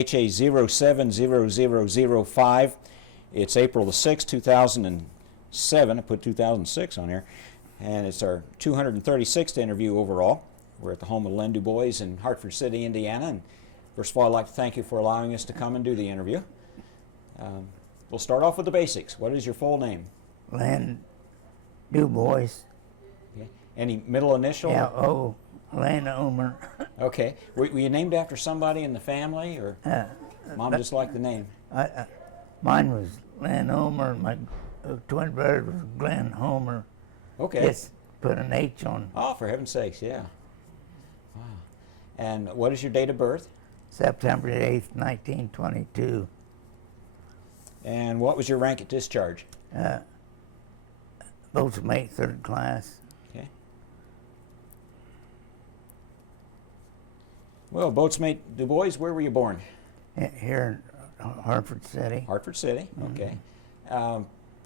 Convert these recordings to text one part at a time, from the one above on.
NVHA 070005. It's April the 6th, 2007. I put 2006 on here. And it's our 236th interview overall. We're at the home of Lenn DuBois in Hartford City, Indiana. And first of all, I'd like to thank you for allowing us to come and do the interview. We'll start off with the basics. What is your full name? Lenn DuBois. Okay. Any middle initial? Yeah, Lenn Omer. Okay. Were you named after somebody in the family, or Mom just liked the name? Mine was Lenn Omer. My twin brother was Glenn Homer. Okay. Just put an H on. Oh, for heaven's sakes, yeah. Wow. And what is your date of birth? September 8th, 1922. And what was your rank at discharge? Boatswain, third class. Okay. Well, Boatswain DuBois, where were you born? Here in Hartford City. Hartford City, okay.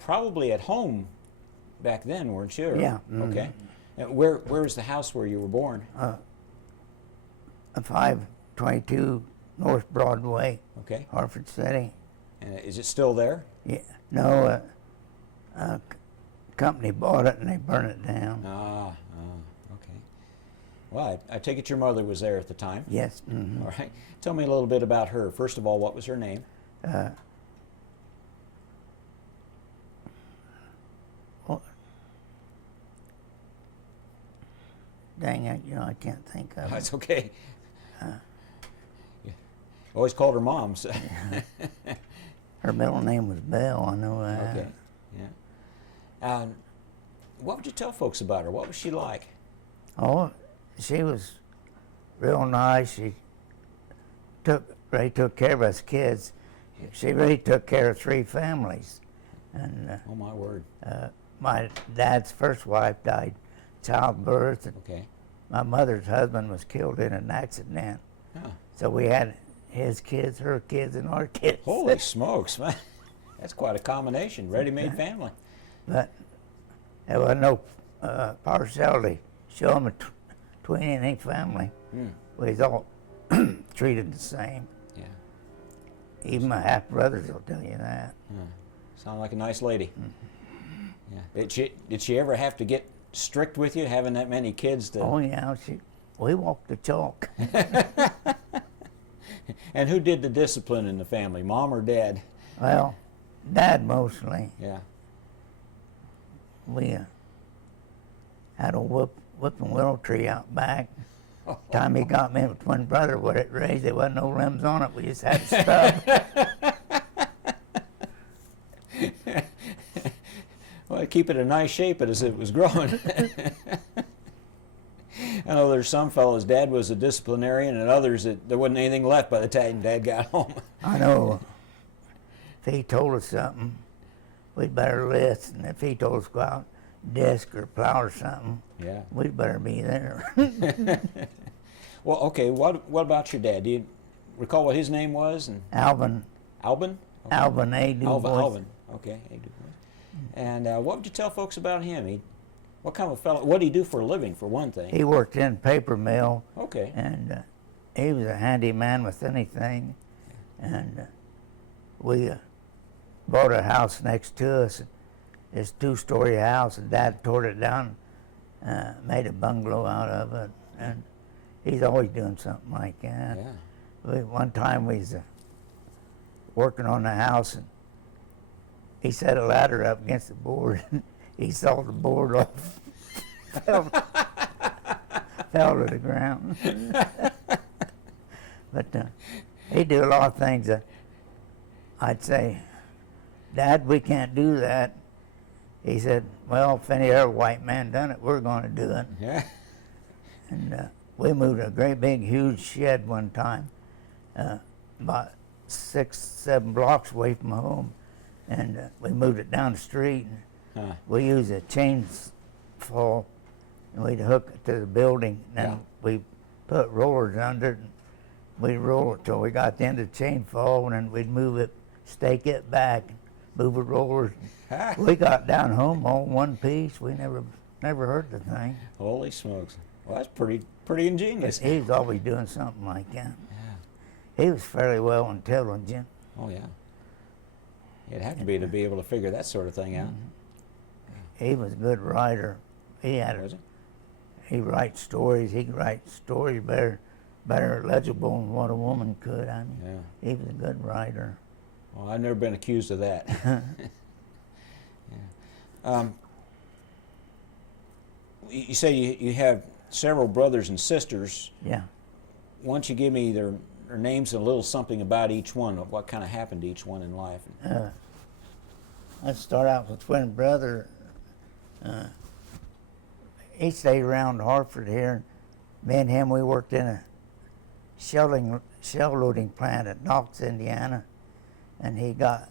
Probably at home back then, weren't you? Or- Yeah. Okay. And where was the house where you were born? 522 North Broadway, Okay. Hartford City. And is it still there? Yeah. No, company bought it and they burned it down. Okay. Well, I take it your mother was there at the time. Yes. All right. Tell me a little bit about her. First of all, what was her name? Dang it, I can't think of it. That's okay. Always called her Mom. So. Her middle name was Belle, I know that. Okay, yeah. What would you tell folks about her? What was she like? Oh, she was real nice. She really took care of us kids. She really took care of 3 families. And Oh, my word. my dad's first wife died childbirth, and Okay. my mother's husband was killed in an accident. Oh. So we had his kids, her kids, and our kids. Holy smokes, man. That's quite a combination. Ready-made family. But there was no partiality. Show them between any family. We was all treated the same. Yeah. Even my half brothers will tell you that. Sound like a nice lady. Yeah. Did she ever have to get strict with you, having that many kids? Oh yeah, we walked the chalk. And who did the discipline in the family, Mom or Dad? Well, Dad mostly. Yeah. We had a whipping willow tree out back. Time he got me with twin brother with it raised, there wasn't no limbs on it. We just had stuff. Well, keep it in nice shape as it was growing. I know there's some fellows, Dad was a disciplinarian, and others that there wasn't anything left by the time Dad got home. I know. If he told us something, we'd better listen. If he told us to go out, desk or plow or something, Yeah. we'd better be there. Well, okay. What about your dad? Do you recall what his name was? And Alvin. Albin. Okay. Alvin A. DuBois. Alvin. Okay. A. DuBois. And what would you tell folks about him? What kind of a fellow? What did he do for a living, for one thing? He worked in paper mill. Okay. And he was a handyman with anything. And we bought a house next to us. It's a 2-story house, and Dad tore it down, made a bungalow out of it. And he's always doing something like that. Yeah. One time we was working on the house, and he set a ladder up against the board. He saw the board off, fell to the ground. But he did a lot of things that I'd say, Dad, we can't do that. He said, well, if any other white man done it, we're going to do it. Yeah. And we moved a great big huge shed one time, about 6-7 blocks away from home, and we moved it down the street. We used a chainsaw, and we'd hook it to the building, and then we put rollers under it, and we'd roll it till we got the end of the chainsaw, and then we'd move it, stake it back, move the rollers. We got down home all in one piece. We never hurt the thing. Holy smokes. Well, that's pretty ingenious. He's always doing something like that. Yeah. he was fairly well intelligent. Oh, yeah. It'd have to be able to figure that sort of thing out. He was a good writer. He had Was it? he writes stories. He could write stories better legible than what a woman could. I mean, Yeah. he was a good writer. Well, I've never been accused of that. Yeah. You say you have several brothers and sisters. Yeah. Why don't you give me their names and a little something about each one, of what kind of happened to each one in life? Let's start out with twin brother. He stayed around Hartford here. Me and him, we worked in a shell loading plant at Knox, Indiana, and he got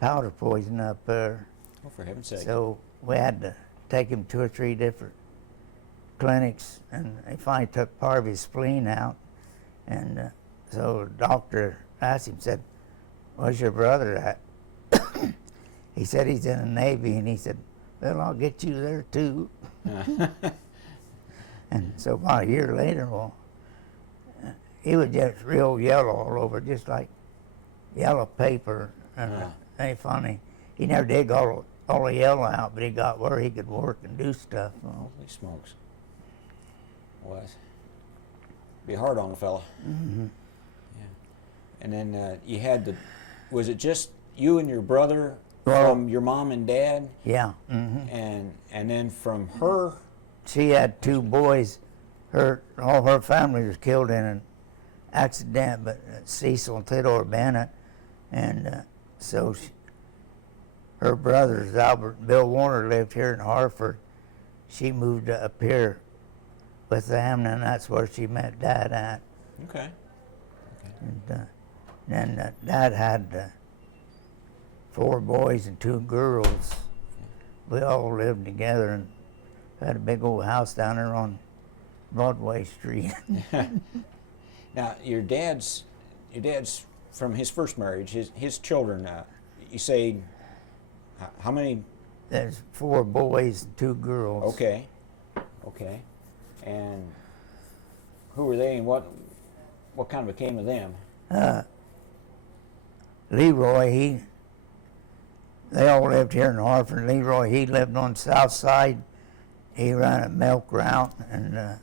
powder poison up there. Oh, for heaven's sake. So we had to take him 2 or 3 different clinics, and they finally took part of his spleen out. And so the doctor asked him, said, "Where's your brother at?" He said he's in the Navy, and he said, "Well, I'll get you there too." And so about a year later, well, he was just real yellow all over, just like yellow paper. And ain't funny. He never did go all the yellow out, but he got where he could work and do stuff. Well, Holy smokes. Well, be hard on a fella. mm-hmm. Yeah. And then you had was it just you and your brother Well, from your mom and dad? Yeah. Mm-hmm. And then from her? She had 2 boys. All her family was killed in an accident, but Cecil and Theodore Bennett. And so her brothers, Albert and Bill Warner, lived here in Hartford. She moved up here with them, and that's where she met Dad at. Okay. And then Dad had 4 boys and 2 girls. We all lived together and had a big old house down there on Broadway Street. Now, your dad's from his first marriage. His children. You say how many? There's 4 boys and 2 girls. Okay. And who were they, and what kind of became of them? Leroy, they all lived here in Hartford. Leroy, he lived on the south side. He ran a milk route, and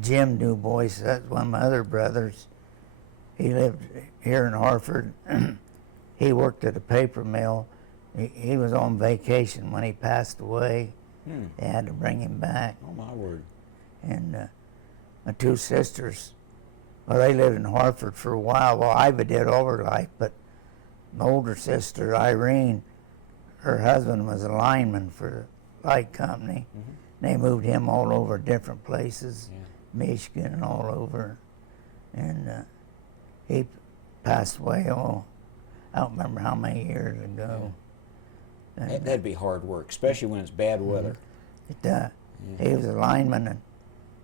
Jim DuBois, that's one of my other brothers. He lived here in Hartford. He worked at a paper mill. He was on vacation when he passed away. They had to bring him back. Oh, my word. And my 2 sisters, well, they lived in Hartford for a while. Well, Iva did all her life, but my older sister, Irene, her husband was a lineman for the light company. Mm-hmm. They moved him all over different places, Yeah. Michigan and all over. And he passed away, I don't remember how many years ago. And, That'd be hard work, especially when it's bad weather. he was a lineman, and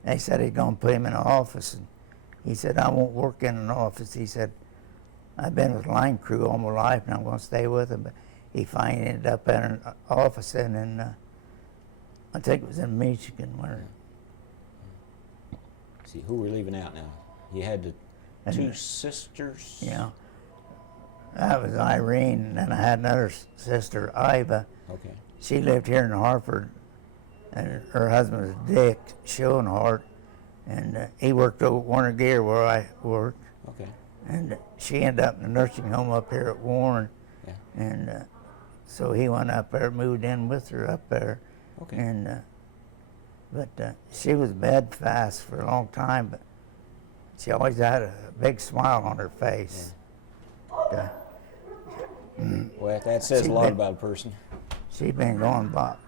they said he's going to put him in an office. And he said, "I won't work in an office." He said, "I've been with line crew all my life, and I'm going to stay with them." But he finally ended up in an office in I think it was in Michigan. Where See, who we're leaving out now? You had the 2 sisters? Yeah. That was Irene, and then I had another sister, Iva. Okay. She lived here in Hartford, and her husband was Dick Schoenhart, and he worked over at Warner Gear where I worked. Okay. And she ended up in a nursing home up here at Warren. Yeah. And so he went up there, moved in with her up there. Okay. And but she was bedfast for a long time, but she always had a big smile on her face. Yeah. Well, that says She'd a lot been- about a person. She'd been gone about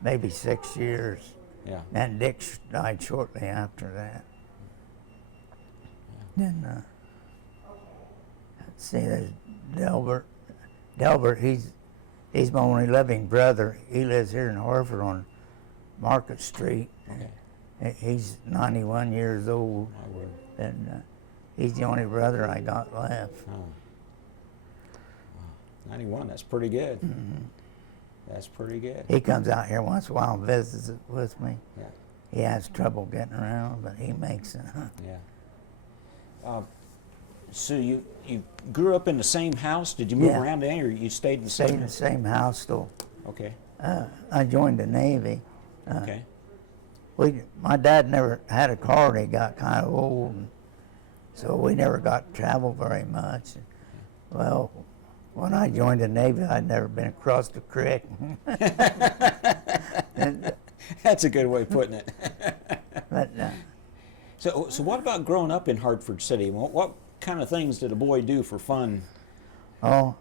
maybe 6 years. Yeah. And Dick died shortly after that. Then, let's see, there's Delbert. Delbert, he's my only living brother. He lives here in Hartford on Market Street. Okay. He's 91 years old, My word. and he's the only brother I got left. Oh. Wow. 91, that's pretty good. Mm-hmm. That's pretty good. He comes out here once in a while and visits with me. Yeah. He has trouble getting around, but he makes it. Yeah. So you grew up in the same house? Did you move Yeah. around there, or you stayed in the Stayed same? in the same house till Okay. I joined the Navy. Okay. My dad never had a car, and he got kind of old, and so we never got to travel very much. Well, when I joined the Navy, I'd never been across the creek. And, That's a good way of putting it. but So what about growing up in Hartford City? What kind of things did a boy do for fun? oh,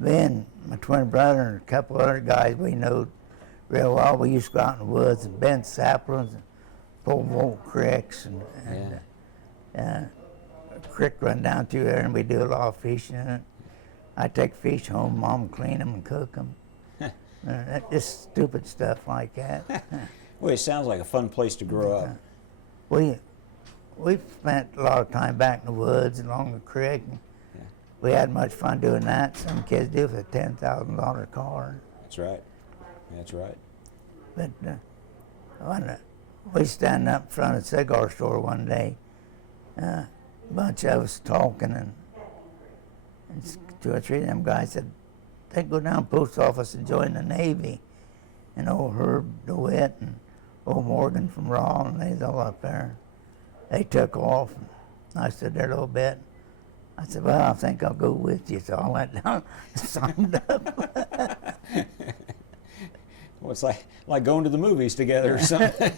then my twin brother and a couple other guys we knew real well. We used to go out in the woods and bend saplings and pull old creeks and a creek run down through there, and we do a lot of fishing in it. I take fish home, Mom clean them and cook them. Just stupid stuff like that. Well, it sounds like a fun place to grow up. We spent a lot of time back in the woods along the creek. We had much fun doing that. Some kids do with a $10,000 car. That's right. That's right. But we stand up in front of a cigar store one day, a bunch of us talking, and two or three of them guys said, they go down to the post office and join the Navy. And old Herb DeWitt and old Morgan from Raw, and they was all up there. They took off, and I stood there a little bit. I said, well, I think I'll go with you. So I went down and signed up. Well, it's like going to the movies together or something.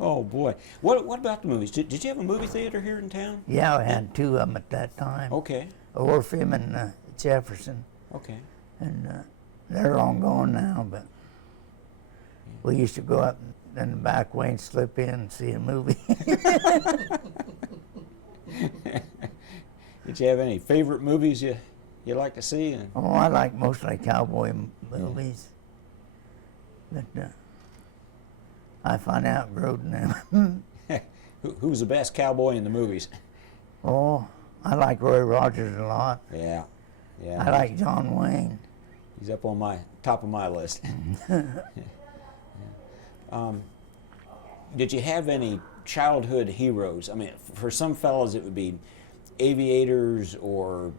Oh, boy. What about the movies? Did you have a movie theater here in town? Yeah, we had two of them at that time. Okay. Orpheum and Jefferson. Okay. And they're long gone now, but we used to go up in the back way and slip in and see a movie. Did you have any favorite movies you like to see? Oh, I like mostly cowboy movies. But I finally outgrowed them. Who's the best cowboy in the movies? Oh, I like Roy Rogers a lot. Yeah. Yeah. I like John Wayne. He's up on my top of my list. Did you have any childhood heroes? I mean, for some fellows it would be aviators or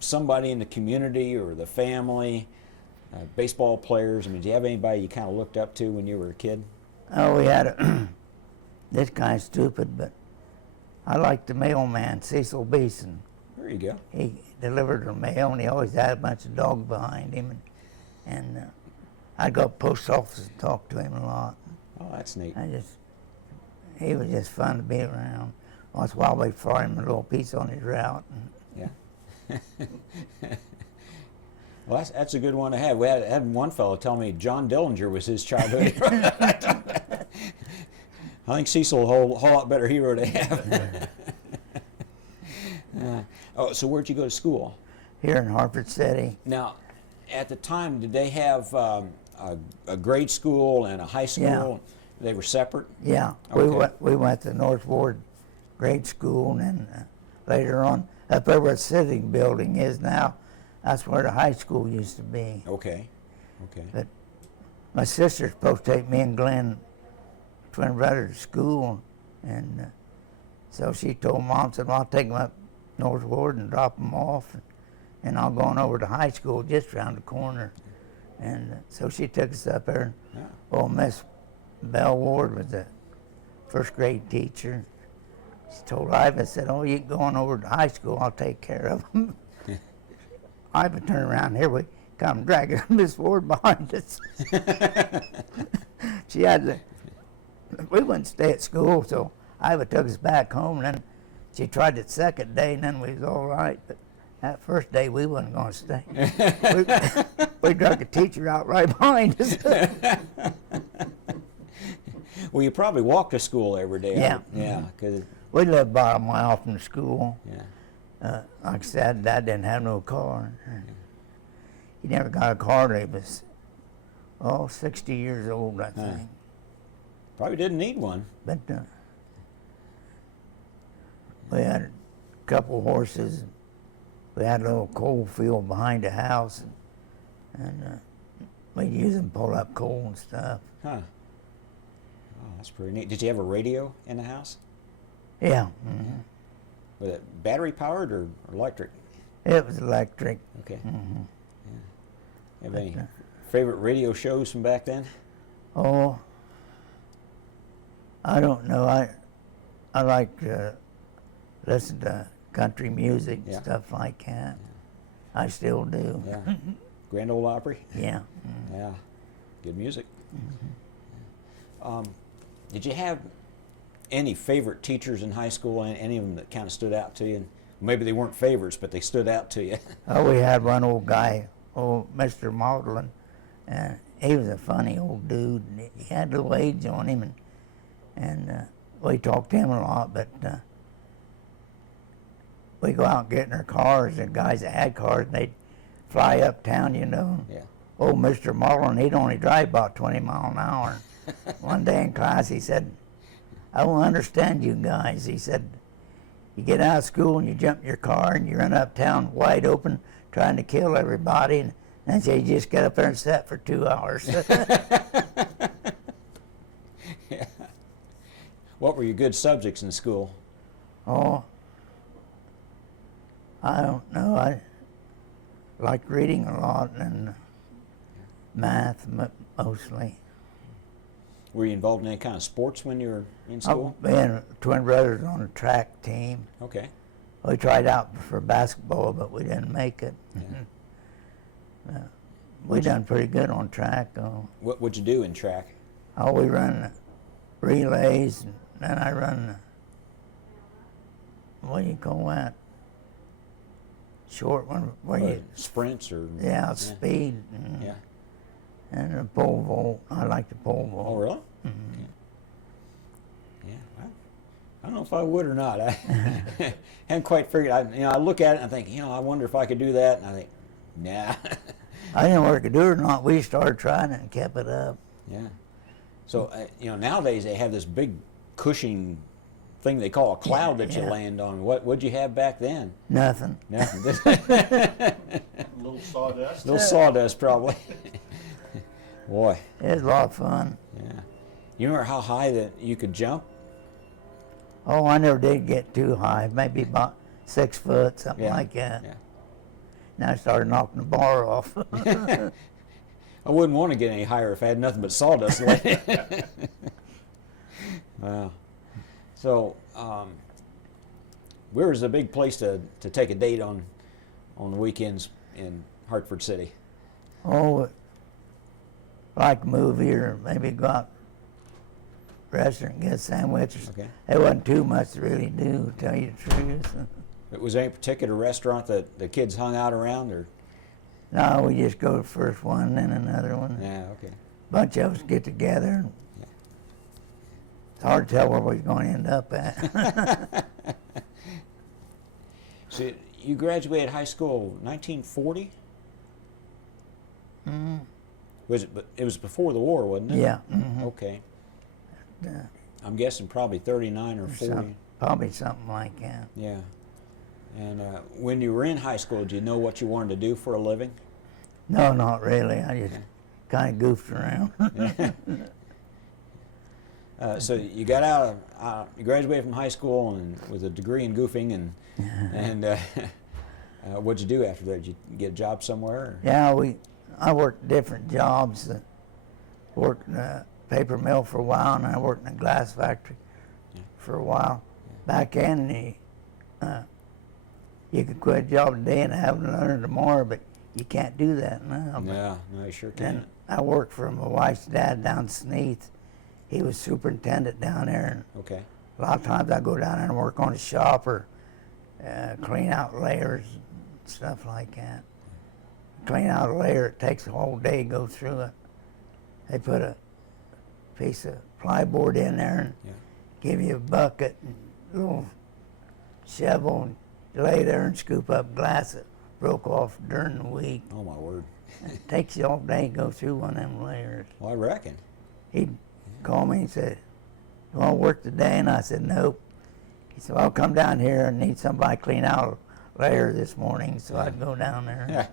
somebody in the community or the family, baseball players. I mean, do you have anybody you kind of looked up to when you were a kid? Oh, we had this kind of stupid, but I liked the mailman, Cecil Beeson. There you go. He delivered the mail, and he always had a bunch of dogs behind him. And I'd go to the post office and talk to him a lot. Oh, that's neat. He was just fun to be around. Once in a while, we'd fry him a little piece on his route. Yeah. Well, that's a good one to have. We had one fellow tell me John Dillinger was his childhood hero. I think Cecil a whole lot better hero to have. So where'd you go to school? Here in Hartford City. Now, at the time, did they have a grade school and a high school? Yeah. They were separate? Yeah, Okay. we went to North Ward grade school, and then later on, up there where the Civic building is now, that's where the high school used to be. Okay. Okay. But my sister's supposed to take me and Glenn, twin brother, to school, and so she told Mom, said, well, I'll take them up North Ward and drop them off, and I'll go on over to high school just around the corner. And so she took us up there. Yeah. Oh, Miss Bell Ward was a first grade teacher. She told Iva, said, oh, you can go on over to high school, I'll take care of them. Iva turned around, here we come dragging Miss Ward behind us. She had we wouldn't stay at school, so Iva took us back home, and then she tried it second day, and then we was all right. But that first day, we wasn't going to stay. we drug the teacher out right behind us. Well, you probably walked to school every day. Yeah. Yeah. Cause, We lived about a mile from the school. yeah. Like I said, Dad didn't have no car. He never got a car till he was, 60 years old, I think. Probably didn't need one. But we had a couple horses. We had a little coal field behind the house. And we'd use them to pull up coal and stuff. Huh. Oh, that's pretty neat. Did you have a radio in the house? Yeah. Mm-hmm. Was it battery powered or electric? It was electric. Okay. Mm-hmm. Have any favorite radio shows from back then? Oh, I don't know. I like to listen to country music, Yeah. stuff like that. I still do. Yeah. Grand Ole Opry? Yeah. Yeah. Good music. Did you have any favorite teachers in high school, any of them that kind of stood out to you? Maybe they weren't favorites, but they stood out to you. Oh, we had one old guy, Mr. Maudlin, and he was a funny old dude. And he had a little age on him, and we talked to him a lot, but we go out and get in our cars, and guys that had cars, and they'd fly uptown, you know. Yeah. Old Mr. Maudlin, he'd only drive about 20 miles an hour. One day in class, he said, I don't understand you guys. He said, you get out of school and you jump in your car and you run uptown wide open trying to kill everybody, and then you just get up there and sit for 2 hours. Yeah. What were your good subjects in school? Oh, I don't know. I like reading a lot and math mostly. Were you involved in any kind of sports when you were in school? Being twin brothers on a track team. Okay. We tried out for basketball, but we didn't make it. Yeah. We done pretty good on track. What would you do in track? We run relays, and then I run, what do you call that? Short one, where you, sprints or? yeah, speed. Yeah. And a pole vault. I like the pole vault. Oh, really? Mm-hmm. Yeah. I don't know if I would or not. I haven't quite figured. I look at it and I think, I wonder if I could do that, and I think, nah. I didn't know whether I could do it or not. We started trying it and kept it up. Yeah. So nowadays they have this big Cushing thing they call a cloud that you land on. What'd you have back then? Nothing. Nothing. A little sawdust. Little sawdust, probably. Boy. It was a lot of fun. Yeah. You remember how high that you could jump? Oh, I never did get too high. Maybe about 6 foot, something Yeah. like that. Yeah. Now I started knocking the bar off. I wouldn't want to get any higher if I had nothing but sawdust left. Wow. So, where is a big place to take a date on the weekends in Hartford City? Oh, like a movie or maybe go out restaurant and get a sandwich. Okay. There wasn't too much to really do, to tell you the truth. Was there any particular restaurant that the kids hung out around, or? No, we just go to the first one, then another one. Yeah, okay. Bunch of us get together. And it's hard to tell where we're going to end up at. So you graduated high school 1940? Mm-hmm. Was it? It was before the war, wasn't it? Yeah. Mm-hmm. Okay. I'm guessing probably 39 or 40. Probably something like that. Yeah. And when you were in high school, did you know what you wanted to do for a living? No, not really. I just kind of goofed around. So you got out of, you graduated from high school and with a degree in goofing, and what'd you do after that? Did you get a job somewhere? Or? Yeah, I worked different jobs. Worked in a paper mill for a while, and I worked in a glass factory for a while. Back then, you could quit a job today and have to learn tomorrow, but you can't do that now. No, you sure can't. And I worked for my wife's dad down in Sneath. He was superintendent down there, and Okay. a lot of times I go down there and work on a shop or clean out layers and stuff like that. Clean out a layer, it takes a whole day to go through it. They put a piece of plyboard in there and give you a bucket and a little shovel, and you lay there and scoop up glass that broke off during the week. Oh my word. It takes you all day to go through one of them layers. Well, I reckon. He'd call me and say, "You want to work today?" And I said, "Nope." He said, "Well, I'll come down here and need somebody to clean out a layer this morning." So I'd go down there. Yeah.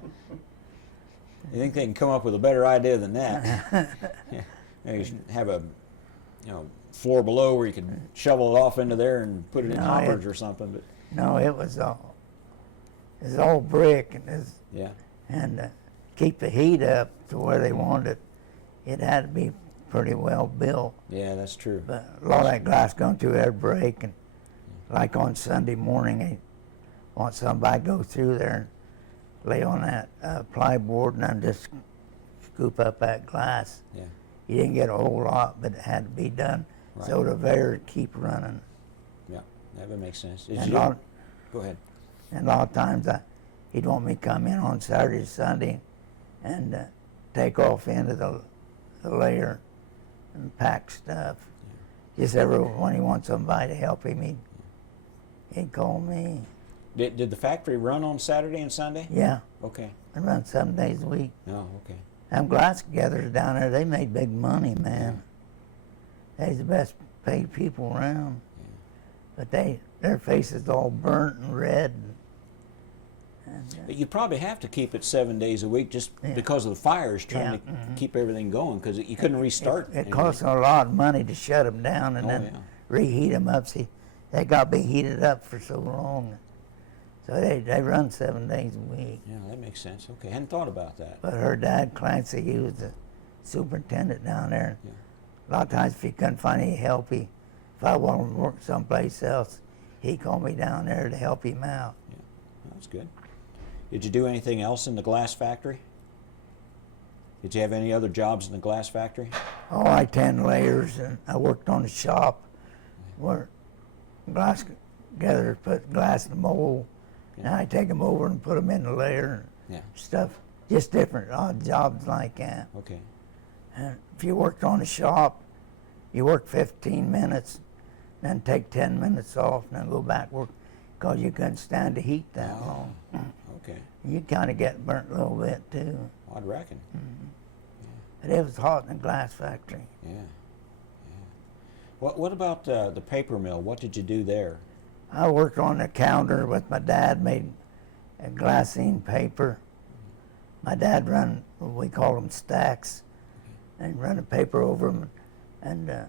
You think they can come up with a better idea than that? You should have a, floor below where you can shovel it off into there and put it in No, hoppers or something. But No, it was all brick, yeah, and keep the heat up to where they wanted it. It had to be pretty well built. yeah, that's true. But a lot of that glass going through there break, and like on Sunday morning, they want somebody to go through there and lay on that plyboard and then just scoop up that glass. Yeah, You didn't get a whole lot, but it had to be done right. so the conveyor would keep running. Yeah, that would make sense. Did And you? a lot, Go ahead. and a lot of times he'd want me to come in on Saturday or Sunday and take off into the layer and pack stuff. Just every when he wants somebody to help him, he'd call me. Did the factory run on Saturday and Sunday? Yeah, Okay. I run 7 days a week. Oh, okay. Them glass gatherers down there, they made big money, man. They's the best paid people around. But their faces all burnt and red. But you probably have to keep it 7 days a week just because of the fires, trying to keep everything going, because you couldn't restart. It costs a lot of money to shut them down and then reheat them up. See, they got to be heated up for so long. So they run 7 days a week. Yeah, that makes sense. Okay, hadn't thought about that. But her dad, Clancy, he was the superintendent down there. Yeah. A lot of times if he couldn't find any help, if I wanted to work someplace else, he called me down there to help him out. Yeah, that's good. Did you do anything else in the glass factory? Did you have any other jobs in the glass factory? Oh, I 10 layers, and I worked on the shop where glass gatherers put glass in the mold. Yeah. And I take them over and put them in the layer and stuff. Just different odd jobs like that. Okay. And if you worked on the shop, you work 15 minutes, then take 10 minutes off, and then go back work, because you couldn't stand the heat that long. Okay. You kind of get burnt a little bit too. I'd reckon. But it was hot in the glass factory. Yeah. What about the paper mill? What did you do there? I worked on the counter with my dad, made a glassine paper. My dad run, we call them stacks, and run the paper over them and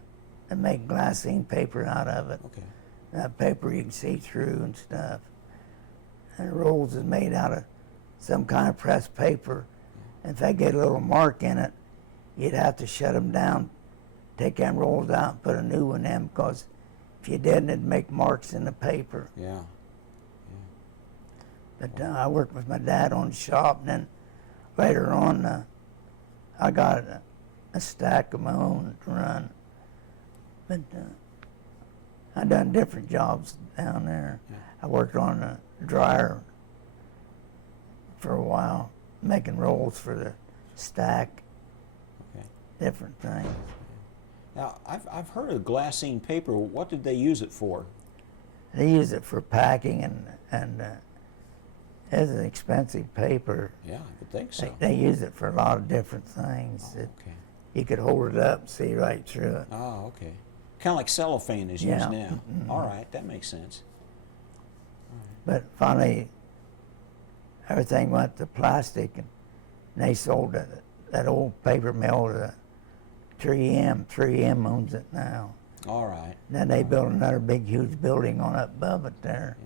make glassine paper out of it. Okay. That paper you can see through and stuff. And the rolls is made out of some kind of pressed paper. And if they get a little mark in it, you'd have to shut them down, take them rolls out and put a new one in, because if you didn't, it'd make marks in the paper. Yeah. But I worked with my dad on the shop, and then later on, I got a stack of my own to run. But I done different jobs down there. Yeah. I worked on a dryer for a while, making rolls for the stack, Okay. different things. Now, I've heard of glassine paper. What did they use it for? They use it for packing, and it's an expensive paper. Yeah, I would think so. They use it for a lot of different things. Oh, okay. You could hold it up and see right through it. Oh, okay. Kind of like cellophane is used Yeah. now. All right, that makes sense. But finally, everything went to plastic, and they sold that old paper mill to 3M. 3M owns it now. All right. Then they built another big, huge building on up above it there.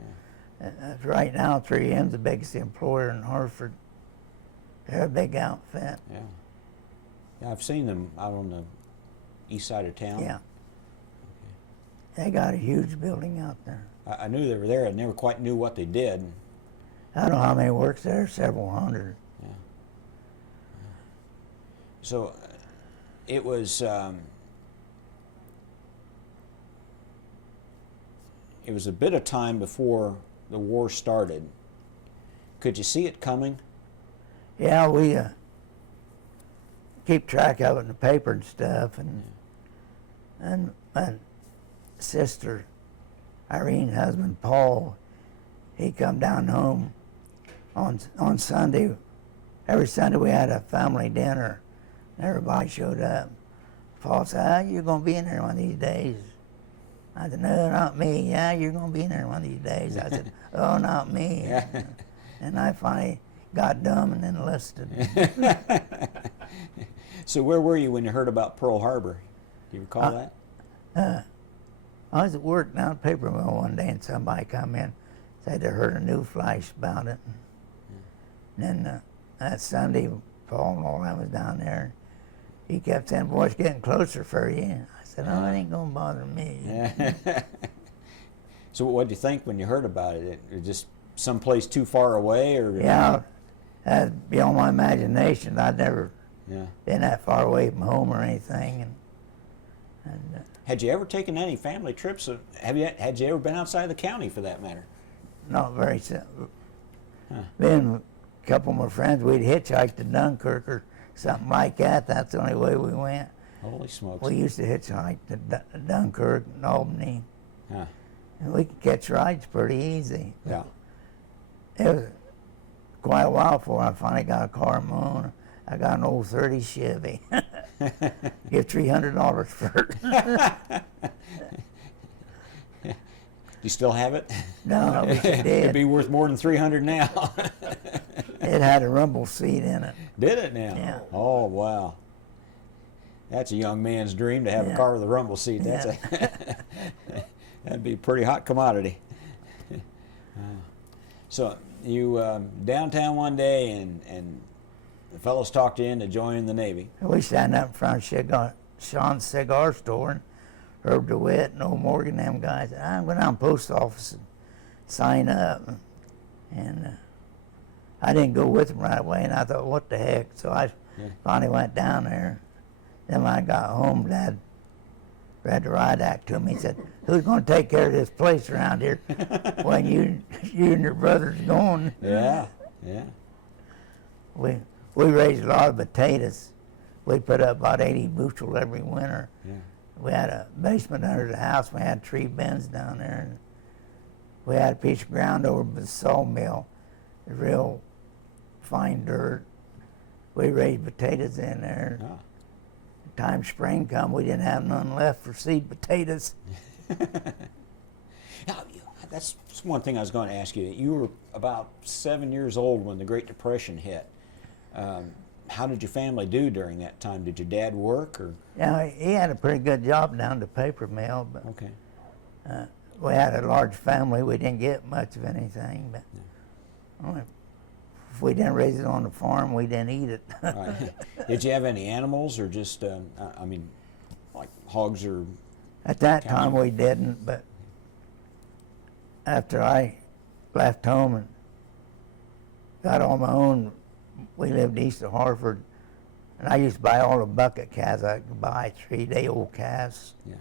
Yeah. Right now, 3M's the biggest employer in Hartford. They're a big outfit. Yeah. Yeah, I've seen them out on the east side of town. Yeah. They got a huge building out there. I knew they were there. I never quite knew what they did. I don't know how many works there, several hundred. Yeah. So it was a bit of time before the war started. Could you see it coming? Yeah, we keep track of it in the paper and stuff, and my sister, Irene's husband Paul, he come down home on Sunday. Every Sunday we had a family dinner. Everybody showed up. Paul said, "You're gonna be in there one of these days." I said, "No, not me." "Yeah, you're gonna be in there one of these days." I said, "Oh, not me." Yeah. And I finally got dumb and enlisted. So where were you when you heard about Pearl Harbor? Do you recall that? I was at work down at the paper mill one day, and somebody come in, said they heard a new flash about it. And then that Sunday, Paul and all that was down there. He kept saying, "Boy, it's getting closer for you." I said, "Oh, it ain't gonna bother me." So what did you think when you heard about it? It just someplace too far away, or Yeah, that's beyond my imagination. I'd never been that far away from home or anything. And had you ever taken any family trips? Had you ever been outside the county, for that matter? not very simple. Then a couple of my friends, we'd hitchhike to Dunkirk or something like that. That's the only way we went. Holy smokes! We used to hitchhike to Dunkirk and Albany, Huh. and we could catch rides pretty easy. Yeah. It was quite a while before I finally got a car of my own. I got an old 30 Chevy. Give $300 for it. Do you still have it? No, I wish I It'd did. be worth more than $300 now. It had a rumble seat in it. Did it now? Yeah. Oh, wow. That's a young man's dream, to have a Yeah. car with a rumble seat. That's that'd be a pretty hot commodity. So you downtown one day, and the fellows talked you into joining the Navy. We stand up in front of Sean's cigar store, and Herb DeWitt and old Morgan, them guys. I'm going down to the post office and sign up. And I didn't go with them right away, and I thought, what the heck? So I finally went down there. Then when I got home, Dad read the riot act to me. He said, "Who's going to take care of this place around here when you and your brother's gone?" Yeah. We raised a lot of potatoes. We put up about 80 bushel every winter. Yeah. We had a basement under the house. We had 3 bins down there. And we had a piece of ground over by the sawmill, real fine dirt. We raised potatoes in there. Ah. Time spring come, we didn't have none left for seed potatoes. Now, that's one thing I was going to ask you. You were about 7 years old when the Great Depression hit. How did your family do during that time? Did your dad work, or? Yeah, he had a pretty good job down at the paper mill, but Okay. we had a large family. We didn't get much of anything, but only if we didn't raise it on the farm, we didn't eat it. Right. Did you have any animals, or just, I mean, like hogs or? At that cows? time, we didn't, but after I left home and got on my own, we lived east of Hartford, and I used to buy all the bucket calves I could buy, 3-day-old calves, Yeah.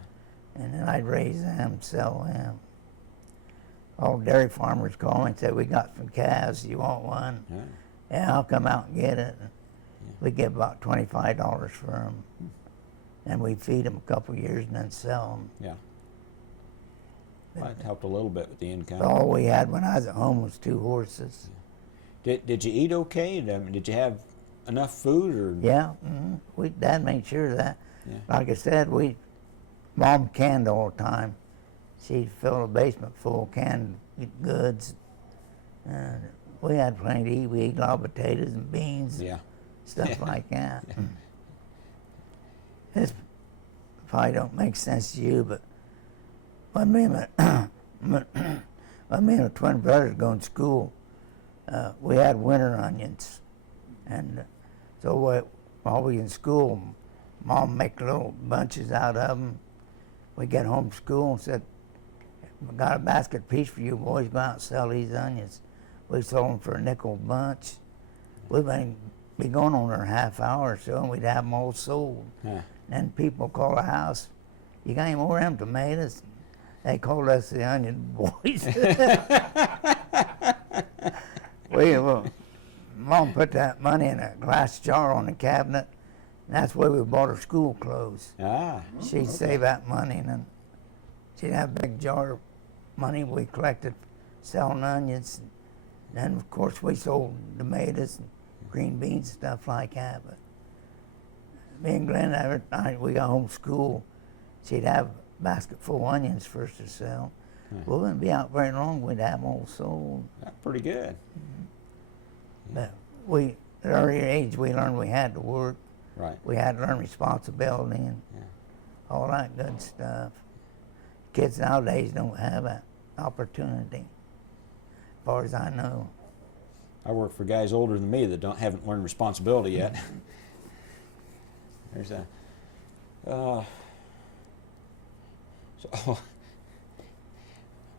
and then I'd raise them, sell them. All dairy farmers call me and say, "We got some calves, you want one?" Yeah. Yeah, I'll come out and get it. We get about $25 for them, and we feed them a couple years and then sell them. Yeah. Well, that helped a little bit with the income. All we had when I was at home was 2 horses. Did you eat okay? Did you have enough food, or? Yeah, Dad made sure of that. Yeah. Like I said, Mom canned all the time. She'd fill the basement full of canned goods. And we had plenty to eat. We ate a lot of potatoes and beans, Yeah. stuff like that. This probably don't make sense to you, but when me and my twin brothers going to school, we had winter onions, and so while we in school, Mom make little bunches out of them. We get home from school and said, "We got a basket piece for you boys. Go out and sell these onions." We sold them for a nickel a bunch. We'd be going on there a half hour or so, and we'd have them all sold. Huh. And people call the house, "You got any more of them tomatoes?" They called us the Onion Boys. Mom put that money in a glass jar on the cabinet, and that's where we bought our school clothes. Ah. She'd save that money, and then she'd have a big jar of money we collected selling onions. And then, of course, we sold tomatoes and green beans, stuff like that. But me and Glenn, every night we got home from school, she'd have a basket full of onions for us to sell. We wouldn't be out very long, we'd have them all sold. That's pretty good. But we at an early age we learned we had to work. Right. We had to learn responsibility and Yeah. all that good stuff. Kids nowadays don't have that opportunity, as far as I know. I work for guys older than me that haven't learned responsibility yet. There's a. So,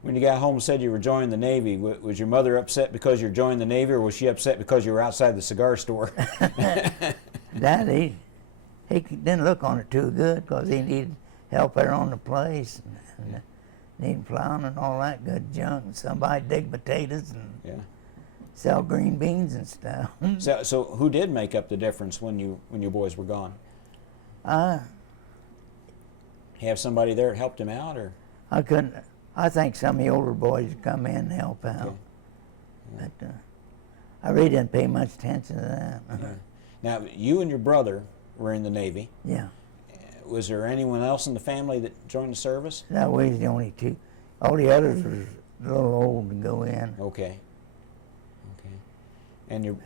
when you got home and said you were joining the Navy, was your mother upset because you're joining the Navy, or was she upset because you were outside the cigar store? Daddy, he didn't look on it too good because he needed help there on the place and needed plowing and all that good junk. And somebody dig potatoes and Yeah. sell green beans and stuff. So who did make up the difference when you boys were gone? You have somebody there that helped him out, or? I couldn't. I think some of the older boys would come in and help out, Okay. Yeah. but I really didn't pay much attention to that. Yeah. Now, you and your brother were in the Navy. Yeah. Was there anyone else in the family that joined the service? That we was the only two. All the others was a little old to go in. Okay. Okay. And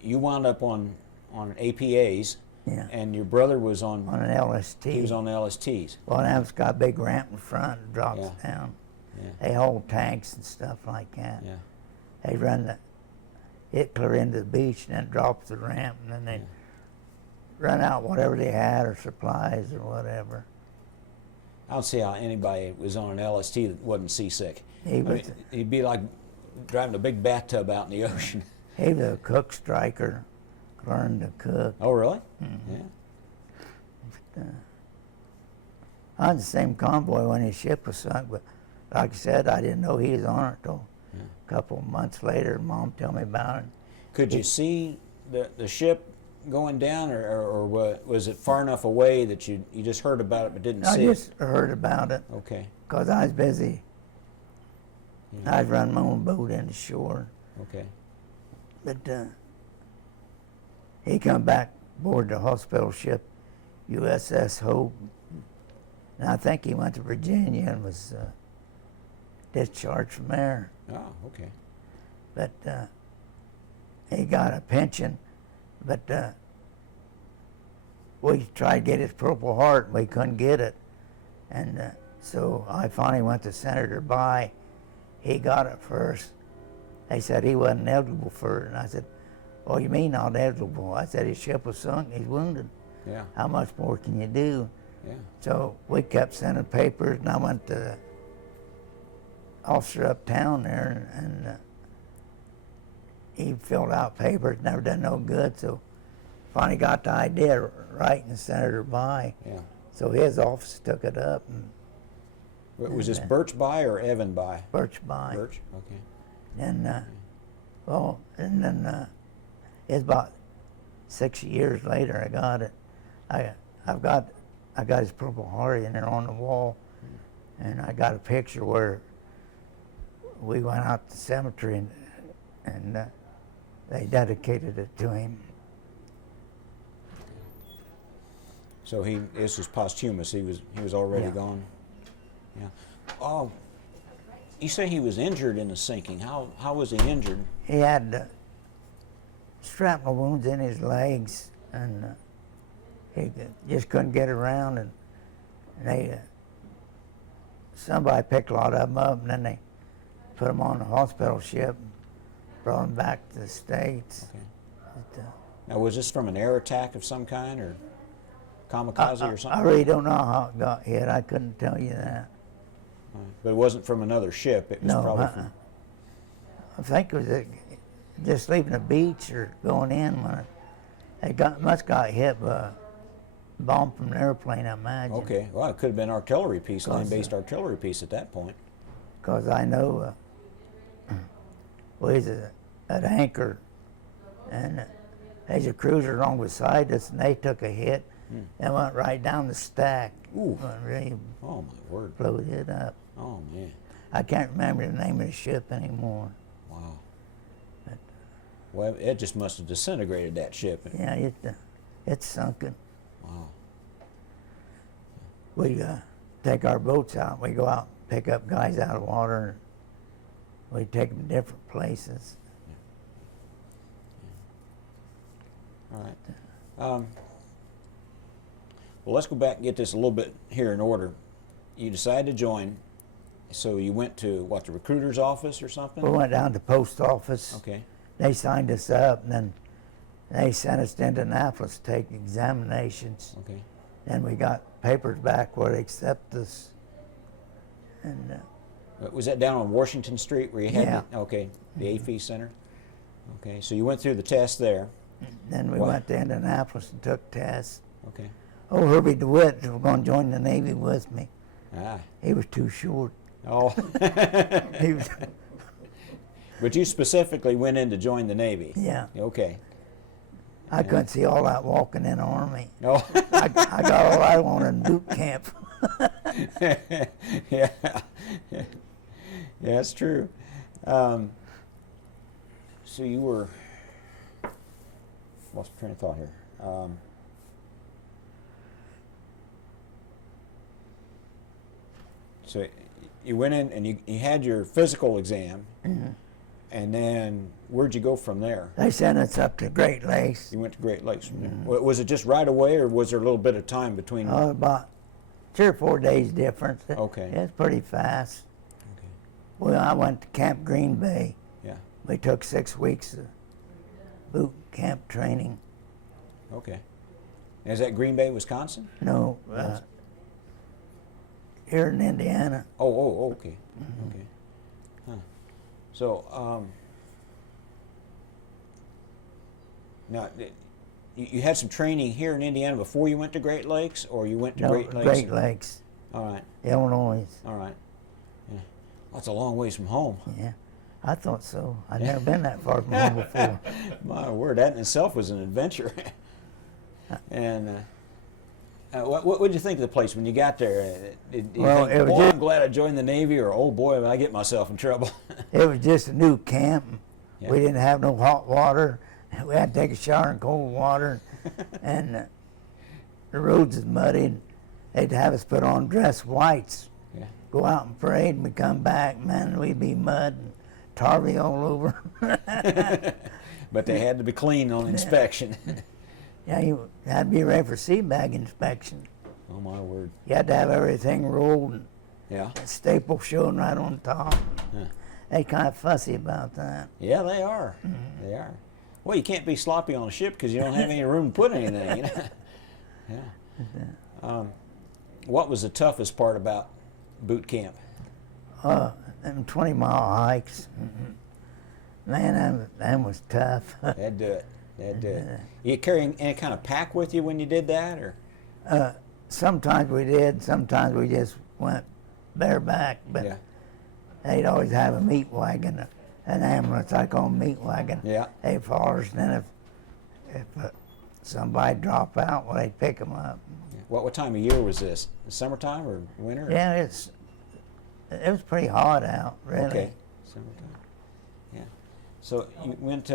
you wound up on APAs, Yeah. and your brother was on On an LST. he was on the LSTs. Well, that's got a big ramp in front and drops Yeah. down. Yeah. They hold tanks and stuff like that. Yeah. They run it clear into the beach and then drops the ramp and then they Yeah. run out whatever they had or supplies or whatever. I don't see how anybody was on an LST that wasn't seasick. He was He'd be like driving a big bathtub out in the ocean. he was a cook striker, learned to cook. Oh, really? Mm-hmm. Yeah. On the same convoy when his ship was sunk, but like I said, I didn't know he was on it till Yeah. a couple of months later. Mom told me about it. Could you see the ship going down, or was it far enough away that you just heard about it but didn't I see just heard about it it? Okay. because I was busy. Yeah. I'd run my own boat into shore. Okay. But he come back aboard the hospital ship, USS Hope. And I think he went to Virginia and was discharged from there. Oh, okay. But he got a pension. But we tried to get his Purple Heart, and we couldn't get it. And so I finally went to Senator By. He got it first. They said he wasn't eligible for it. And I said, "Oh, you mean not eligible?" I said, "His ship was sunk, he's wounded. Yeah. How much more can you do?" Yeah. So we kept sending papers, and I went to the officer uptown there, and he filled out papers, never done no good. So finally got the idea of writing Senator By. Yeah. So his office took it up, and Was this Birch By or Evan By? Birch By. Birch. Okay. And and then it's about 6 years later I got it. I got his Purple Heart in there on the wall, and I got a picture where we went out to the cemetery and they dedicated it to him. So this was posthumous. He was already Yeah. gone. Yeah. Oh, you say he was injured in the sinking. How was he injured? He had shrapnel wounds in his legs, and he just couldn't get around. And they somebody picked a lot of them up, and then they put them on the hospital ship, brought them back to the States. Okay. But, Now, was this from an air attack of some kind, or kamikaze or I something? really don't know how it got hit. I couldn't tell you that. But it wasn't from another ship. It was No, probably from. I think it was just leaving the beach or going in when it must got hit by a bomb from an airplane, I imagine. Okay. Well, it could have been artillery piece, Cause, land-based artillery piece at that point. Because I know we was at anchor, and there's a cruiser along beside us, and they took a hit and went right down the stack. Ooh. And really Oh my word. blew it up. Oh man. I can't remember the name of the ship anymore. Wow. But, Well, it just must have disintegrated that ship. yeah, it's sunken. Wow. We take our boats out. We go out, pick up guys out of water. And we take them to different places. All right. Well, let's go back and get this a little bit here in order. You decided to join, so you went to, what, the recruiter's office or something? We went down to the post office. Okay. They signed us up, and then they sent us to Indianapolis to take examinations. Okay. Then we got papers back where they accept us. And Was that down on Washington Street where you had Yeah. okay, the AFE Center? Okay, so you went through the test there. then we What? went to Indianapolis and took tests. Okay. Oh, Herbie DeWitt was going to join the Navy with me. Ah. He was too short. Oh. He was, But you specifically went in to join the Navy. yeah, Okay. I couldn't see all that walking in the Army. Oh. I got all I wanted in boot camp. Yeah. Yeah, that's true. So you were, lost my train of thought here. So you went in and you had your physical exam, and then where'd you go from there? They sent us up to Great Lakes. You went to Great Lakes from there. Was it just right away, or was there a little bit of time between? About 3 or 4 days difference. Okay. It's pretty fast. Okay. Well, I went to Camp Green Bay. Yeah. We took 6 weeks of boot camp training. Okay. Is that Green Bay, Wisconsin? No, here in Indiana. Oh, okay. Okay. Huh. So, now, you had some training here in Indiana before you went to Great Lakes, or you went to No, Great Lakes? Great Lakes, All right, Illinois. all right. Yeah. Well, that's a long ways from home. Yeah, I thought so. I'd never been that far from home before. My word, that in itself was an adventure. And what did you think of the place when you got there? Did you Well, think, it was boy, just- I'm glad I joined the Navy, or oh boy, did I get myself in trouble? It was just a new camp. Yeah. We didn't have no hot water. We had to take a shower in cold water, and the roads is muddy. And they'd have us put on dress whites, Yeah. go out and parade, and we come back, man, we'd be mud and tarvy all over. But they had to be clean on inspection. Yeah, you had to be ready for sea bag inspection. Oh my word. You had to have everything rolled and Yeah. staple showing right on top. Yeah. They kind of fussy about that. Yeah, they are. They are. Well, you can't be sloppy on a ship because you don't have any room to put anything. You know? Yeah. What was the toughest part about boot camp? Them 20-mile hikes. Man, that was tough. That'd do it. That'd do it. You carrying any kind of pack with you when you did that, or? Sometimes we did, sometimes we just went bareback, but Yeah. they'd always have a meat wagon, an ambulance, I call them meat wagon. Yeah. They follow us, and then if somebody drop out, well, they'd pick them up. What time of year was this? Summertime or winter? Yeah, it was pretty hot out, really. Okay. Summertime. Yeah. So you went.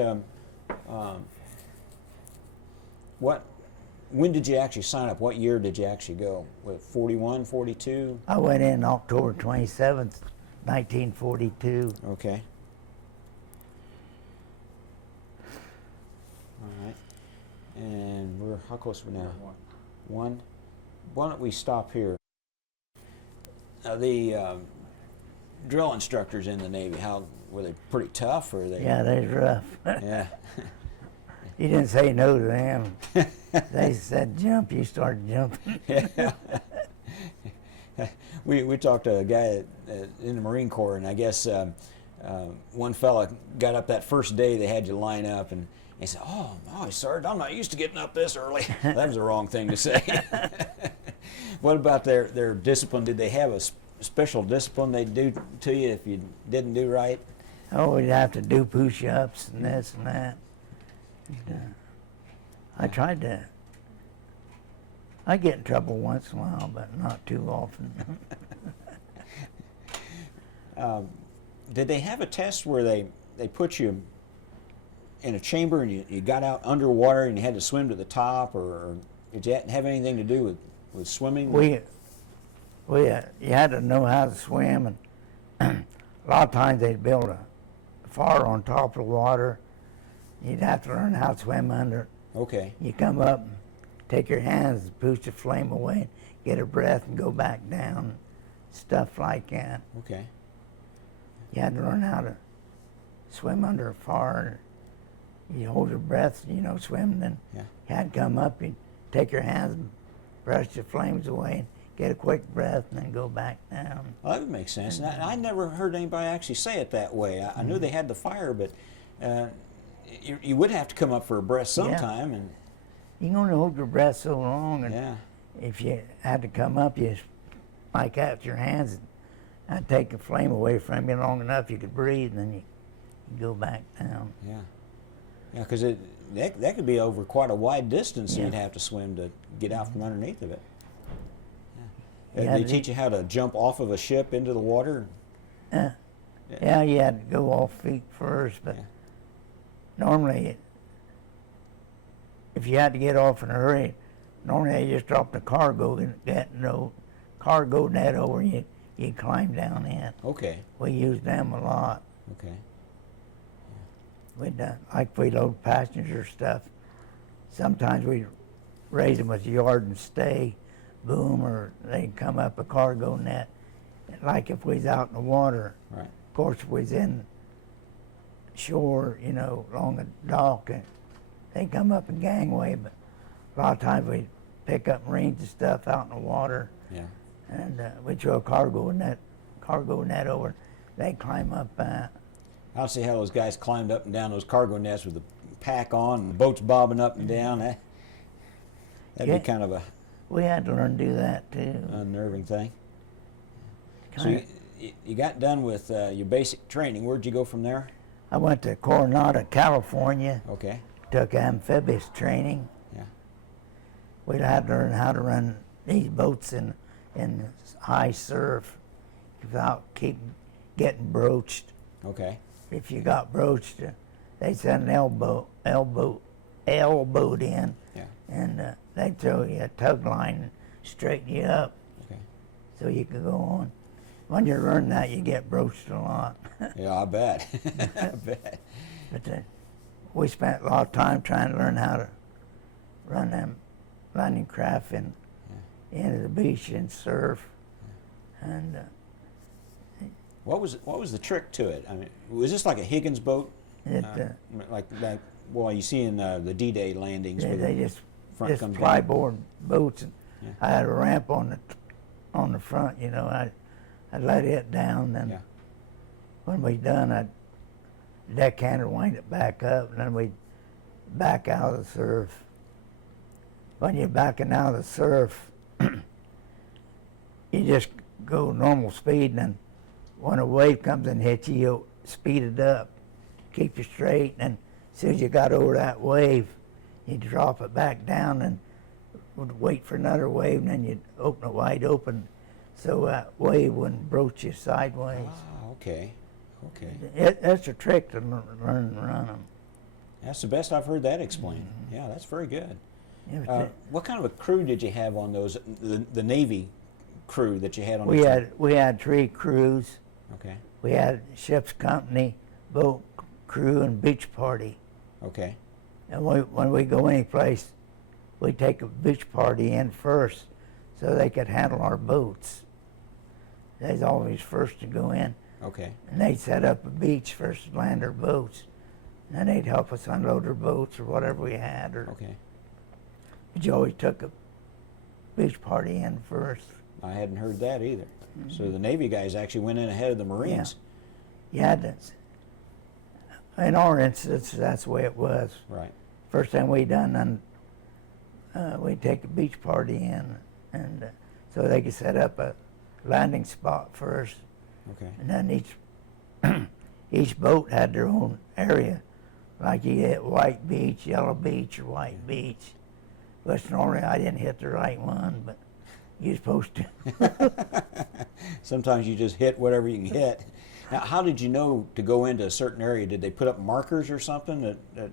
When did you actually sign up? What year did you actually go? Was it 41, 42? I went in October 27th, 1942. Okay. All right. And we're, how close are we now? One. Why don't we stop here? The drill instructors in the Navy, how were they? Pretty tough, or they? Yeah, they was rough. Yeah. You didn't say no to them. They said jump, you started jumping. Yeah. We talked to a guy in the Marine Corps, and I guess one fella got up that first day they had you line up, and he said, "Oh, Sergeant, I'm not used to getting up this early." That was the wrong thing to say. What about their discipline? Did they have a special discipline they'd do to you if you didn't do right? Oh, we'd have to do push-ups and this and that. I tried to. I get in trouble once in a while, but not too often. Did they have a test where they put you in a chamber and you got out underwater and you had to swim to the top, or did you have anything to do with swimming? You had to know how to swim, and a lot of times they'd build a fire on top of the water. You'd have to learn how to swim under it. Okay. You come up, take your hands, push the flame away, get a breath, and go back down. Stuff like that. Okay. You had to learn how to swim under fire. You hold your breath, swim, and then Yeah. you had to come up, you take your hands and brush the flames away, and get a quick breath, and then go back down. Well, that would make sense. And I never heard anybody actually say it that way. I knew they had the fire, but you would have to come up for a breath sometime. And You can only hold your breath so long, and yeah. if you had to come up, you spike out your hands, and I'd take the flame away from you long enough you could breathe, and then you go back down. Yeah. Yeah, because that could be over quite a wide distance Yeah. you'd have to swim to get out from underneath of it. Yeah. Yeah, They teach you how to jump off of a ship into the water? Yeah, you had to go off feet first, but Yeah. normally, if you had to get off in a hurry, normally you just drop the cargo cargo net over, and you climb down in. Okay. We used them a lot. Okay. We'd like we load passenger stuff. Sometimes we'd raise them with yard and stay boom, or they'd come up a cargo net. Like if we was out in the water, Right. of course, if we was in shore, along the dock, and they'd come up a gangway, but a lot of times we'd pick up marines and stuff out in the water, Yeah. and we'd throw a cargo net over. They'd climb up. I don't see how those guys climbed up and down those cargo nets with the pack on and the boats bobbing up and down. That'd Yeah. be kind of a We had to learn to do that too. unnerving thing. So Kinda- you got done with your basic training. Where'd you go from there? I went to Coronado, California, Okay. took amphibious training. Yeah. We had to learn how to run these boats in high surf without getting broached. Okay. If you got broached, they'd send an elbow in, Yeah. and they'd throw you a tug line and straighten you up Okay. so you could go on. When you learn that, you get broached a lot. Yeah, I bet. I bet. But we spent a lot of time trying to learn how to run them landing craft into the beach and surf. And What was the trick to it? I mean, was this like a Higgins boat? it, Like you see in the D-Day landings. where they the just front comes down? flyboard boats, and Yeah. I had a ramp on the front. I'd let it down, and Yeah. when we done, I'd deckhand and wind it back up, and then we'd back out of the surf. When you're backing out of the surf, you just go normal speed, and then when a wave comes and hits you, you speed it up, keep you straight, and as soon as you got over that wave, you drop it back down and would wait for another wave, and then you'd open it wide open so that wave wouldn't broach you sideways. Ah, okay. Okay. That's a trick to learn to run them. That's the best I've heard that explained. Yeah, that's very good. Yeah, but What kind of a crew did you have on those? The Navy crew that you had on. we had 3 crews. Okay. We had ship's company, boat crew, and beach party. Okay. And when we go any place, we take a beach party in first so they could handle our boats. They's always first to go in. Okay. And they'd set up a beach first to land their boats. And then they'd help us unload our boats or whatever we had. Okay. But you always took a beach party in first. I hadn't heard that either. So the Navy guys actually went in ahead of the Marines. You had to. In our instance, that's the way it was. Right. First time we done, we'd take a beach party in, and so they could set up a landing spot first, Okay. and then each boat had their own area. Like you hit White Beach, Yellow Beach, or White Beach. Which normally I didn't hit the right one, but you're supposed to. Sometimes you just hit whatever you can hit. Now, how did you know to go into a certain area? Did they put up markers or something that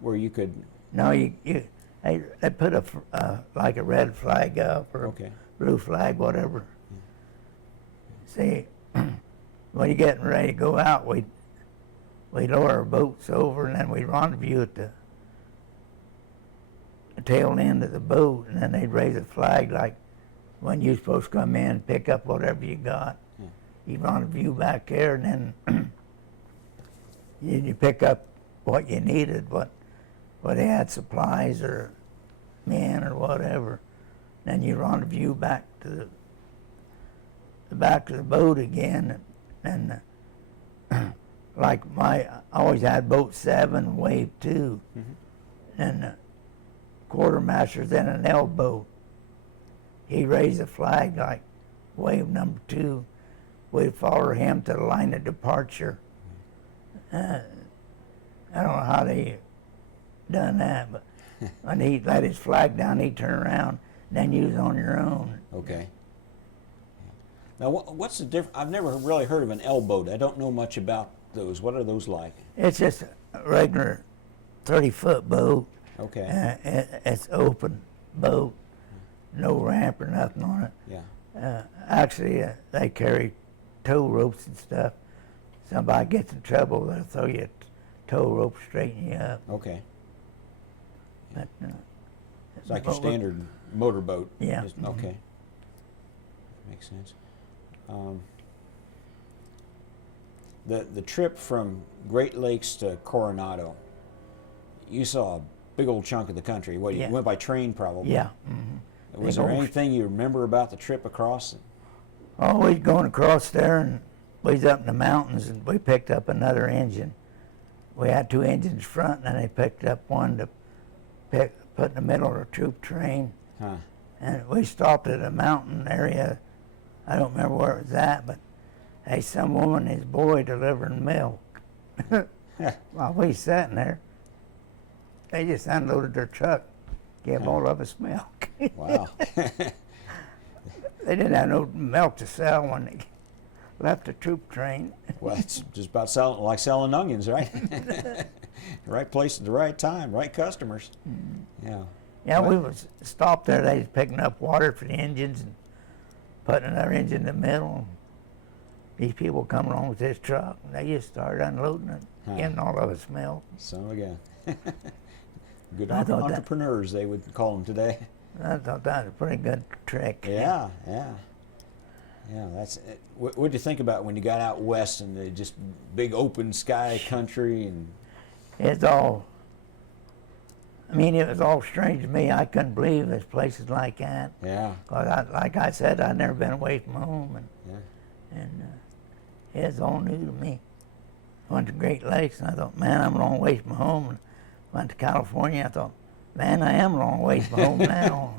where you could? No, they put like a red flag up or Okay. a blue flag, whatever. See, when you're getting ready to go out, we lower our boats over, and then we rendezvous at tail end of the boat, and then they'd raise a flag like when you're supposed to come in and pick up whatever you got. Yeah. You rendezvous back there, and then you pick up what you needed, what they had, supplies or men or whatever. Then you rendezvous back to the boat again, and like I always had boat 7, wave 2, and the quartermaster's in an L boat. He raised a flag like wave number 2. We'd follow him to the line of departure. I don't know how they done that, but when he let his flag down, he'd turn around, then you was on your own. Okay. Now, what's the difference? I've never really heard of an L boat. I don't know much about those. What are those like? It's just a regular 30-foot boat. Okay. It's open boat, no ramp or nothing on it. Yeah. Actually, they carry tow ropes and stuff. Somebody gets in trouble, they'll throw you a tow rope, straighten you up. Okay. But, It's like your standard motorboat. Yeah. Okay. Makes sense. The trip from Great Lakes to Coronado, you saw a big old chunk of the country. Well, you Yeah. went by train probably. Yeah. Was Big there old- anything you remember about the trip across? Always going across there, and we was up in the mountains, and we picked up another engine. We had 2 engines front, and then they picked up one to put in the middle of the troop train. Huh. And we stopped at a mountain area. I don't remember where it was at, but hey, some woman and his boy delivering milk. While we sitting there, they just unloaded their truck, gave all of us milk. Wow. They didn't have no milk to sell when they left the troop train. Well, it's just about selling onions, right? Right place at the right time, right customers. Yeah. Yeah, we Well, was stopped there. They was picking up water for the engines and putting another engine in the middle. These people come along with this truck, and they just started unloading it, getting all of us milk. So again, good I thought that- entrepreneurs, they would call them today. I thought that was a pretty good trick. Yeah, yeah. Yeah, that's it. What did you think about when you got out west and the just big open sky country and It's all, I mean, it was all strange to me. I couldn't believe there's places like that. yeah, 'Cause like I said, I'd never been away from home, yeah. and it's all new to me. Went to Great Lakes, and I thought, man, I'm a long way from home. And went to California, I thought, man, I am a long way from home now.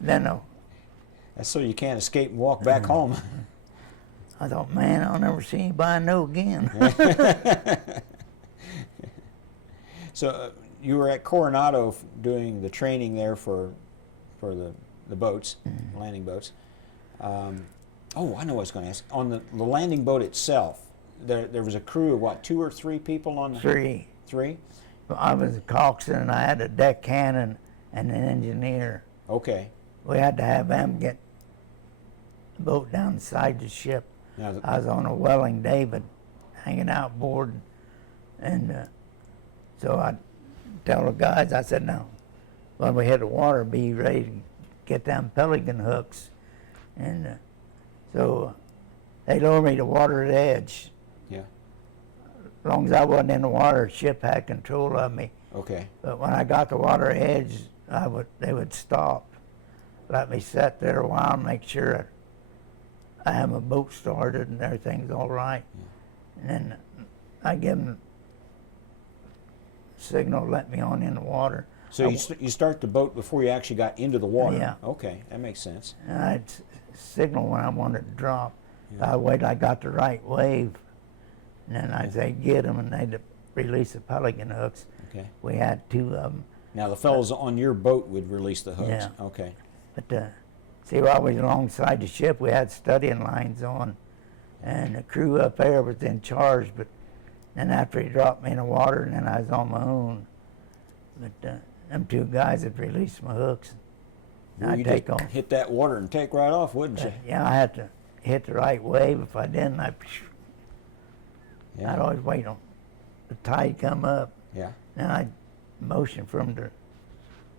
Then That's so you can't escape and walk back home. I thought, man, I'll never see anybody I know again. So you were at Coronado doing the training there for the boats, landing boats. Oh, I know what I was going to ask. On the landing boat itself, there was a crew of what, 2 or 3 people on the 3. 3? I was a coxswain, and I had a deckhand and an engineer. Okay. We had to have them get the boat down the side of the ship. Now, I was on a Welling David, hanging out board, and so I tell the guys, I said, now, when we hit the water, be ready to get them pelican hooks. And so they lowered me to water's edge. yeah. As long as I wasn't in the water, the ship had control of me. Okay. But when I got to water edge, they would stop, let me sit there a while and make sure I have my boat started and everything's all right. And then I give them a signal, let me on in the water. So you start the boat before you actually got into the water? Yeah. Okay, that makes sense. And I'd signal when I wanted to drop. I'd wait till I got the right wave, and then I'd say get them, and they'd release the pelican hooks. Okay. We had 2 of them. Now the fellows on your boat would release the hooks. Yeah. Okay. But see, while we was alongside the ship, we had studying lines on, and the crew up there was in charge. But then after he dropped me in the water, and then I was on my own. But them 2 guys had released my hooks. And I'd You take just off. hit that water and take right off, wouldn't you? Yeah, I had to hit the right wave. If I didn't, I'd Yeah. always wait on the tide come up. Yeah. And I'd motion for them to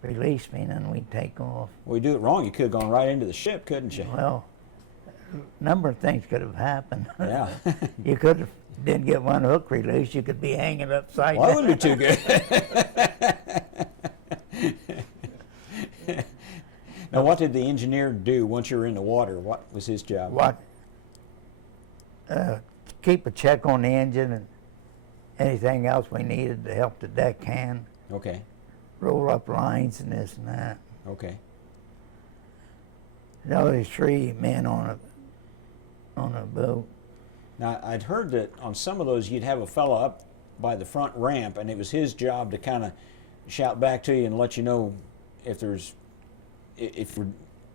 release me, and then we'd take off. Well, you do it wrong, you could have gone right into the ship, couldn't you? Well, a number of things could have happened. Yeah. You could have didn't get one hook release, you could be hanging upside Well, that down. wouldn't be too good. Now, what did the engineer do once you were in the water? What was his job? What? Keep a check on the engine and anything else we needed to help the deckhand. Okay, Roll up lines and this and that. okay. There was 3 men on a boat. Now, I'd heard that on some of those you'd have a fella up by the front ramp, and it was his job to kind of shout back to you and let you know if we're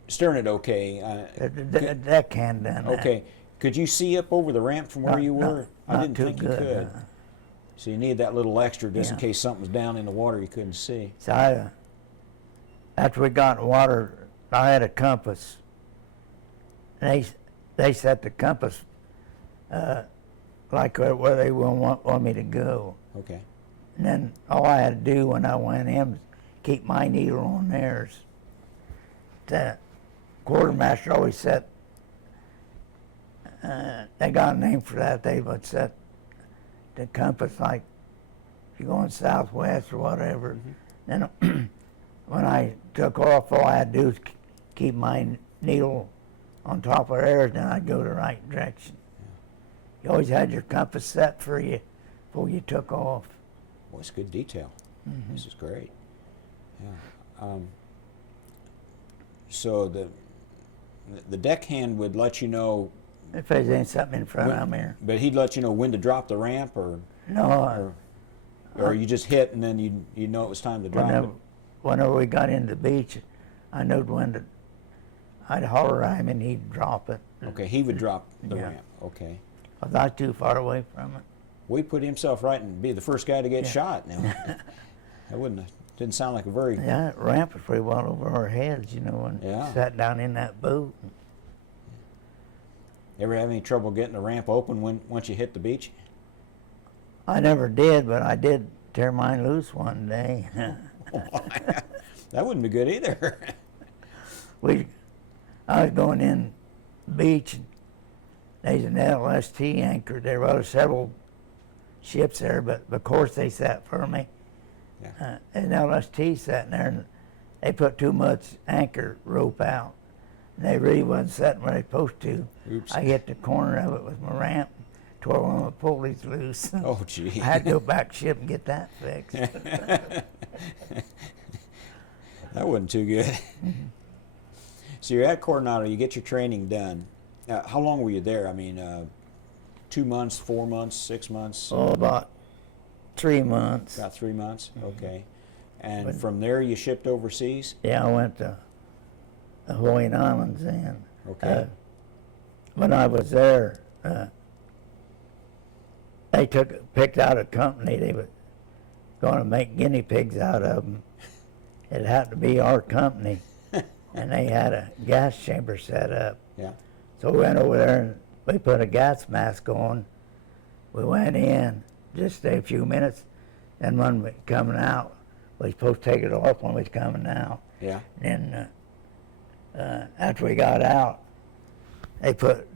steering it okay. The deckhand done that. Okay. Could you see up over the ramp from where you were? I not didn't too think you good, could. So you needed that little extra just in Yeah. case something was down in the water you couldn't see. So after we got in the water, I had a compass. And they set the compass like where they want me to go. Okay. And then all I had to do when I went in was keep my needle on theirs. The quartermaster always set, they got a name for that, they would set the compass like if you're going southwest or whatever. Then when I took off, all I had to do was keep my needle on top of theirs, then I'd go the right direction. You always had your compass set for you before you took off. Well, it's good detail. This is great. Yeah. So the deckhand would let you know, If there's ain't something in front of me. but he'd let you know when to drop the ramp, or No, you just hit and then you know it was time to drop whenever we got into the beach, I knowed when to, I'd holler at him and he'd drop it. it. Okay, he would drop the Yeah. ramp. Okay. I was not too far away from it. Well, he put himself right and be the first guy to get Yeah. shot. Now, that didn't sound like a very. Yeah, that ramp was pretty well over our heads, you know, and Yeah. sat down in that boat. Ever have any trouble getting the ramp open once you hit the beach? I never did, but I did tear mine loose one day. That wouldn't be good either. I was going in the beach, and there's an LST anchored there. Well, there's several ships there, but of course they sat for me. Yeah. An LST sitting there, and they put too much anchor rope out. And they really wasn't setting where they supposed to. Oops. I hit the corner of it with my ramp, tore one of the pulleys loose. Oh, gee. I had to go back ship and get that fixed. That wasn't too good. So you're at Coronado, you get your training done. How long were you there? I mean, 2 months, 4 months, 6 months? Oh, about 3 months. About 3 months? Okay. And But- from there you shipped overseas? Yeah, I went to the Hawaiian Islands then. Okay. When I was there, they picked out a company. They were going to make guinea pigs out of them. It happened to be our company, and they had a gas chamber set up. Yeah. So we went over there and we put a gas mask on. We went in, just stayed a few minutes, and when we coming out, we were supposed to take it off when we was coming out. Yeah. And after we got out, they put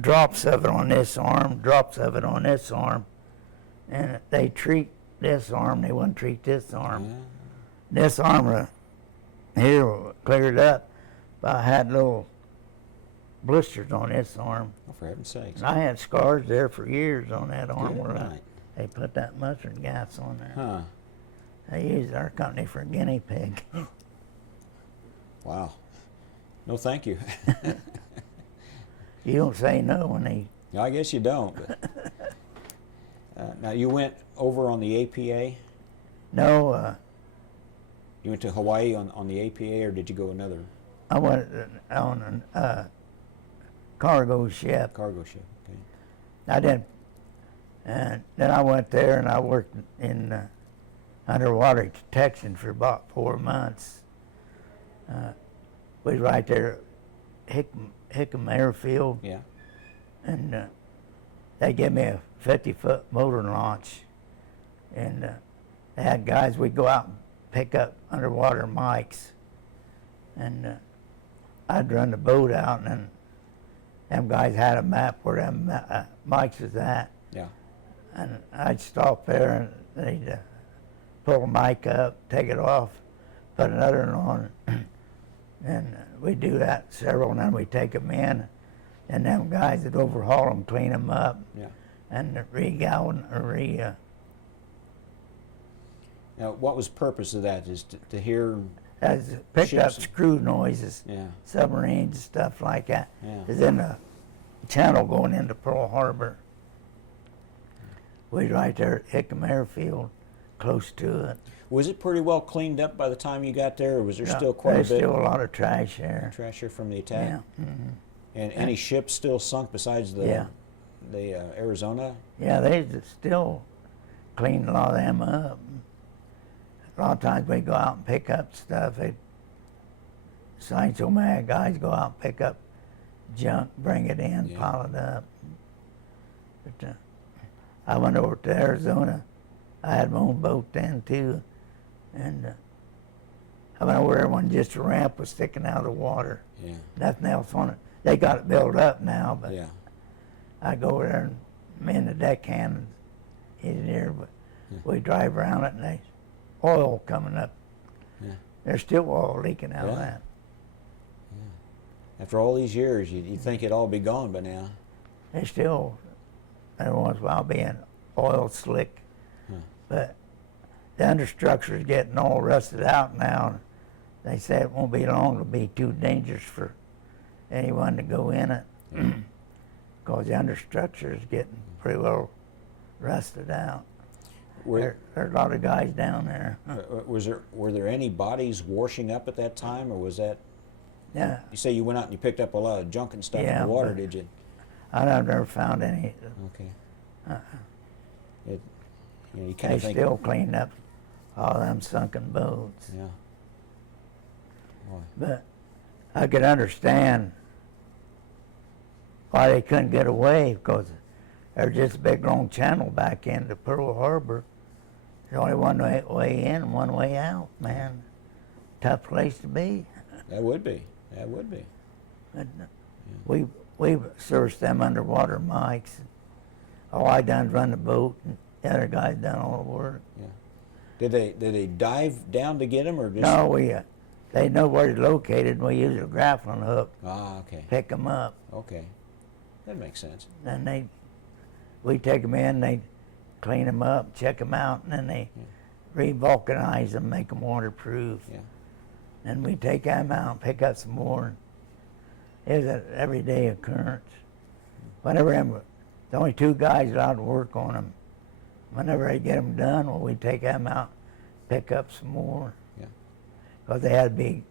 drops of it on this arm, drops of it on this arm, and they treat this arm, they wouldn't treat this arm. Yeah. This arm here cleared up, but I had little blisters on this arm. Oh, for heaven's sakes. And I had scars there for years on that arm Good where night. they put that mustard gas on there. Huh. They used our company for a guinea pig. Wow. No, thank you. You don't say no when they. I guess you don't. But, now, you went over on the APA? No, You went to Hawaii on the APA, or did you go another I went on a cargo ship. cargo ship? Okay. I didn't. And then I went there and I worked in underwater detection for about 4 months. We was right there at Hickam Airfield, Yeah. and they gave me a 50-foot motor launch. And they had guys, we'd go out and pick up underwater mics, and I'd run the boat out, and then them guys had a map where them mics was at. Yeah. And I'd stop there, and they'd pull the mic up, take it off, put another one on, and we'd do that several, and then we'd take them in, and them guys would overhaul them, clean them up, Yeah. and Now, what was the purpose of that? Is to hear? as picked up Ships. screw noises, Yeah. submarines, stuff like that. Yeah. Is in the channel going into Pearl Harbor. We'd right there at Hickam Airfield, close to it. Was it pretty well cleaned up by the time you got there, or was there Yeah, still quite a there's bit still a lot of trash there. trash here from the attack? Yeah. Mm-hmm. And any ships still sunk besides the Yeah. Arizona? Yeah, they still clean a lot of them up. A lot of times we go out and pick up stuff. Sancho Mag guys go out and pick up junk, bring it in, Yeah. pile it up. But I went over to Arizona. I had my own boat then too, and I went over there when just a ramp was sticking out of the water. Yeah. Nothing else on it. They got it built up now, but Yeah. I go over there and me and the deckhand engineer, but we drive around it and there's oil coming up. Yeah. There's still oil leaking out of Yeah. that. After all these years, you'd think it'd all be gone by now. There's still, every once in a while, being oil slick, but the understructure is getting all rusted out now. They say it won't be long, it'll be too dangerous for anyone to go in it, because the understructure is getting pretty well rusted out. Were, There's a lot of guys down there. were there any bodies washing up at that time, or was that? Yeah, You say you went out and you picked up a lot of junk and stuff in Yeah, the water, but- did you? I've never found any. Okay. You kind They of think. still cleaned up all them sunken boats. Yeah. Boy. But I could understand why they couldn't get away, because there's just a big long channel back into Pearl Harbor. There's only one way in and one way out, man. Tough place to be. That would be. That would be. But we searched them underwater mics. All I done is run the boat, and the other guys done all the work. Yeah. Did they dive down to get him, or just? No, they know where they're located, and we use a grappling hook, Ah, okay. pick them up. Okay. That makes sense. Then we take them in, they clean them up, check them out, and then they re-vulcanize them, make them waterproof. Yeah. Then we take them out, pick up some more. It was an everyday occurrence. Whenever the only two guys allowed to work on them. Whenever they get them done, well, we take them out, pick up some more. Yeah. Because they had to be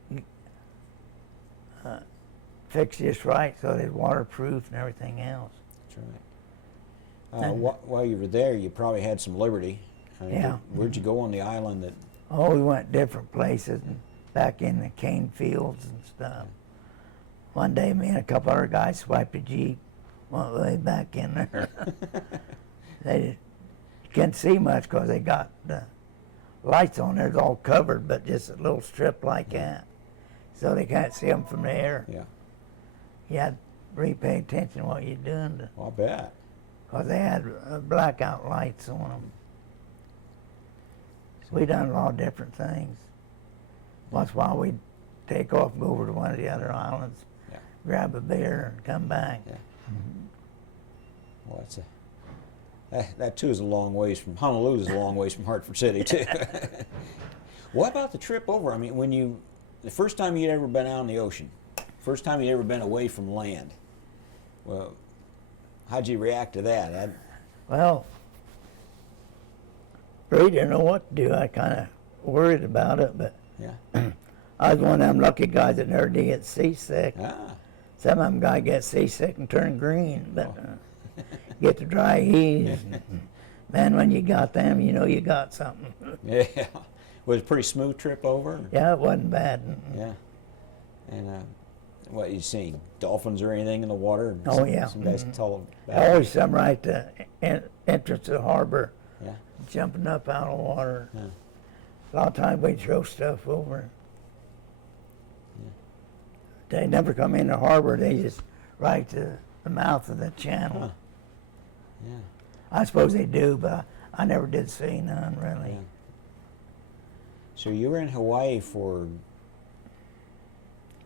fixed just right, so they're waterproof and everything else. That's right. And- While you were there, you probably had some liberty. Yeah. Where'd you go on the island that? Oh, we went different places and back in the cane fields and stuff. One day, me and a couple other guys swiped a Jeep, went way back in there. They can't see much because they got the lights on there. It's all covered, but just a little strip like that. So they can't see them from the air. Yeah. You had to really pay attention to what you're doing, Well, I bet. because they had blackout lights on them. We done a lot of different things. Once in a while we'd take off and go over to one of the other islands, Yeah. grab a beer and come back. Yeah. Well, that too is a long ways from Honolulu. Is a long ways from Hartford City too. What about the trip over? I mean, the first time you'd ever been out in the ocean, first time you'd ever been away from land. Well, how'd you react to that? Well, really didn't know what to do. I kind of worried about it, but Yeah. I was one of them lucky guys that never did get seasick. Ah. Some of them guys get seasick and turn green, but get the dry ease. Man, when you got them, you know you got something. Yeah. Was it a pretty smooth trip over? Yeah, it wasn't bad. Yeah. And what you seen? Dolphins or anything in the water? Oh, yeah. Some guys tell about it. Always some right at the entrance to the harbor, Yeah. jumping up out of the water. Yeah. A lot of times we'd throw stuff over. They never come in the harbor. They just right to the mouth of the channel. Huh. Yeah. I suppose they do, but I never did see none really. Yeah. So you were in Hawaii for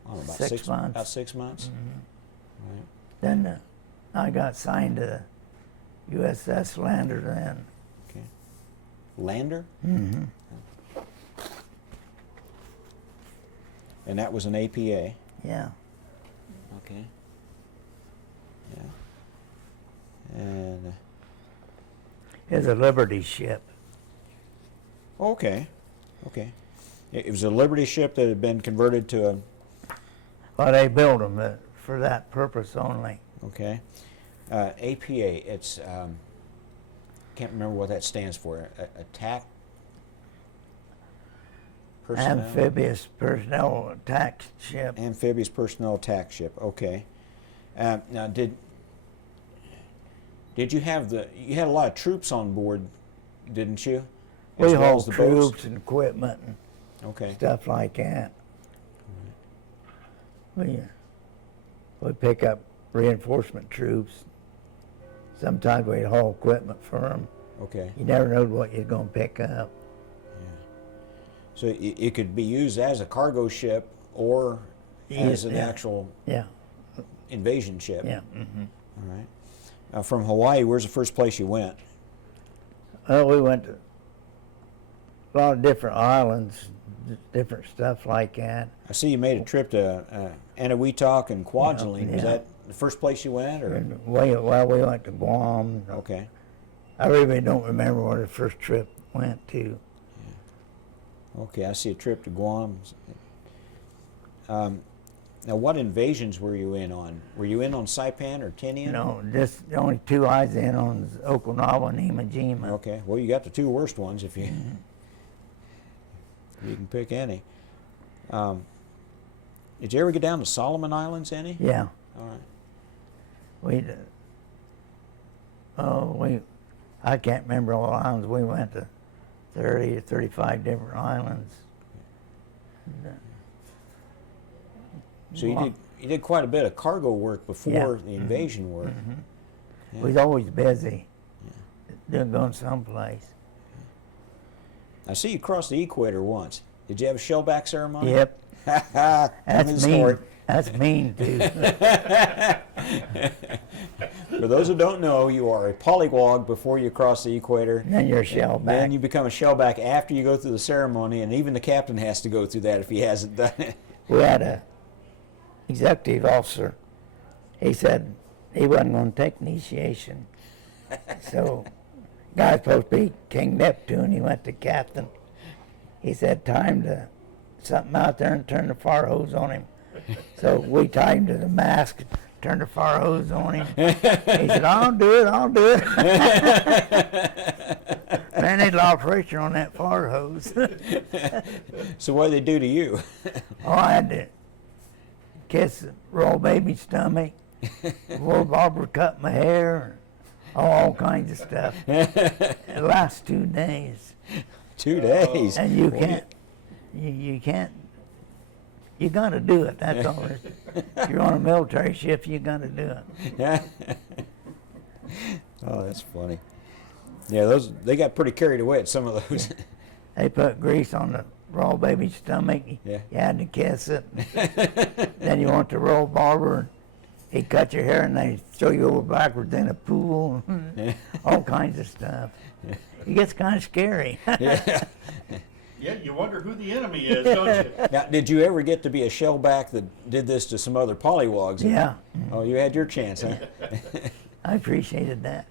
about 6 months. About 6 months. Mm-hmm. Right. Then I got signed to USS Lander then. Okay. Lander. Mm-hmm. And that was an APA. Yeah. Okay. Yeah. And It was a Liberty ship. okay. Okay. It was a Liberty ship that had been converted to a. Well, they built them for that purpose only. Okay. APA. It's can't remember what that stands for. Attack. Personnel? Amphibious personnel attack ship. Amphibious personnel attack ship. Okay. Now, did you have you had a lot of troops on board, didn't you? We As well as hauled the troops boats? and equipment and Okay. stuff like that. We pick up reinforcement troops. Sometimes we'd haul equipment for them. Okay. You never know what you're going to pick up. So it could be used as a cargo ship or as an Yeah. actual Yeah, invasion ship. yeah. Mm-hmm. All right. From Hawaii, where's the first place you went? Well, we went to a lot of different islands, different stuff like that. I see you made a trip to Eniwetok and Kwajalein. Was Yeah. that the first place you went, or? And we went to Guam. Okay. I really don't remember where the first trip went to. Okay, I see a trip to Guam. Now, what invasions were you in on? Were you in on Saipan or Tinian? No, just the only two I was in on was Okinawa and Iwo Jima. Okay, well, you got the two worst ones if you you can pick any. Did you ever get down to Solomon Islands, any? Yeah, All right. I can't remember all the islands. We went to 30 or 35 different islands. So you did quite a bit of cargo work before Yeah. the invasion work. We was always busy. Going someplace. I see you crossed the equator once. Did you have a shellback ceremony? Yep. Tell me the That's story. mean. That's mean too. For those who don't know, you are a polywog before you cross the equator. And then you're shell Then back. you become a shellback after you go through the ceremony, and even the captain has to go through that if he hasn't done it. We had a executive officer. He said he wasn't going to take initiation. So, guy's supposed to be King Neptune. He went to captain. He said, time to something out there and turn the fire hose on him. So we tied him to the mast, turned the fire hose on him. He said, I'll do it. Man, they lost pressure on that fire hose. So what did they do to you? Oh, I had to kiss the roll baby's stomach. Roll barber cut my hair. All kinds of stuff. It lasts 2 days. 2 days. And you can't, you can't, you got to do it. That's all. If you're on a military ship, you got to do it. Oh, that's funny. Yeah, they got pretty carried away at some of those. They put grease on the roll baby's stomach. Yeah. You had to kiss it. Then you went to roll barber. He'd cut your hair and they throw you over backwards in a pool. All kinds of stuff. It gets kind of scary. Yeah. Yeah, you wonder who the enemy is, don't you? Now, did you ever get to be a shellback that did this to some other polywogs? Yeah. Oh, you had your chance, huh? I appreciated that.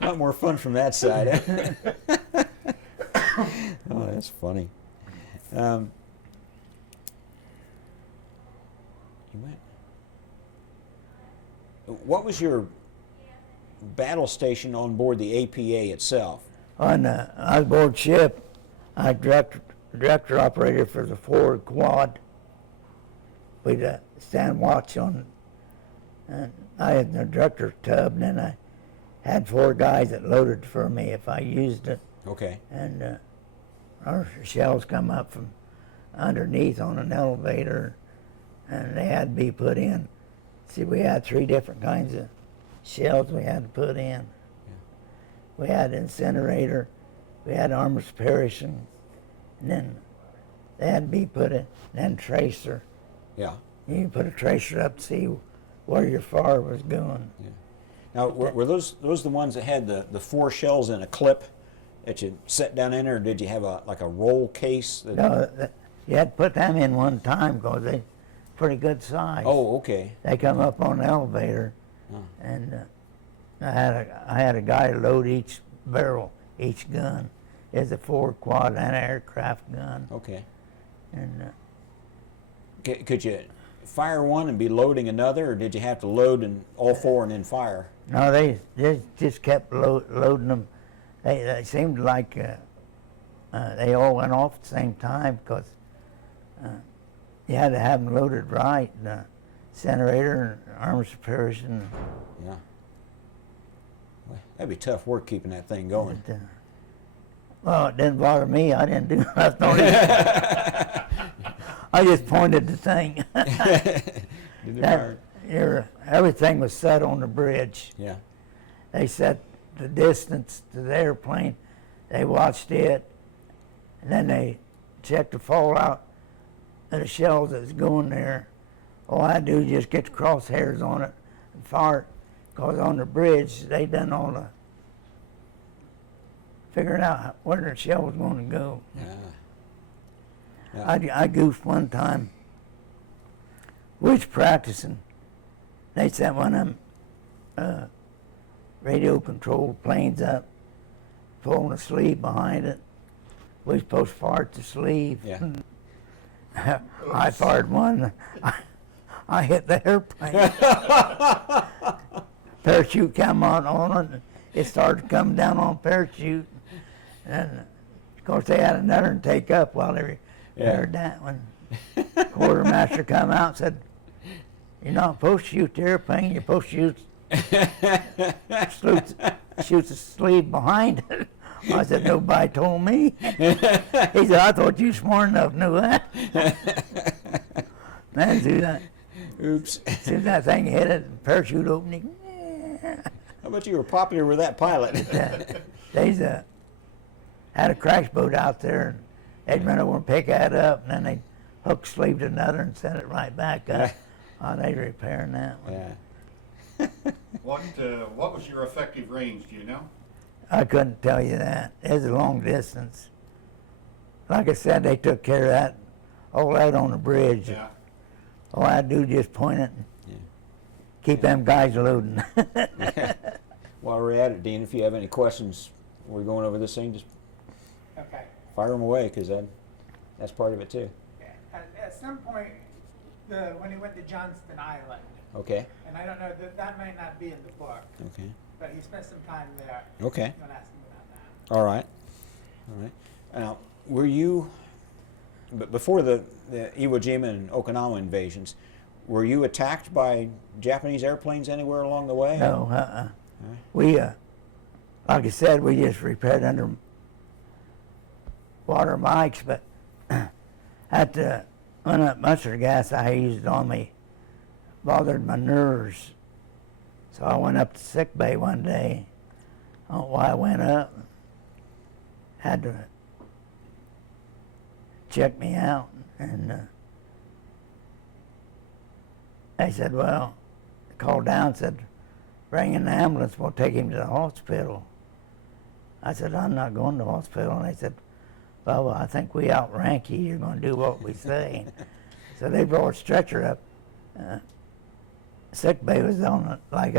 A lot more fun from that side. Oh, that's funny. You went. What was your battle station on board the APA itself? On the outboard ship, I director operator for the forward quad. We'd stand watch on, and I had the director's tub, and then I had 4 guys that loaded for me if I used it. Okay. And our shells come up from underneath on an elevator, and they had to be put in. See, we had 3 different kinds of shells we had to put in. Yeah. We had incinerator, we had armor's perishing, and then they had to be put in, then tracer. Yeah. You put a tracer up to see where your fire was going. Yeah. Now, were those the ones that had the 4 shells in a clip that you set down in there, or did you have like a roll case? No, you had to put them in one time because they pretty good size. Oh, okay. They come up on the elevator, and I had a guy load each barrel, each gun. It's a 4 quad anti-aircraft gun. Okay. And Could you fire one and be loading another, or did you have to load all 4 and then fire? no, they just kept loading them. They seemed like they all went off at the same time because you had to have them loaded right. Incinerator and armor suppression. Yeah. Well, that'd be tough work keeping that thing going. Well, it didn't bother me. I didn't do nothing. I just pointed the thing. Did they fire? Everything was set on the bridge. Yeah. They set the distance to the airplane. They watched it, and then they checked the fallout of the shells that was going there. All I do is just get the crosshairs on it and fire it, because on the bridge they done all the figuring out where the shell was going to go. Yeah. I goofed one time. We was practicing. They set one of them radio-controlled planes up, pulling a sleeve behind it. We was supposed to fire at the sleeve. Yeah. I fired one. I hit the airplane. Parachute came out on it. It started coming down on parachute. And of course they had another one take up while they repaired that one. Quartermaster come out and said, "You're not supposed to shoot the airplane, you're supposed to shoot the sleeve behind it." I said, "Nobody told me." He said, "I thought you smart enough knew that." Man, see that? Oops. As soon as that thing hit it, parachute opening. How about you were popular with that pilot? They had a crash boat out there, and they'd run over and pick that up, and then they'd hook sleeve to another and send it right back up. Oh, they're repairing that one. Yeah. What was your effective range? Do you know? I couldn't tell you that. It was a long distance. Like I said, they took care of that all out on the bridge. Yeah. All I do is just point it and Yeah. keep them guys loading. While we're at it, Dean, if you have any questions, we're going over this thing, just Okay. fire them away, because that's part of it too. Yeah. At some point, when he went to Johnston Island, Okay. and I don't know, that might not be in the book, Okay. but he spent some time there. Okay. I'm going to ask him about that. All right. All right. Now, were you, before the Iwo Jima and Okinawa invasions, were you attacked by Japanese airplanes anywhere along the way? No, we, like I said, we just repaired under water mics, but at the when that mustard gas I used on me bothered my nerves. So I went up to sick bay one day. I don't know why I went up. Had to check me out, and they said, well, called down, said, bring in the ambulance, we'll take him to the hospital. I said, I'm not going to the hospital. And they said, well, I think we outrank you. You're going to do what we say. So they brought a stretcher up. Sick bay was on like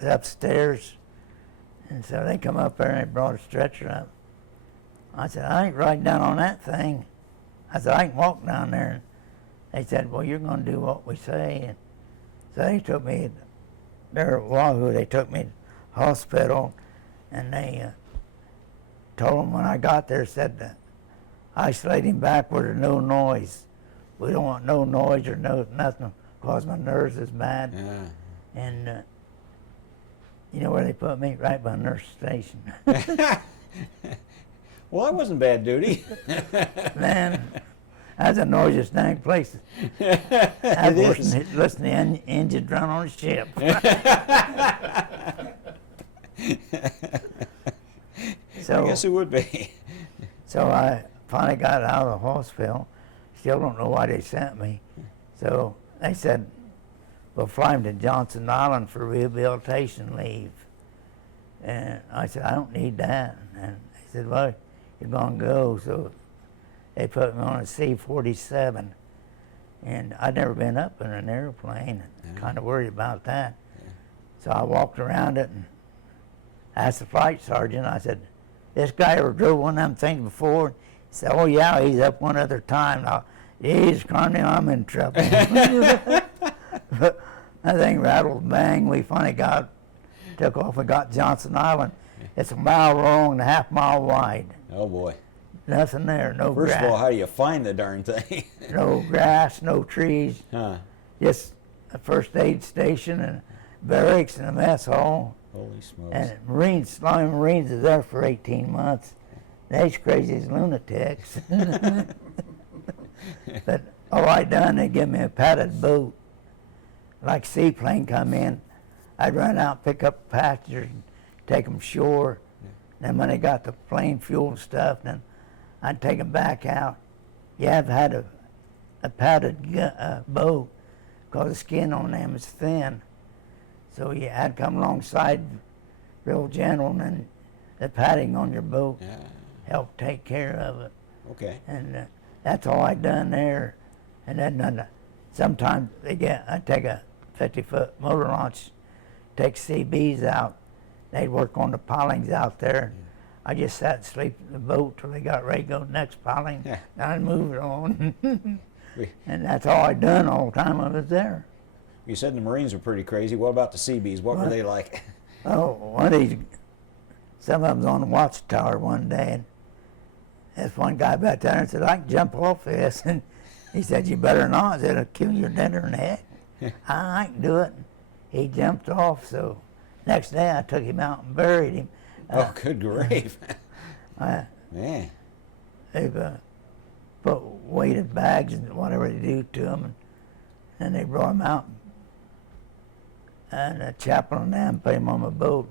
upstairs. And so they come up there and they brought a stretcher up. I said, I ain't riding down on that thing. I said, I can walk down there. And they said, well, you're going to do what we say. And so they took me there at Wahoo. They took me to the hospital, and they told them when I got there, said, isolate him back where there's no noise. We don't want no noise or nothing, because my nerves is bad. Yeah. And you know where they put me? Right by the nurse station. Well, that wasn't bad duty. Man, that's the noisiest dang place. That's It worse is. than listening to engines run on a ship. I guess it would be. So I finally got out of the hospital. Still don't know why they sent me. So they said, we'll fly him to Johnson Island for rehabilitation leave. And I said, I don't need that. And they said, well, you're going to go. So they put me on a C-47. And I'd never been up in an airplane. Yeah. Kind of worried about that. Yeah. So I walked around it and asked the flight sergeant, I said, this guy ever drove one of them things before? He said, oh yeah, he's up one other time. Now, geez, Carney, I'm in trouble. That thing rattled, bang, we finally took off and got Johnson Island. It's a mile long and a half mile wide. Oh boy. Nothing there, no First grass. of all, how do you find the darn thing? No grass, no trees, Huh. just a first aid station and barracks and a mess hall. Holy smokes. And Marines are there for 18 months. They're as crazy as lunatics. But all I done, they give me a padded boat. Like seaplane come in, I'd run out, pick up passengers, and take them ashore. Then when they got the plane fuel and stuff, then I'd take them back out. You have had a padded boat, because the skin on them is thin. So you had to come alongside real gentle, and then the padding on your boat Yeah. helped take care of it. Okay. And that's all I done there. And then sometimes I'd take a 50-foot motor launch, take CBs out. They'd work on the pilings out there. I just sat and sleep in the boat till they got ready to go to the next piling. Yeah. And I'd move it on. We- And that's all I done all the time I was there. You said the Marines were pretty crazy. What about the Seabees? What were What? they like? Oh, some of them was on the watchtower one day, and this one guy back there and said, I can jump off this. And he said, you better not. I said, it'll kill you dead in the head. I can do it. He jumped off, so next day I took him out and buried him. Oh, good grief. I, Man. they've put weighted bags and whatever they do to them, and then they brought him out. And the chaplain and them put him on the boat.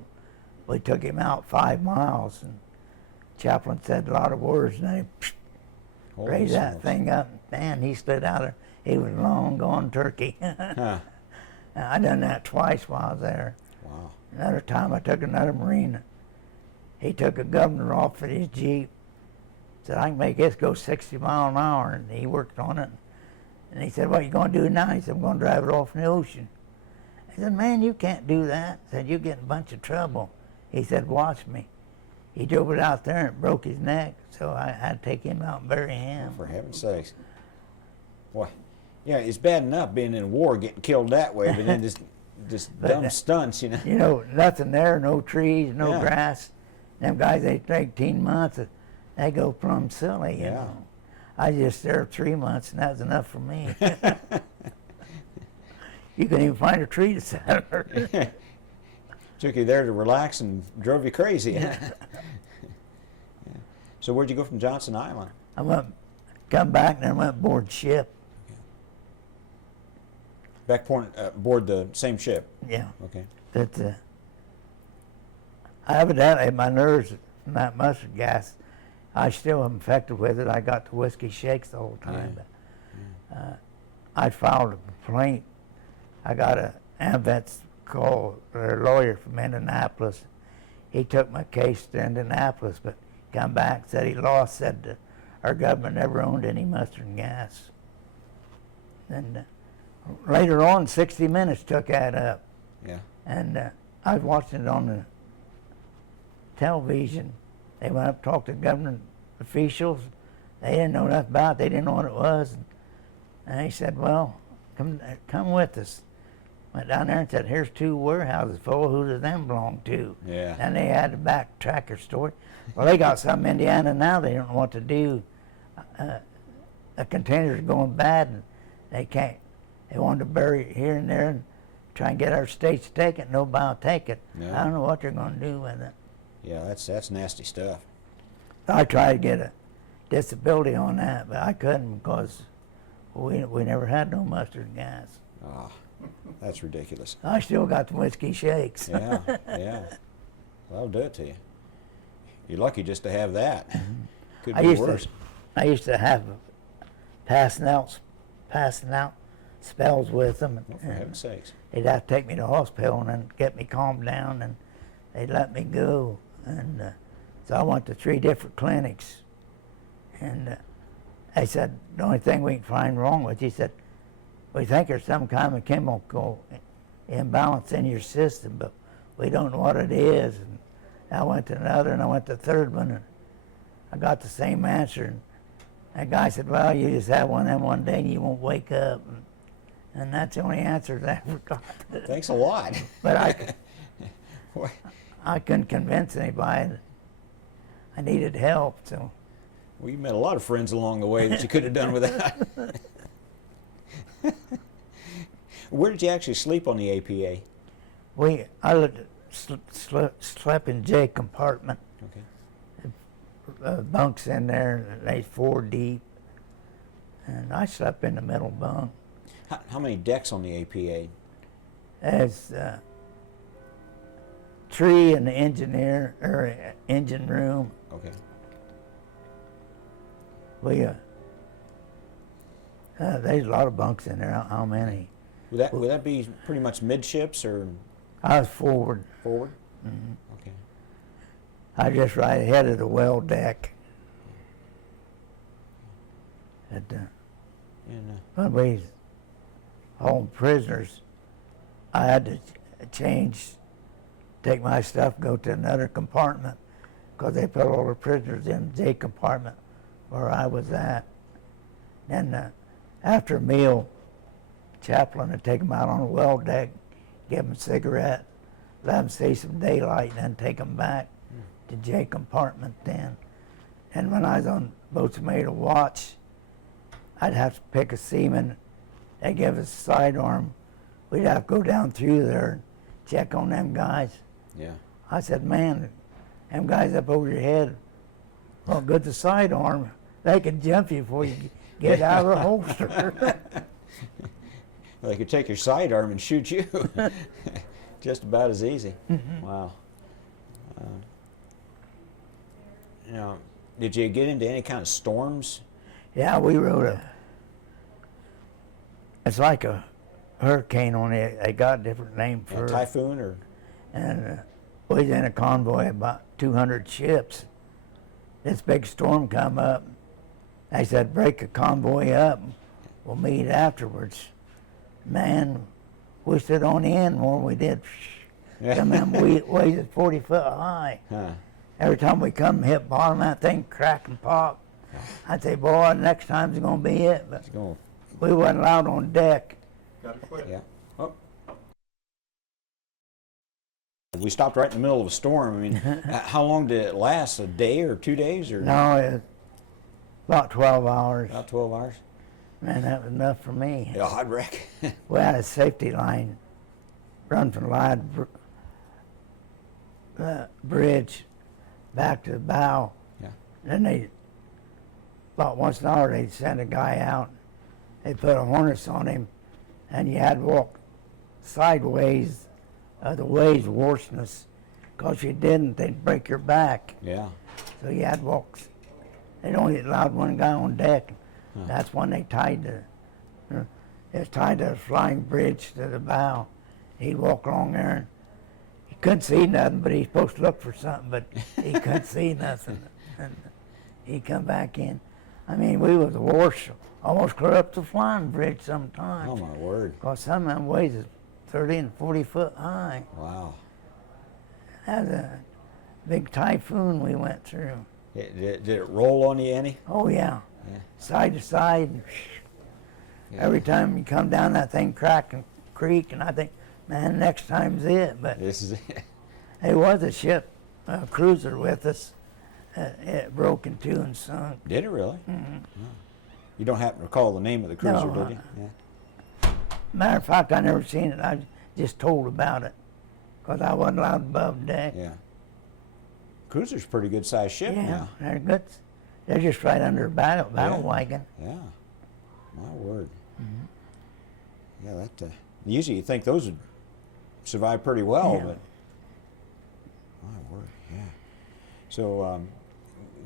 We took him out 5 miles, and chaplain said a lot of words, and then he Holy raised that smokes. thing up. Man, he slid out there. He was long gone turkey. Huh. I done that twice while I was there. Wow. Another time I took another Marine. He took a governor off at his Jeep. Said, I can make this go 60 miles an hour. And he worked on it. And he said, what are you going to do now? He said, I'm going to drive it off in the ocean. I said, man, you can't do that. I said, you're getting a bunch of trouble. He said, watch me. He drove it out there and it broke his neck. So I had to take him out and bury him. For heaven's sakes. Boy. Yeah, it's bad enough being in a war, getting killed that way, but then just But dumb that- stunts, you know. You know, nothing there, no trees, no Yeah. grass. Them guys, they take 18 months, they go plumb silly, you Yeah. know. I just there 3 months, and that was enough for me. You couldn't even find a tree to sit under. Took you there to relax and drove you crazy. Yeah. So where'd you go from Johnson Island? I come back, and then went aboard ship. Back aboard the same ship. Yeah, Okay. that evidently my nerves from that mustard gas, I still am infected with it. I got the whiskey shakes the whole time. But, I filed a complaint. I got a AMVETS call, their lawyer from Indianapolis. He took my case to Indianapolis, but come back, said he lost, said our government never owned any mustard gas. And later on, 60 Minutes took that up. Yeah. And I was watching it on the television. They went up, talked to government officials. They didn't know nothing about it. They didn't know what it was. And they said, well, come with us. Went down there and said, here's 2 warehouses full. Who do them belong to? Yeah. And they had to backtrack their story. Well, they got some in Indiana now. They don't know what to do. A container's going bad, and they can't. They wanted to bury it here and there and try and get our states to take it. Nobody will take it. No. I don't know what they're going to do with it. Yeah, that's nasty stuff. I tried to get a disability on that, but I couldn't because we never had no mustard gas. Ah, that's ridiculous. I still got the whiskey shakes. Yeah, yeah. That'll do it to you. You're lucky just to have that. Could be worse. I used to have passing out spells with them. Oh, for heaven's sakes. They'd have to take me to the hospital and then get me calmed down, and they'd let me go. And so I went to 3 different clinics, and they said the only thing we can find wrong with you, he said, we think there's some kind of chemical imbalance in your system, but we don't know what it is. And I went to another, and I went to the 3rd one, and I got the same answer. And that guy said, well, you just have one of them one day and you won't wake up. And that's the only answer I ever got. Thanks a lot. But I couldn't convince anybody that I needed help. So. Well, you met a lot of friends along the way that you could have done without. Where did you actually sleep on the APA? I slept in J compartment. Okay. Bunks in there, they 4 deep, and I slept in the middle bunk. How many decks on the APA? There's 3 in the engine room. Okay. There's a lot of bunks in there. How many? Would that be pretty much midships or I was forward. forward? Mm-hmm. Okay. I was just right ahead of the well deck. When we hauled prisoners, I had to take my stuff, go to another compartment, because they put all the prisoners in the J compartment where I was at. Then after a meal, chaplain would take them out on the well deck, give them a cigarette, let them see some daylight, and then take them back to J compartment then. And when I was on boats made a watch, I'd have to pick a seaman. They give us a sidearm. We'd have to go down through there and check on them guys. Yeah. I said, man, them guys up over your head, well, good the sidearm. They could jump you before you get out of the holster. Well, they could take your sidearm and shoot you. Just about as easy. Mm-hmm. Wow. Now, did you get into any kind of storms? Yeah, we rode it's like a hurricane on it. They got a different name for A it. typhoon or? And we was in a convoy of about 200 ships. This big storm come up. They said, break the convoy up. We'll meet afterwards. Man, we stood on the end more than we did. Some of them waves 40 foot high. Huh. Every time we come hit bottom, that thing crack and pop. I'd say, boy, next time's gonna be it. But we wasn't allowed on deck. Gotta quit. Yeah. Oh. We stopped right in the middle of a storm. I mean, how long did it last? A day or 2 days? Or No, it was about 12 hours. About 12 hours? Man, that was enough for me. Yeah, I'd wreck. We had a safety line run from the line bridge back to the bow. Yeah. Then about once an hour, they'd send a guy out. They put a harness on him, and you had to walk sideways. The waves worseness, because if you didn't, they'd break your back. Yeah. So you had to walk. They'd only allowed one guy on deck. Huh. That's when they tied it's tied to the flying bridge to the bow. He'd walk along there, and he couldn't see nothing, but he's supposed to look for something, but he couldn't see nothing. And he'd come back in. I mean, we was worse, almost clear up the flying bridge sometimes. Oh, my word. Because some of them waves is 30 and 40 foot high. Wow. That was a big typhoon we went through. Did it roll on you any? Oh, yeah. Yeah. Side to side. Yeah. Every time you come down, that thing crack and creak, and I think, man, next time's it. But This is it. there was a ship, a cruiser with us. It broke in two and sunk. Did it really? Mm-hmm. Oh. You don't happen to recall the name of the cruiser, No, did you? Yeah. Matter of fact, I never seen it. I just told about it because I wasn't allowed above deck. Yeah. cruiser's a pretty good sized ship Yeah, now. they're good. They're just right under a battle wagon. Yeah, my word. Yeah, that usually you think those would survive pretty well, Yeah. but my word, yeah. So,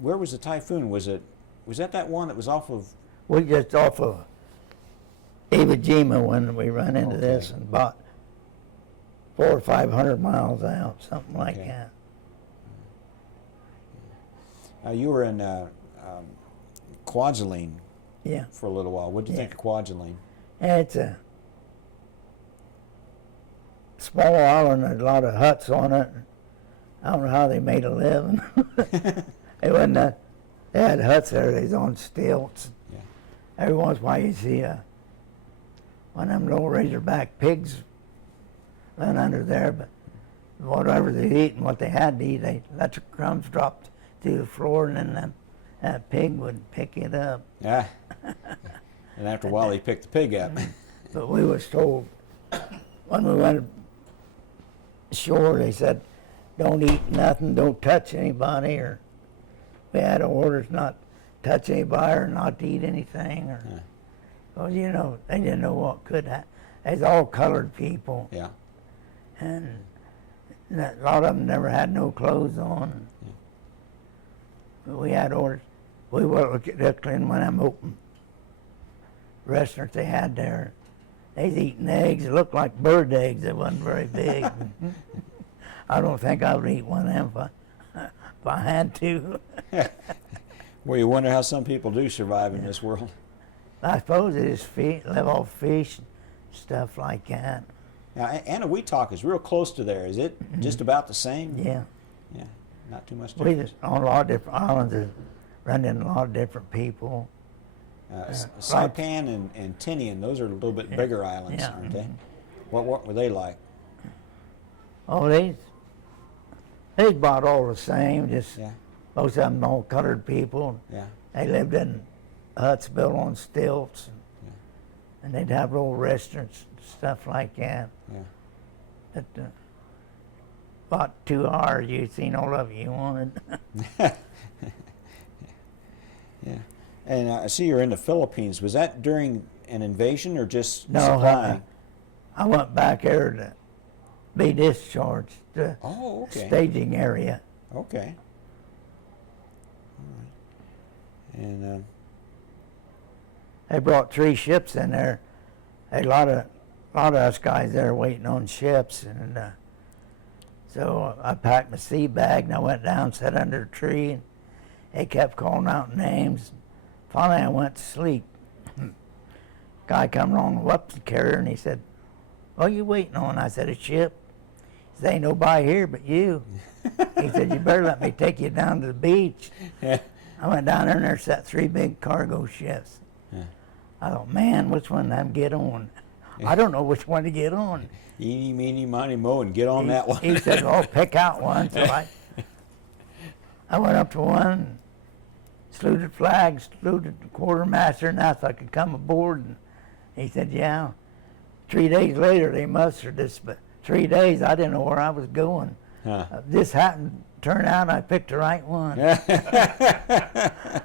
where was the typhoon? Was that one that was off of? We just off of Iwo Jima when we run into this Okay. and about 400 or 500 miles out, something like Okay. that. You were in Kwajalein Yeah. for a little while. What did you Yeah. think of Kwajalein? And it's a small island, there's a lot of huts on it. I don't know how they made a living. They wasn't they had huts there, they was on stilts. Yeah. Every once in a while you see one of them little razorback pigs run under there, but whatever they eat and what they had to eat, they let the crumbs drop to the floor, and then that pig would pick it up. Yeah. And after a while, he picked the pig up. But we was told when we went ashore, they said, don't eat nothing, don't touch anybody, or we had orders not to touch anybody or not to eat anything. Or, Yeah. well, you know, they didn't know what could happen. There's all colored people, Yeah. and a lot of them never had no clothes on. Yeah. But we had orders. We worked in one of them open restaurants they had there. They was eating eggs. It looked like bird eggs. They wasn't very big. I don't think I would eat one of them if I had to. Well, you wonder how some people do survive in this world. I suppose they just live off fish and stuff like that. Now, Anahuac is real close to there. Is it just about the same? Yeah. Yeah. Not too much We difference. just on a lot of different islands. Run into a lot of different people. Saipan and Tinian, those are a little bit bigger islands, Yeah. aren't they? What were they like? Oh, they's about all the same. Just Yeah. most of them all colored people. Yeah. They lived in huts built on stilts, Yeah. and they'd have little restaurants, stuff like that. Yeah. But about 2 hours, you seen all of it you wanted. Yeah. And I see you're in the Philippines. Was that during an invasion or just No, supplying? I went back there to be discharged to Oh, okay. staging area. Okay. All right. And They brought 3 ships in there. A lot of us guys there waiting on ships, and so I packed my sea bag and I went down, sat under a tree, and they kept calling out names. Finally, I went to sleep. Guy come along, whooped the carrier, and he said, "What are you waiting on?" I said, "A ship." He said, "Ain't nobody here but you." He said, "You better let me take you down to the beach." yeah. I went down there and there sat 3 big cargo ships. Yeah. I thought, man, which one of them get on? I don't know which one to get on. Eeny, meeny, miny, mo, and get on that one. He said, "Oh, pick out one." So I went up to one, saluted flags, saluted the quartermaster, and asked if I could come aboard. And he said, "Yeah." 3 days later, they mustered us, but 3 days I didn't know where I was going. Huh. This happened, turned out I picked the right one.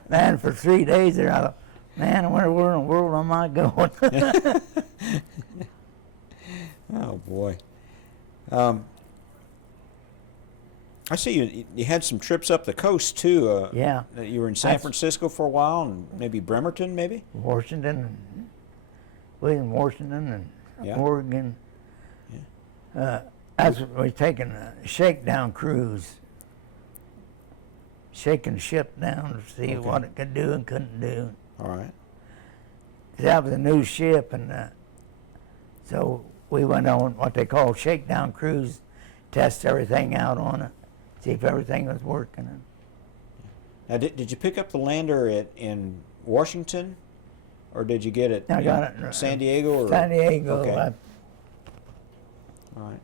Man, for 3 days there, I thought, man, where in the world am I going? Oh boy. I see you had some trips up the coast too. Yeah. You were in San Francisco for a while, and maybe Bremerton, maybe. Washington, and William Washington, and Yeah. Oregon. As we were taking a shakedown cruise, shaking the ship down to see Okay. what it could do and couldn't do. All right. That was a new ship, and so we went on what they call shakedown cruise, test everything out on it, see if everything was working. Now, did you pick up the lander in Washington, or did you get it I in got it in San Diego? Or? San Diego. Okay. All right.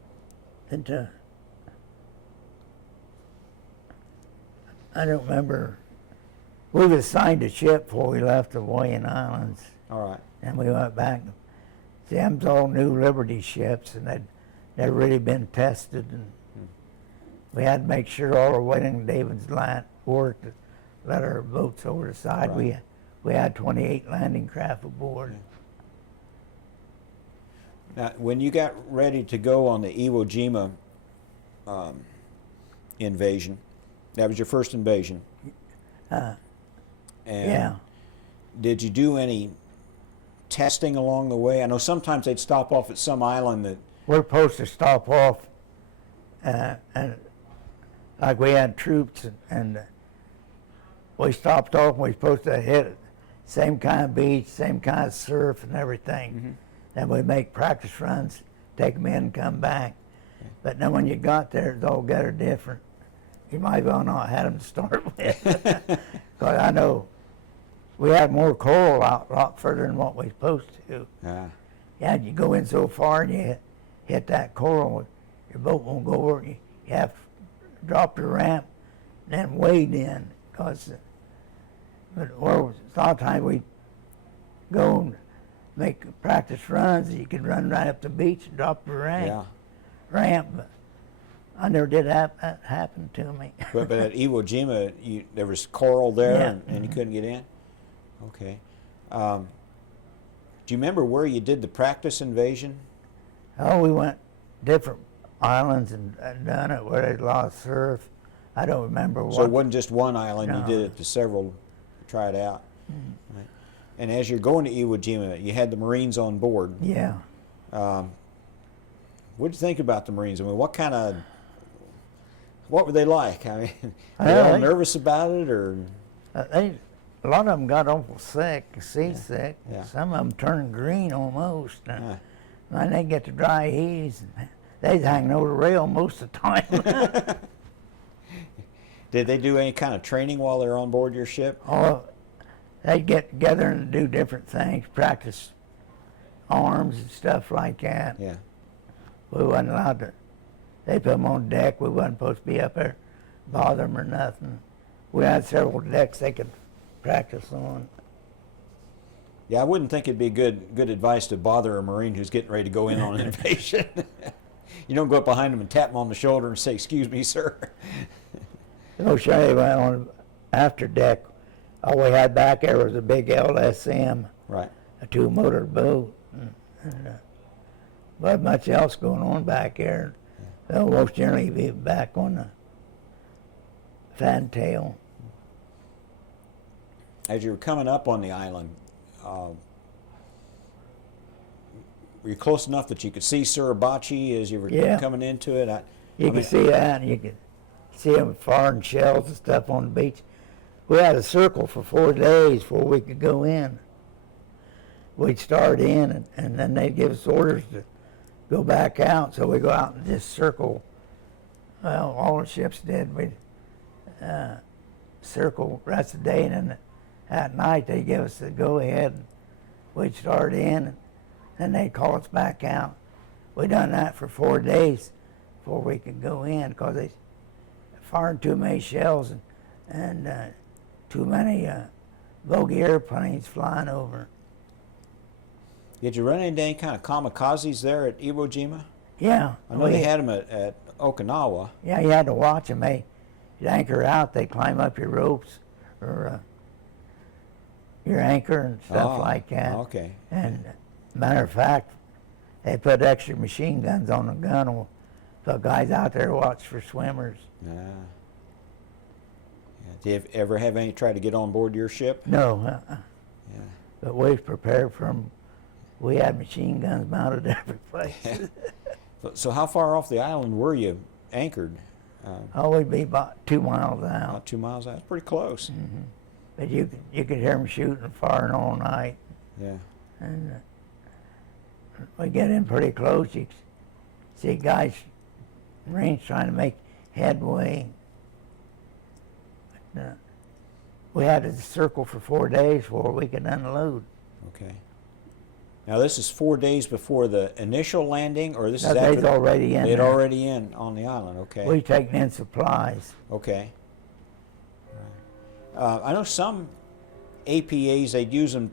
I don't remember. We was assigned a ship before we left the Hawaiian Islands, All right. and we went back. Them's all new Liberty ships, and they'd never really been tested. And we had to make sure all our Whaling David's worked to let our boats over the side. Right. We had 28 landing craft aboard. Now, when you got ready to go on the Iwo Jima invasion, that was your first invasion. And Yeah. did you do any testing along the way? I know sometimes they'd stop off at some island that. We're supposed to stop off, and like we had troops, and we stopped off, and we were supposed to hit it. Same kind of beach, same kind of surf and everything. Mm-hmm. And we make practice runs, take them in and come back. But then when you got there, it's altogether different. You might well not have them to start with. Because I know we had more coral out a lot further than what we were supposed to. Yeah, you go in so far and you hit that coral, your boat won't go over. You have to drop the ramp and then wade in. But a lot of times we go and make practice runs. You could run right up the beach and drop the ramp. But I never did have that happen to me. but at Iwo Jima, there was coral there, Yeah. and you couldn't get in? Okay. Do you remember where you did the practice invasion? Oh, we went different islands and done it where there's a lot of surf. I don't remember what. So it wasn't just one island, No. you did it to several, try it out. Right. And as you're going to Iwo Jima, you had the Marines on board. Yeah. What did you think about the Marines? I mean, what were they like? I mean, were they all nervous about it, or? A lot of them got awful sick, seasick. Yeah. Some of them turned green almost. Yeah. When they get to dry heaves, they's hanging over the rail most of the time. Did they do any kind of training while they were on board your ship? Oh, they'd get together and do different things, practice arms and stuff like that. Yeah. We wasn't allowed to. They put them on deck. We wasn't supposed to be up there, bother them or nothing. We had several decks they could practice on. Yeah, I wouldn't think it'd be good advice to bother a Marine who's getting ready to go in on an invasion. You don't go up behind him and tap him on the shoulder and say, "Excuse me, sir." No, sure, went on after deck. All we had back there was a big LSM, Right. a two-motor boat. Wasn't much else going on back there. They'll most generally be back on the fantail. As you were coming up on the island, were you close enough that you could see Suribachi as you were Yeah. coming into it? You could see that, and you could see them firing shells and stuff on the beach. We had a circle for 4 days before we could go in. We'd start in, and then they'd give us orders to go back out. So we go out and just circle. Well, all the ships did. We'd circle the rest of the day, and then at night they'd give us the go-ahead. We'd start in, and then they'd call us back out. We done that for 4 days before we could go in, because they firing too many shells and too many bogey airplanes flying over. Did you run into any kind of kamikazes there at Iwo Jima? Yeah. I know they had them at Okinawa. Yeah, you had to watch them. You'd anchor out, they'd climb up your ropes or your anchor and stuff like that. Okay. And matter of fact, they put extra machine guns on the gun. So guys out there watch for swimmers. Yeah. Did you ever have any try to get on board your ship? No, Yeah. but we was prepared for them. We had machine guns mounted every place. So how far off the island were you anchored? Oh, we'd be about 2 miles out. About 2 miles out. That's pretty close. But you could hear them shooting and firing all night. Yeah. And we get in pretty close. You see guys in range trying to make headway. But, we had to circle for 4 days before we could unload. Okay. Now this is 4 days before the initial landing, or this is No, after? they's already in They'd there. already in on the island. Okay. We taking in supplies. Okay. I know some APAs, they'd use them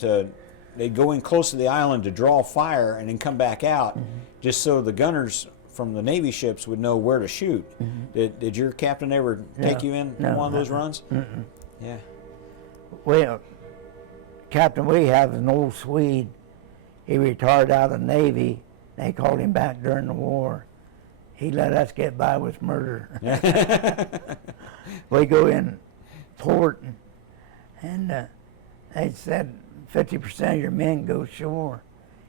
they'd go in close to the island to draw fire and then come back out, just so the gunners from the Navy ships would know where to shoot. Did your captain ever take you in No, one of those runs? Mm-mm. Yeah. Well, Captain we have an old Swede. He retired out of the Navy. They called him back during the war. He let us get by with murder. We go in port, and they said 50% of your men go ashore.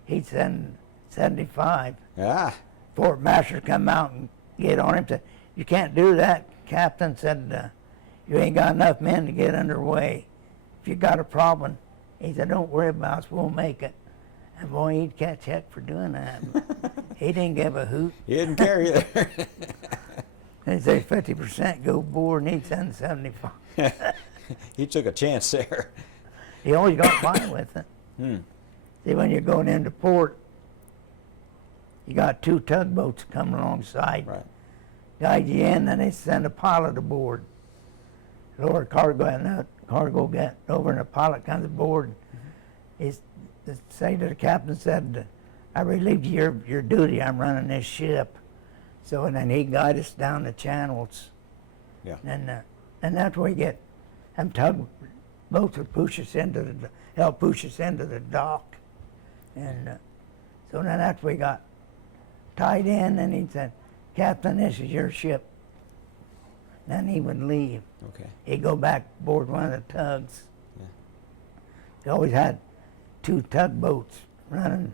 He'd send 75. Ah. Port master come out and get on him. Said, "You can't do that." Captain said, "You ain't got enough men to get underway. If you got a problem," he said, "don't worry about us. We'll make it." And boy, he'd catch heck for doing that. He didn't give a hoot. He didn't care either. He'd say 50% go board, and he'd send 75. He took a chance there. He always got by with it. See, when you're going into port, you got 2 tugboats coming alongside. Right. Guide you in, and they send a pilot aboard. Lower cargo, and the cargo got over, and the pilot comes aboard. He's say to the captain, said, "I relieved your duty. I'm running this ship." So and then he guide us down the channels. Yeah. And that's where you get them tugboats will push us into help push us into the dock. And so then that's where we got tied in, and he said, "Captain, this is your ship." Then he would leave. Okay. He'd go back aboard one of the tugs. Yeah. He always had 2 tugboats running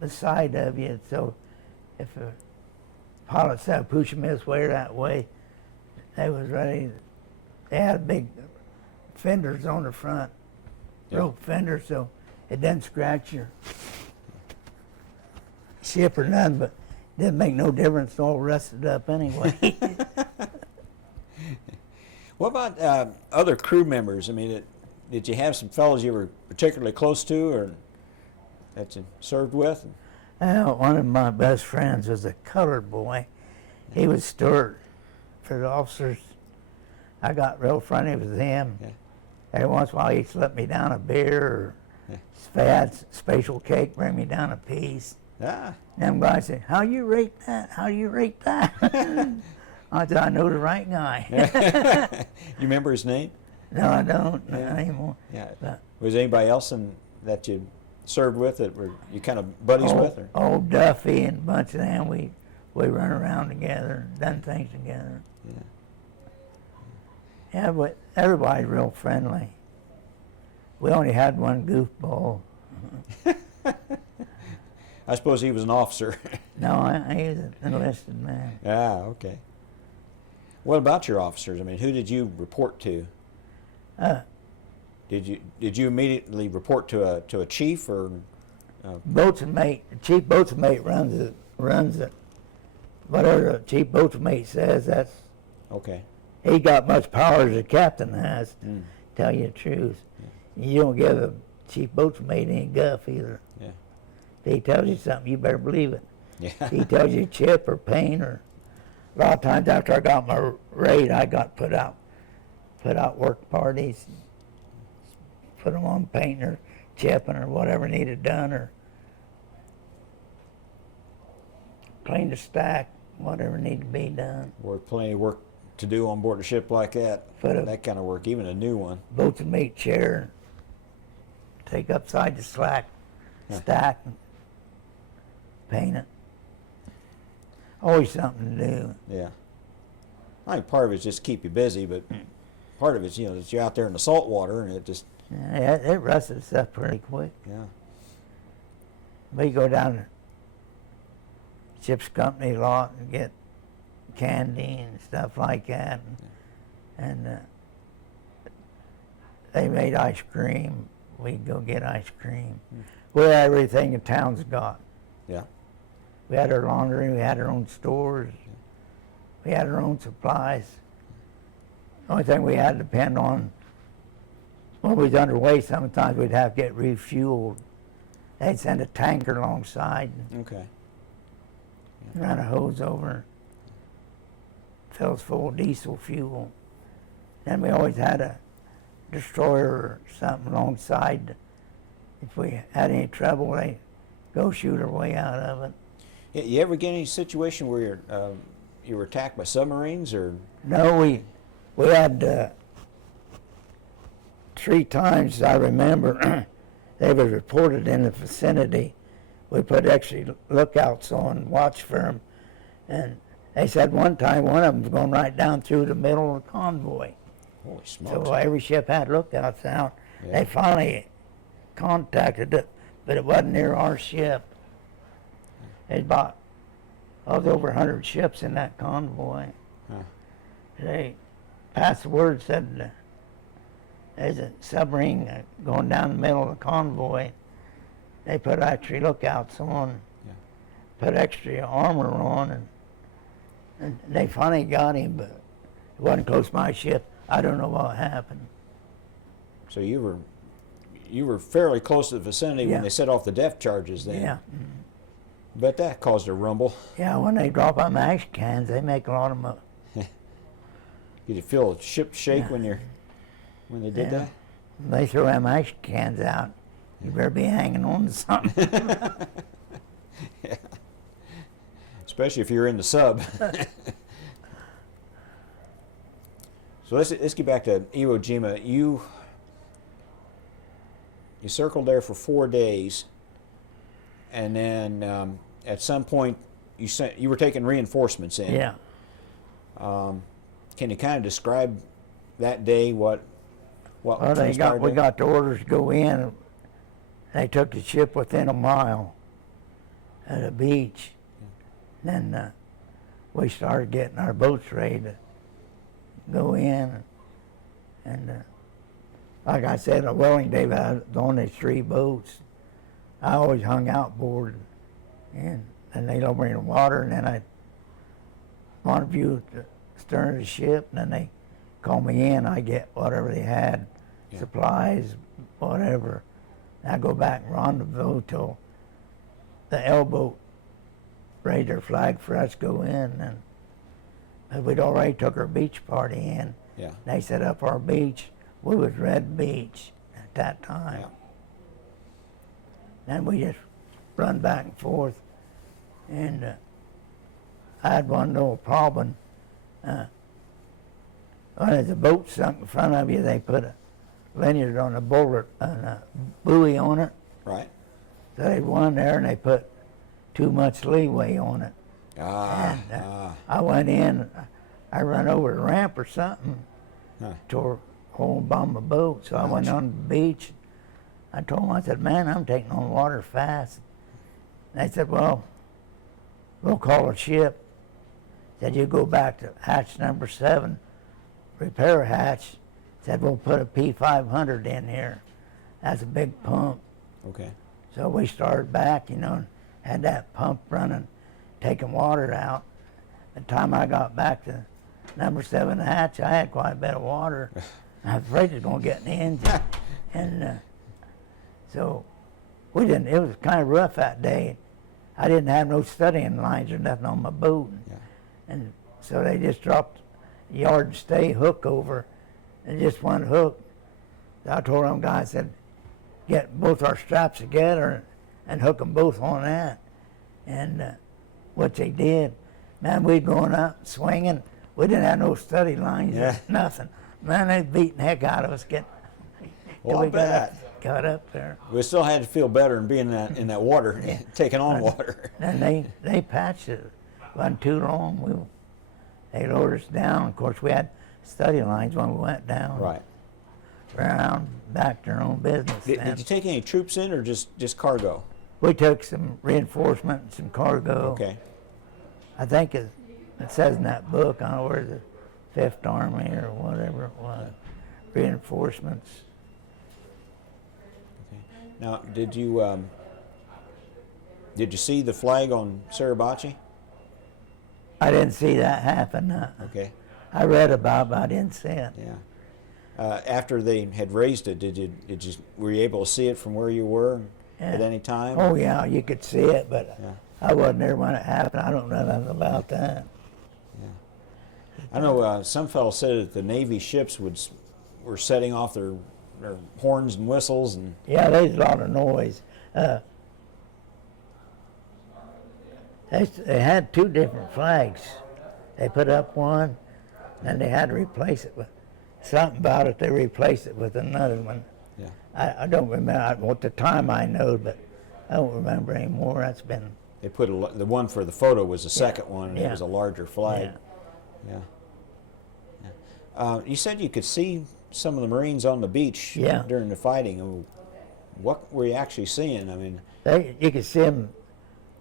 beside of you, so if a pilot said push them this way or that way, they was ready. They had big fenders on the front, rope fenders, so it didn't scratch your ship or nothing, but didn't make no difference. It's all rusted up anyway. What about other crew members? I mean, did you have some fellows you were particularly close to, or that you served with? Well, one of my best friends was a colored boy. He was steward for the officers. I got real friendly with him. Yeah. Every once in a while, he'd slip me down a beer, or if I had special cake, bring me down a piece. Ah. Them guys say, "How you rate that? How you rate that?" I said, "I know the right guy." You remember his name? No, I don't not anymore. Yeah. But, Was anybody else that you served with that were you kind of buddies with? Or? Old Duffy and a bunch of them, we run around together, done things together. Yeah. Yeah, but everybody's real friendly. We only had one goofball. I suppose he was an officer. No, he was an enlisted man. Ah, okay. What about your officers? I mean, who did you report to? Did you immediately report to a chief or? Boatswain mate, the chief boatswain mate runs it. Whatever the chief boatswain mate says, that's Okay. he got much power as the captain has. Tell you the truth, you don't give a chief boatswain mate any guff either. Yeah. If he tells you something, you better believe it. Yeah. If he tells you chip or paint, or a lot of times after I got my rate, I got put out work parties, put them on painting or chipping or whatever needed done, or clean the stack, whatever needed to be done. Or plenty of work to do on board a ship like that. That kind of work, even a new one. Boatswain mate chair, take upside the stack, and paint it. Always something to do. Yeah. I think part of it's just keep you busy, but part of it's, that you're out there in the salt water and it just. Yeah, it rusted stuff pretty quick. Yeah. We go down to ship's company lot and get candy and stuff like that, and they made ice cream. We'd go get ice cream. We had everything the town's got. Yeah. We had our laundry, we had our own stores, we had our own supplies. The only thing we had to depend on, when we was underway, sometimes we'd have to get refueled. They'd send a tanker alongside and Okay. run a hose over, fill us full of diesel fuel. Then we always had a destroyer or something alongside. If we had any trouble, they go shoot our way out of it. You ever get any situation where you were attacked by submarines or? No, we had 3 times I remember they were reported in the vicinity. We put extra lookouts on, watch for them, and they said one time one of them was going right down through the middle of the convoy. Holy smokes! So every ship had lookouts out. Yeah. They finally contacted it, but it wasn't near our ship. They bought over 100 ships in that convoy. Huh. They passed the word, said there's a submarine going down the middle of the convoy. They put extra lookouts on, Yeah. put extra armor on, and they finally got him, but it wasn't close to my ship. I don't know what happened. So you were fairly close to the vicinity Yeah. when they set off the depth charges then. Yeah. But that caused a rumble. Yeah, when they drop on ash cans, they make a lot of money. Did you feel a ship shake when they did Yeah. that? They throw them ash cans out. You better be hanging on to something. Yeah. Especially if you're in the sub. So let's get back to Iwo Jima. You circled there for 4 days, and then at some point you were taking reinforcements in. Yeah. Can you kind of describe that day? What Well, transpired we there? got the orders to go in. They took the ship within a mile at a beach. Then we started getting our boats ready to go in. And like I said, a welding day, I was on these 3 boats. I always hung outboard, and they lowered me in the water, and then I'd rendezvous at the stern of the ship, and then they call me in. I get whatever they had, Yeah. supplies, whatever. And I go back and rendezvous till the L boat raised their flag for us to go in, and we'd already took our beach party in. Yeah. They set up our beach. We was Red Beach at that time. Yeah. And we just run back and forth. And I had one little problem. When there's a boat sunk in front of you, they put a lanyard on a bullet and a buoy on it. Right. So they won there and they put too much leeway on it. And I went in, I run over the ramp or something, Huh. tore a hole in the bottom of the boat. So I went Ouch. on the beach. I told them, I said, man, I'm taking on water fast. They said, well, we'll call a ship. Said, you go back to hatch number 7, repair hatch. Said, we'll put a P500 in here. That's a big pump. Okay. So we started back, and had that pump running, taking water out. By the time I got back to number 7 hatch, I had quite a bit of water. I was afraid it was going to get in the engine. And so we didn't, it was kind of rough that day. I didn't have no studying lines or nothing on my boat. Yeah. And so they just dropped a yard and stay hook over, and just one hook. So I told them guys, I said, get both our straps together and hook them both on that. And what they did, man, we'd going up swinging. We didn't have no study lines, Yeah. nothing. Man, they beating the heck out of us getting. Well, till I we got up there. We still had to feel better in being in that water, taking on water. Then they patched it. Wasn't too long. They lowered us down. Of course, we had study lines when we went down. Right. Around back to our own business. Did then. you take any troops in or just cargo? We took some reinforcement and some cargo. Okay. I think it says in that book, I don't know where the 5th Army or whatever it was, reinforcements. Okay. Now, did you see the flag on Suribachi? I didn't see that happen. Okay. I read about it, but I didn't see it. Yeah. After they had raised it, were you able to see it from where you were at Yeah. any time? Oh, yeah, you could see it, but Yeah. I wasn't there when it happened. I don't know nothing about that. I know some fellows said that the Navy ships were setting off their horns and whistles and Yeah, there's a lot of noise. They had two different flags. They put up one, and they had to replace it with something about it. They replaced it with another one. Yeah. I don't remember what the time I know, but I don't remember anymore. That's been. They put the one for the photo was the second one, and it Yeah. was a larger flag. Yeah. You said you could see some of the Marines on the beach Yeah. during the fighting. What were you actually seeing? I mean, You could see them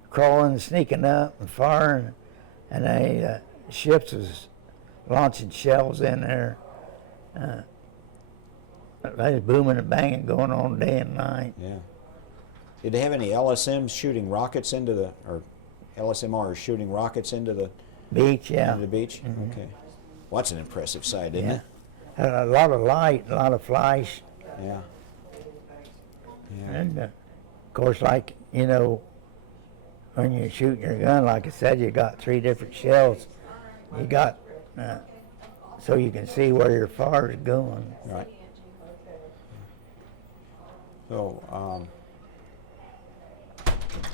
crawling, sneaking up, and firing, and they ships was launching shells in there. They was booming and banging going on day and night. yeah. Did they have any LSMs shooting rockets into the, or LSMRs shooting rockets into the Beach, yeah. into the beach? Okay. Well, that's an impressive sight, isn't it? Had a lot of light, a lot of flash, Yeah. Yeah. and of course, like when you're shooting your gun, like I said, you got 3 different shells. You got so you can see where your fire's going. Right. So,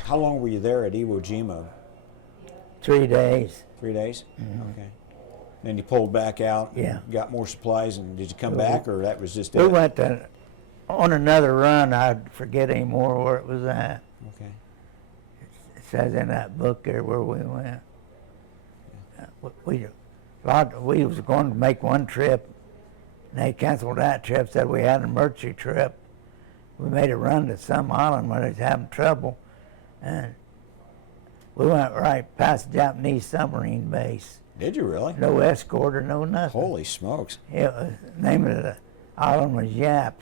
how long were you there at Iwo Jima? 3 days. 3 days? Okay. Then you pulled back out, Yeah. got more supplies, and did you come back, or that was just We it? went on another run. I forget anymore where it was at. Okay. It says in that book there where we went. We was going to make one trip, and they canceled that trip. Said we had an emergency trip. We made a run to some island where they was having trouble, and we went right past the Japanese submarine base. Did you really? No escort or no nothing. Holy smokes. It was, the name of the island was Yap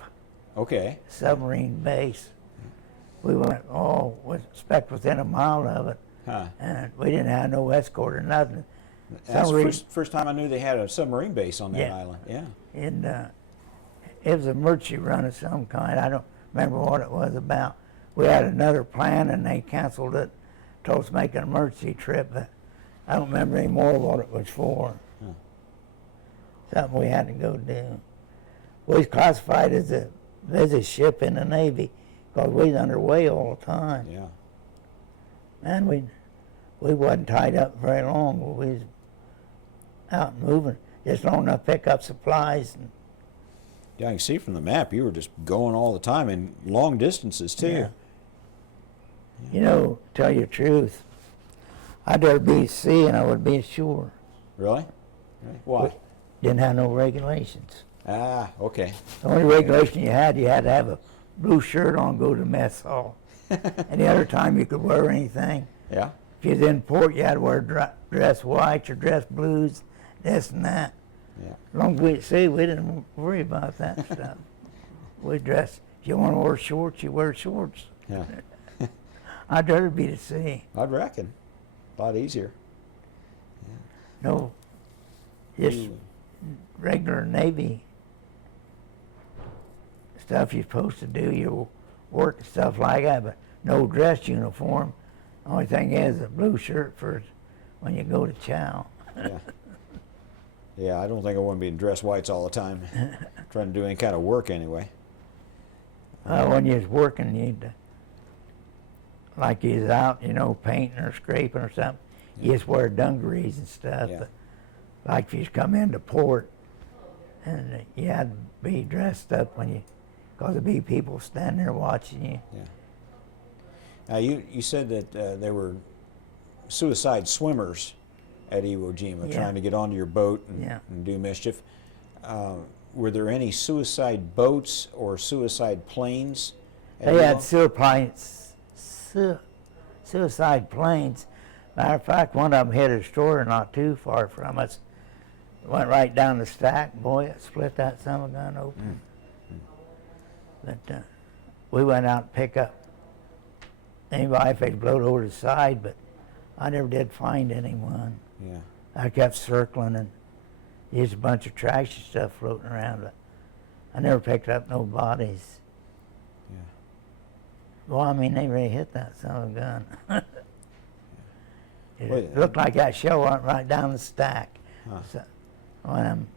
Okay. submarine base. We went, we expect within a mile of it, Huh. and we didn't have no escort or nothing. That's Some the reason- first time I knew they had a submarine base on that Yeah. island. Yeah. And it was a emergency run of some kind. I don't remember what it was about. We had another plan, and they canceled it, told us to make an emergency trip, but I don't remember anymore what it was for. Huh. Something we had to go do. We was classified as a visit ship in the Navy because we was underway all the time. Yeah. Man, we wasn't tied up very long. We was out moving, just long enough to pick up supplies. And, Yeah, I can see from the map you were just going all the time in long distances too. Yeah. Tell you the truth, I'd rather be at sea than I would be ashore. Really? Really? Why? Didn't have no regulations. Ah, okay. The only regulation you had to have a blue shirt on, go to mess hall. Any other time you could wear anything. Yeah. If you was in port, you had to wear dress whites or dress blues, this and that. Yeah. As long as we at sea, we didn't worry about that stuff. We dressed. If you want to wear shorts, you wear shorts. Yeah. I'd rather be at sea. I'd reckon. A lot easier. No, just regular Navy stuff you're supposed to do, your work and stuff like that, but no dress uniform. Only thing is a blue shirt for when you go to chow. Yeah. Yeah, I don't think I want to be in dress whites all the time. Trying to do any kind of work anyway. When you was working, like you was out, painting or scraping or something, you just wear dungarees and stuff. Yeah. But like if you come into port, and you had to be dressed up because there'd be people standing there watching you. Yeah. Now you said that there were suicide swimmers at Iwo Jima Yeah. trying to get onto your boat Yeah. and do mischief. Were there any suicide boats or suicide planes? At They had Iwo? suicide planes. Matter of fact, one of them hit a destroyer not too far from us. Went right down the stack. Boy, it split that son of a gun open. But we went out to pick up anybody if they blowed over the side, but I never did find anyone. Yeah. I kept circling and there's a bunch of trashy stuff floating around, but I never picked up no bodies. Yeah. Well, I mean, they really hit that son of a gun. It Well, looked like that shell went right down the stack. Huh. So, when them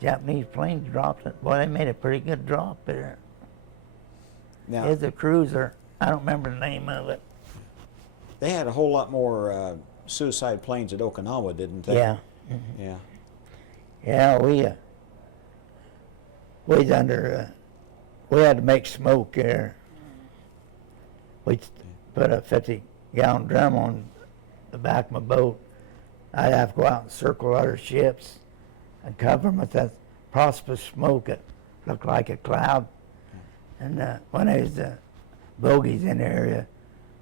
Japanese planes dropped it, boy, they made a pretty good drop there. Now, It's a cruiser. I don't remember the name of it. They had a whole lot more suicide planes at Okinawa, didn't they? Yeah. Yeah. Yeah, we under, we had to make smoke there. We put a 50-gallon drum on the back of my boat. I'd have to go out and circle other ships and cover them with that prosperous smoke that looked like a cloud. And when there's bogeys in the area,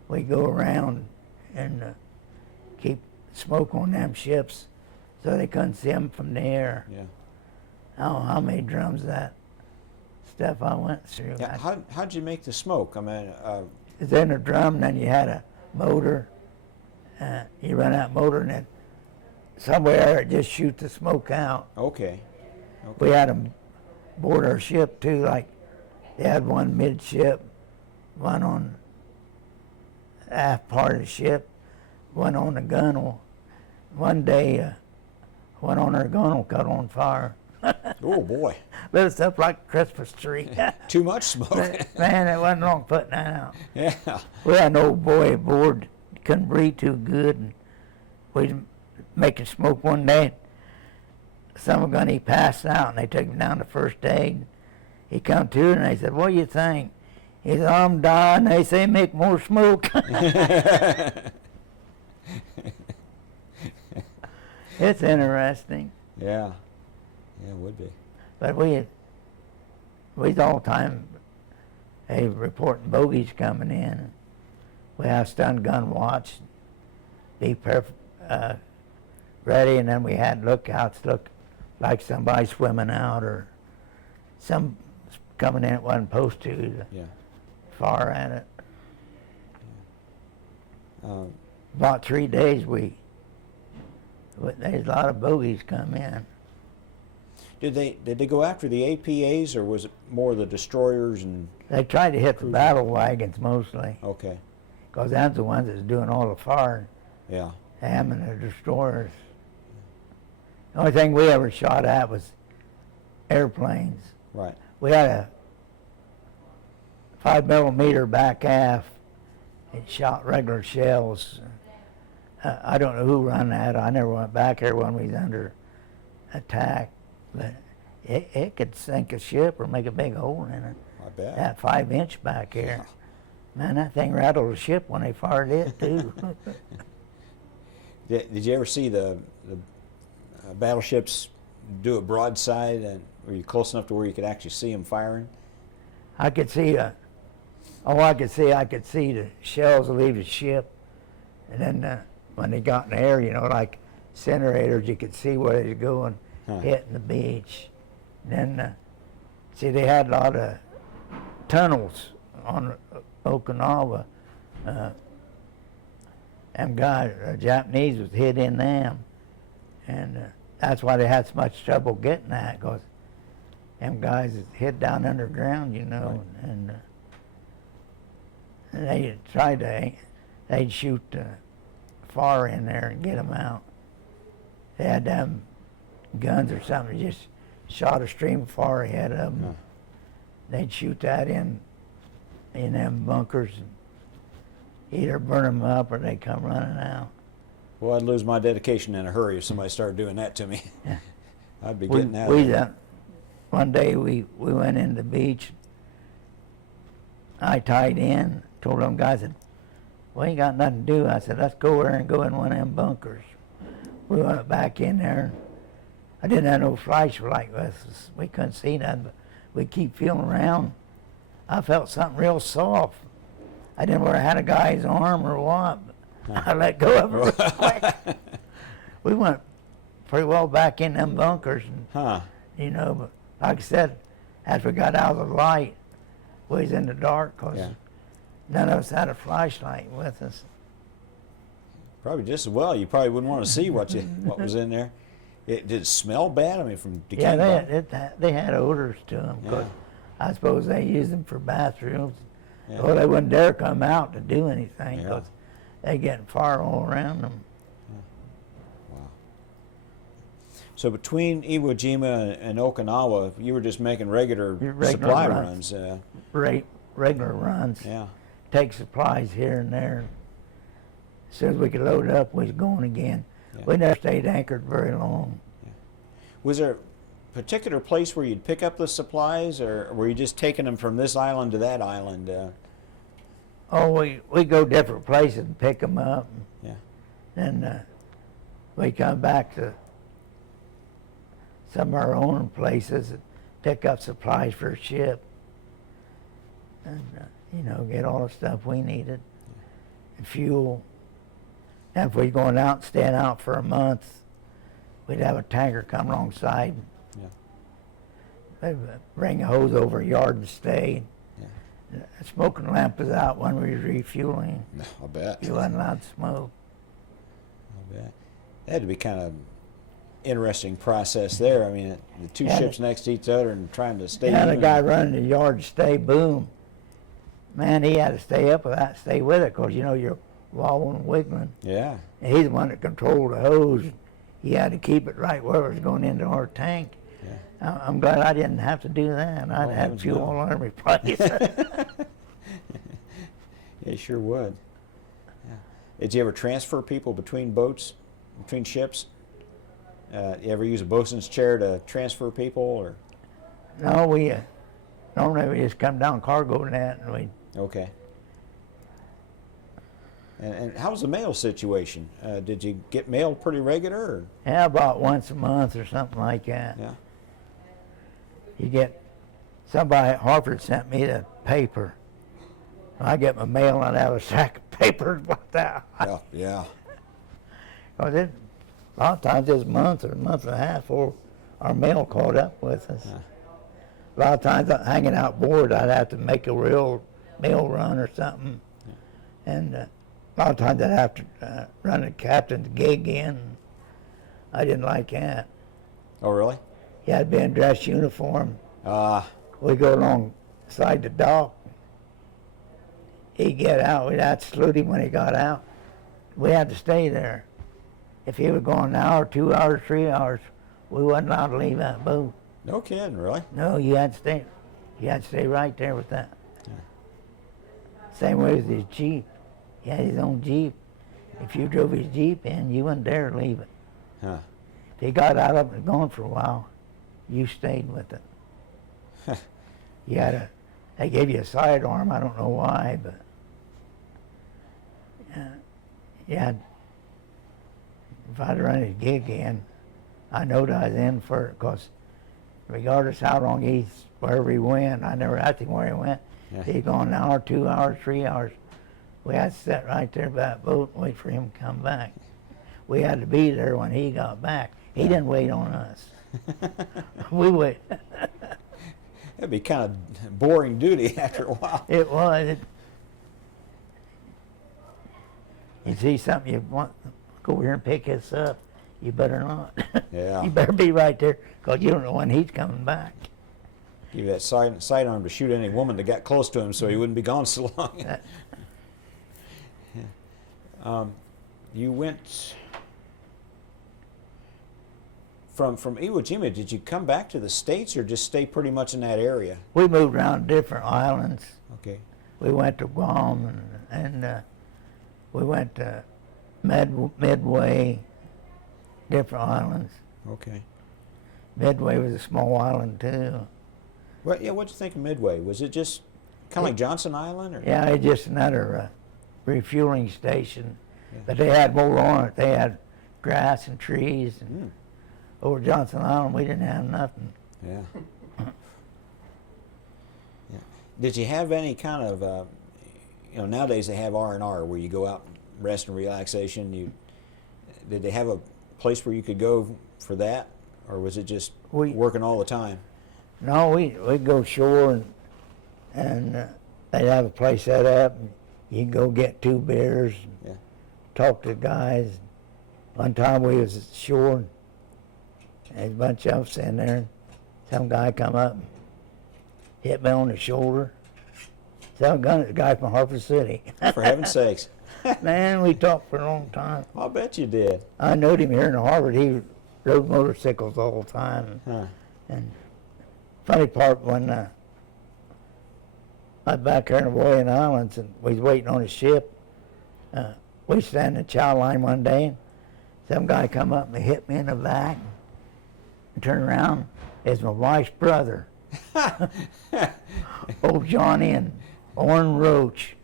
we go around and keep smoke on them ships so they couldn't see them from the air. Yeah. I don't know how many drums of that stuff I went through. Yeah. How'd you make the smoke? I mean, It's in a drum, and then you had a motor. You run that motor, and then somewhere it just shoot the smoke out. okay. We had them board our ship too. Like they had one midship, one on aft part of the ship, one on the gunnel. One day, one on our gunnel caught on fire. Oh boy. Lit us up like a Christmas tree. Too much smoke. Man, it wasn't long putting that out. Yeah. We had an old boy aboard, couldn't breathe too good, and we'd making smoke one day. Some gun he passed out, and they took him down to first aid. He come to, and they said, "What do you think?" He said, "I'm dying. They say make more smoke." It's interesting, Yeah. Yeah, it would be. but we's all the time reporting bogeys coming in. We have stun gun watch, be ready, and then we had lookouts look like somebody swimming out or some coming in that wasn't supposed to Yeah. far at it. Um, About 3 days there's a lot of bogeys come in. did they go after the APAs, or was it more the destroyers and? They tried to hit the battle wagons mostly, Okay. because that's the ones that's doing all the firing, Yeah. them and the destroyers. The only thing we ever shot at was airplanes. Right. We had a 5mm back aft. It shot regular shells. I don't know who run that. I never went back there when we was under attack, but it could sink a ship or make a big hole in it. I bet. That 5-inch back there. Man, that thing rattled a ship when they fired it too. Did you ever see the battleships do a broadside, and were you close enough to where you could actually see them firing? I could see I could see the shells leave the ship, and then when they got in the air, like incinerators, you could see where they was going, hitting the beach. And then, see, they had a lot of tunnels on Okinawa. Them guys, Japanese, was hid in them, and that's why they had so much trouble getting that, because them guys is hid down underground, Right. and they tried they'd shoot far in there and get them out. They had them guns or something, just shot a stream of fire ahead of them. They'd shoot that in them bunkers and either burn them up or they'd come running out. Well, I'd lose my dedication in a hurry if somebody started doing that to me. Yeah. I'd be getting out of there. One day we went in the beach. I tied in, told them guys, said, "We ain't got nothing to do." I said, "Let's go there and go in one of them bunkers." We went back in there. I didn't have no flashlight with us. We couldn't see nothing, but we keep feeling around. I felt something real soft. I didn't know where I had a guy's arm or what, but I let go of it real quick. We went pretty well back in them bunkers, and, Huh. but like I said, after we got out of the light, we was in the dark because Yeah. none of us had a flashlight with us. Probably just as well. You probably wouldn't want to see what was in there. Did it smell bad? I mean, from decaying bodies? They had odors to them, because Yeah. I suppose they used them for bathrooms. Yeah. Well, they wouldn't dare come out to do anything, Yeah. because they getting fire all around them. Wow. So between Iwo Jima and Okinawa, you were just making regular supply runs. Regular runs. Yeah. Take supplies here and there. As soon as we could load up, we was going again. Yeah. We never stayed anchored very long. Was there a particular place where you'd pick up the supplies, or were you just taking them from this island to that island? Oh, we go different places and pick them up. Yeah. And we come back to some of our own places and pick up supplies for a ship. And, get all the stuff we needed. And fuel. And if we're going out and staying out for a month, we'd have a tanker come alongside. Yeah. They'd bring a hose over a yard and stay. Yeah. The smoking lamp was out when we were refueling. I bet. You wasn't allowed to smoke. I bet. That had to be kind of interesting process there. I mean, the two Yeah, ships next to each other and trying to stay Yeah, the even. guy running the yard to stay boom. Man, he had to stay up with that, stay with it, because you're wobbling and wiggling. Yeah. And he's the one that controlled the hose. He had to keep it right where it was going into our tank. Yeah. I'm glad I didn't have to do that. I'd have heavens fuel no. all over my place. Yeah, you sure would. Yeah. Did you ever transfer people between boats, between ships? You ever use a bosun's chair to transfer people, or? No, we normally we just come down cargo net and we. Okay. And how was the mail situation? Did you get mail pretty regular? Or? Yeah, about once a month or something like that. Yeah. You get, somebody at Hartford sent me the paper. I get my mail and I'd have a sack of papers about that. Yeah. Yeah. Cause a lot of times it's a month or a month and a half before our mail caught up with us. Yeah. A lot of times hanging out board, I'd have to make a real mail run or something. Yeah. And a lot of times I'd have to run the captain's gig in. I didn't like that. Oh, really? He had to be in dress uniform. Ah. We go alongside the dock. He'd get out. We'd have to salute him when he got out. We had to stay there. If he was going an hour, 2 hours, 3 hours, we wasn't allowed to leave that boat. No kidding, really? No, you had to stay. You had to stay right there with that. Yeah. Same way with his Jeep. He had his own Jeep. If you drove his Jeep in, you wouldn't dare leave it. Huh. If he got out of it and gone for a while, you stayed with it. You had a, they gave you a sidearm, I don't know why, but yeah, if I'd run his gig in, I knowed I was in for it, because regardless how long wherever he went, I never asked him where he went. Yeah. He'd gone an hour, 2 hours, 3 hours. We had to sit right there by that boat and wait for him to come back. We had to be there when he got back. He didn't wait on us. We wait. That'd be kind of boring duty after a while. It was. You see something you want, go over here and pick this up. You better not. Yeah. You better be right there, because you don't know when he's coming back. Give that sidearm to shoot any woman that got close to him so he wouldn't be gone so long. Yeah. You went from Iwo Jima. Did you come back to the States or just stay pretty much in that area? We moved around different islands. Okay. We went to Guam and we went to Midway, different islands. Okay. Midway was a small island too. Well, yeah. What'd you think of Midway? Was it just kind of like Johnson Island, or? Yeah, it's just another refueling station. Yeah. But they had more on it. They had grass and trees. And over Johnson Island, we didn't have nothing. Yeah. Yeah. Did you have any kind of, nowadays they have R&R where you go out and rest and relaxation. Did they have a place where you could go for that, or was it just working all the time? No, we'd go ashore and they'd have a place set up. And you can go get 2 beers. Yeah. Talk to the guys. One time we was ashore, and there's a bunch of us in there, and some guy come up and hit me on the shoulder. Some guy from Hartford City. For heaven's sakes. Man, we talked for a long time. I'll bet you did. I knowed him here in Harvard. He rode motorcycles all the time. Huh. And funny part, when I was back here in the Hawaiian Islands and we was waiting on a ship, we stand in the chow line one day. Some guy come up and hit me in the back and turned around. It's my wife's brother. Old Johnny and Orrin Roach.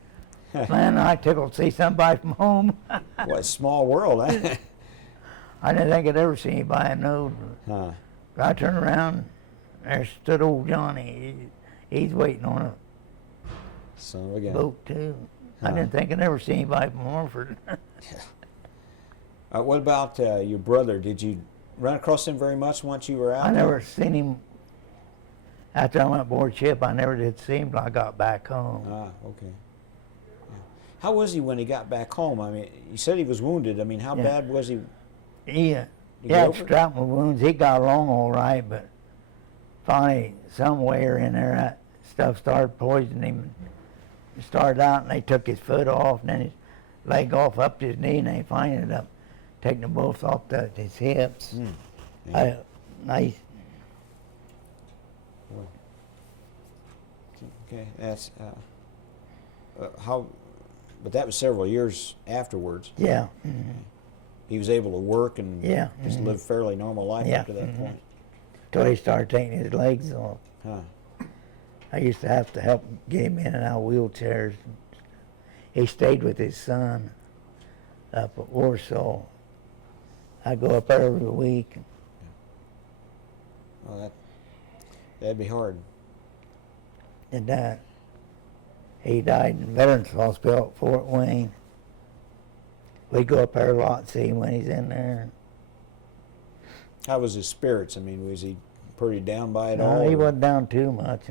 Man, I tickled to see somebody from home. What a small world, eh? I didn't think I'd ever see anybody I knowed. Huh. I turned around, there stood old Johnny. He's waiting on a Son of a gun. boat too. I didn't think I'd ever see anybody from Hartford. What about your brother? Did you run across him very much once you were out? I there? never seen him. After I went aboard ship, I never did see him till I got back home. Ah, okay. Yeah. How was he when he got back home? I mean, you said he was wounded. I mean, how Yeah. bad was he? He get had over it? shrapnel wounds. He got along all right, but finally, somewhere in there, that stuff started poisoning him. He started out, and they took his foot off, and then his leg off up to his knee, and they finally ended up taking them both off his hips. Yeah. I Okay, that's how. But that was several years afterwards. yeah. He was able to work and Yeah. just live fairly normal life Yeah. up to that point. Till he started taking his legs off. Huh. I used to have to help get him in and out of wheelchairs. He stayed with his son up at Warsaw. I go up there every week. Well, that'd be hard. And he died in Veterans Hospital at Fort Wayne. We go up there a lot and see him when he's in there. How was his spirits? I mean, was he pretty down by it all? No, he or- wasn't down too much.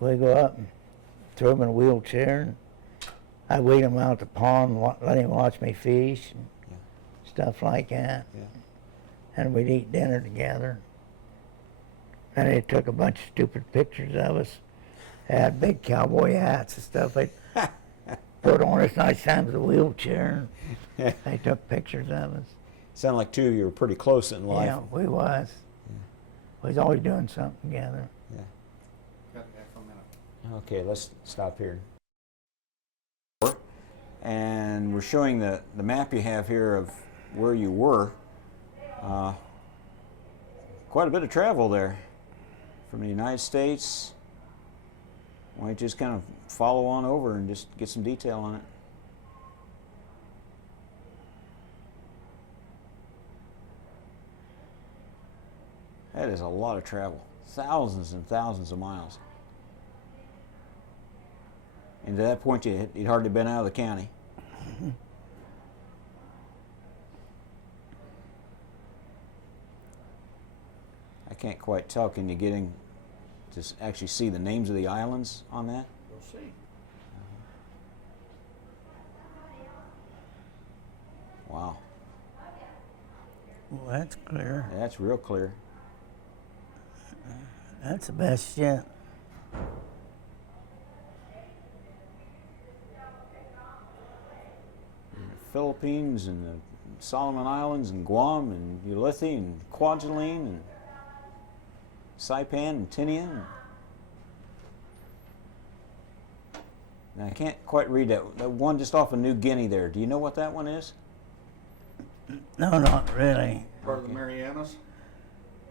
We go up and throw him in a wheelchair. And I weed him out the pond, let him watch me fish and stuff like that. Yeah. And we'd eat dinner together. And they took a bunch of stupid pictures of us. They had big cowboy hats and stuff. They put on us nice times a wheelchair. And they took pictures of us. Sound like two of you were pretty close in life. Yeah, we was. We was always doing something together. Yeah. Got that for a minute. Okay, let's stop here. And we're showing the map you have here of where you were. Quite a bit of travel there from the United States. Why don't you just kind of follow on over and just get some detail on it. That is a lot of travel. Thousands and thousands of miles. And to that point, you'd hardly been out of the county. I can't quite tell. Can you get in to actually see the names of the islands on that? We'll see. Wow, Well, that's clear. that's real clear. That's the best yet. Philippines and the Solomon Islands and Guam and Ulithi and Kwajalein and Saipan and Tinian. Now, I can't quite read that one just off of New Guinea there. Do you know what that one is? No, not really. Part of the Marianas.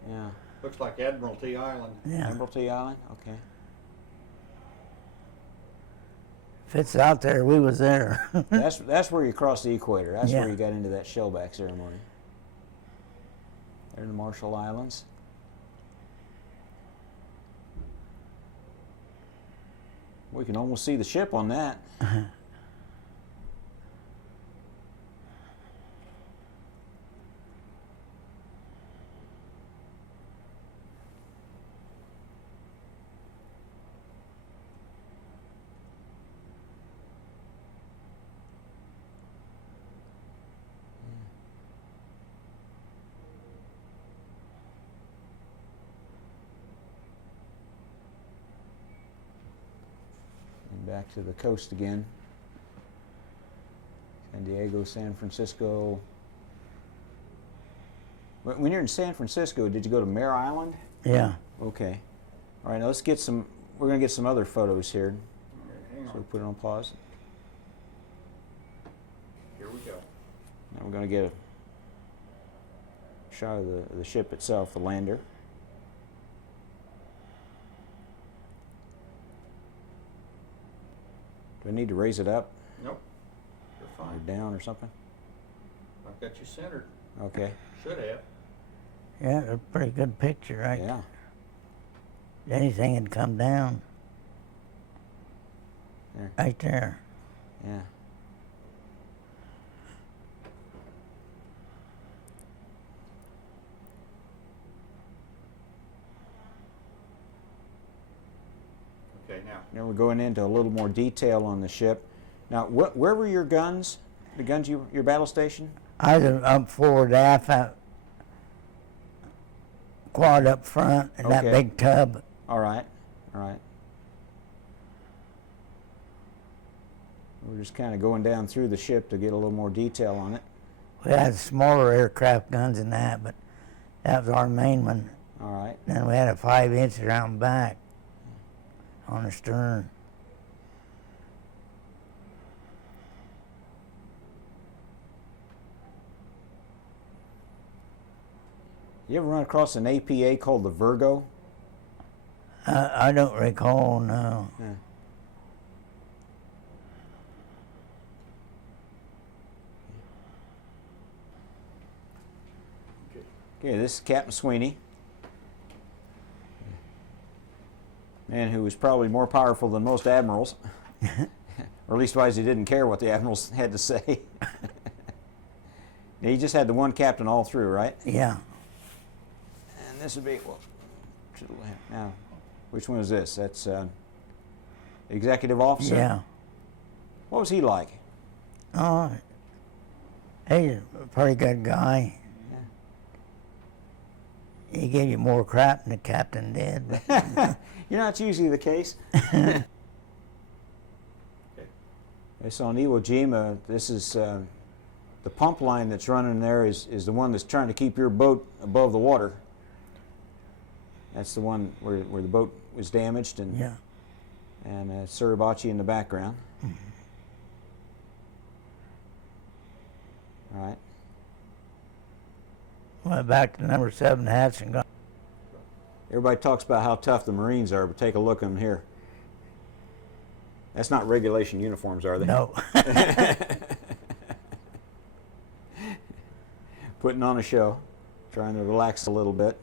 Yeah, Looks like Admiralty Island. Yeah. Admiralty Island. Okay. If it's out there, we was there. That's where you cross the equator. That's Yeah. where you got into that shellback ceremony. They're in the Marshall Islands. We can almost see the ship on that. And back to the coast again. San Diego, San Francisco. When you're in San Francisco, did you go to Mare Island? Yeah. Okay. All right, now let's get some, we're going to get some other photos here. Hang So we on. put it on pause. we go. Now we're going to get a shot of the ship itself, the lander. Do I need to raise it up Nope, you're or fine. down or something? I've got you centered. Okay. Should have. Yeah, a pretty good picture, right? Yeah. Anything had come down. There. Right there. Yeah. Okay, now, Now we're going into a little more detail on the ship. Now, where were your guns? The guns your battle station? I was up forward, aft, quad up front, and that Okay. big tub. All right. All right. We're just kind of going down through the ship to get a little more detail on it. We had smaller aircraft guns than that, but that was our main one. All right. Then we had a 5-inch around back on the stern. You ever run across an APA called the Virgo? I don't recall, no. Yeah. okay, Okay, this is Captain Sweeney. Man who was probably more powerful than most admirals. Or at least wise he didn't care what the admirals had to say. He just had the one captain all through, right? Yeah. And this would be, well, to the left. Now, which one is this? That's executive officer? Yeah. What was he like? Oh, he's a pretty good guy. He gave you more crap than the captain did. But You know, that's usually the case. okay. It's on Iwo Jima. This is the pump line that's running there is the one that's trying to keep your boat above the water. That's the one where the boat was damaged and yeah. Suribachi in the background. All right. Went back to number 7 hatch and got. Everybody talks about how tough the Marines are, but take a look at them here. That's not regulation uniforms, are they? No. Putting on a show, trying to relax a little bit.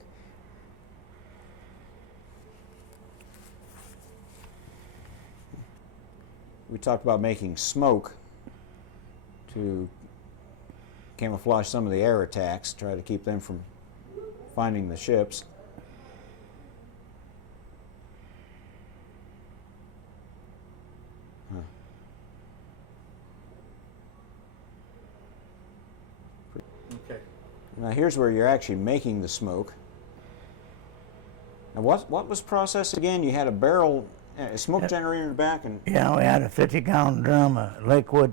We talked about making smoke to camouflage some of the air attacks, try to keep them from finding the ships. Okay. Now here's where you're actually making the smoke. Now what was processed again? You had a barrel, a smoke generator in the back, and Yeah, we had a 50-gallon drum of liquid,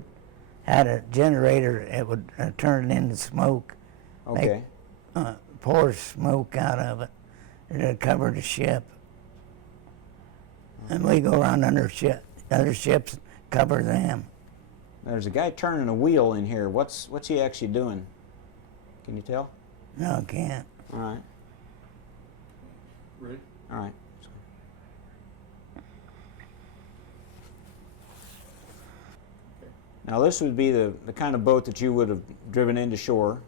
had a generator, it would turn it into smoke, okay. pour smoke out of it. It covered the ship. And we go around under other ships, cover them. There's a guy turning a wheel in here. What's he actually doing? Can you tell? No, I can't. All right. Ready? All right. Okay. Now this would be the kind of boat that you would have driven into shore.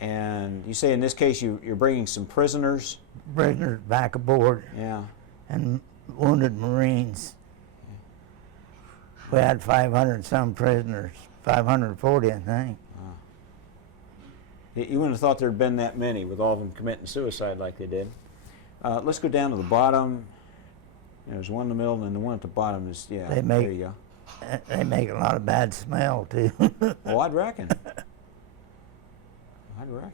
And you say in this case you're bringing some prisoners. Prisoners back aboard Yeah. and wounded Marines. We had 500 some prisoners, 540 I think. You wouldn't have thought there'd been that many with all of them committing suicide like they did. Let's go down to the bottom. There's one in the middle, and then the one at the bottom is, yeah, They there you go. They make a lot of bad smell too. Oh, I'd reckon. I'd reckon.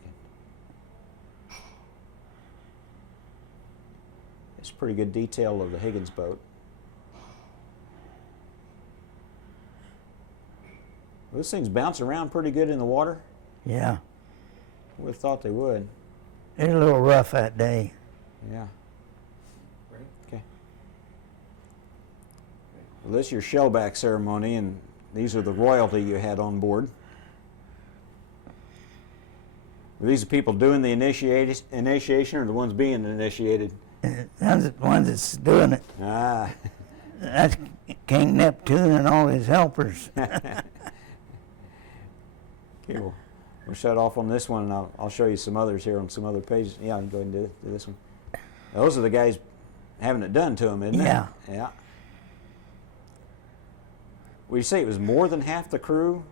It's a pretty good detail of the Higgins boat. Well, this thing's bouncing around pretty good in the water. Yeah, Would have thought they would. it was a little rough that day. Yeah. Ready? Okay. Well, this is your shellback ceremony, and these are the royalty you had on board. Were these the people doing the initiation or the ones being initiated? Those are the ones that's doing it. Ah, That's King Neptune and all his helpers. okay, we'll shut off on this one, and I'll show you some others here on some other pages. Yeah, you go ahead and do this one. Those are the guys having it done to them, isn't it? Yeah. Yeah. Would you say it was more than half the crew?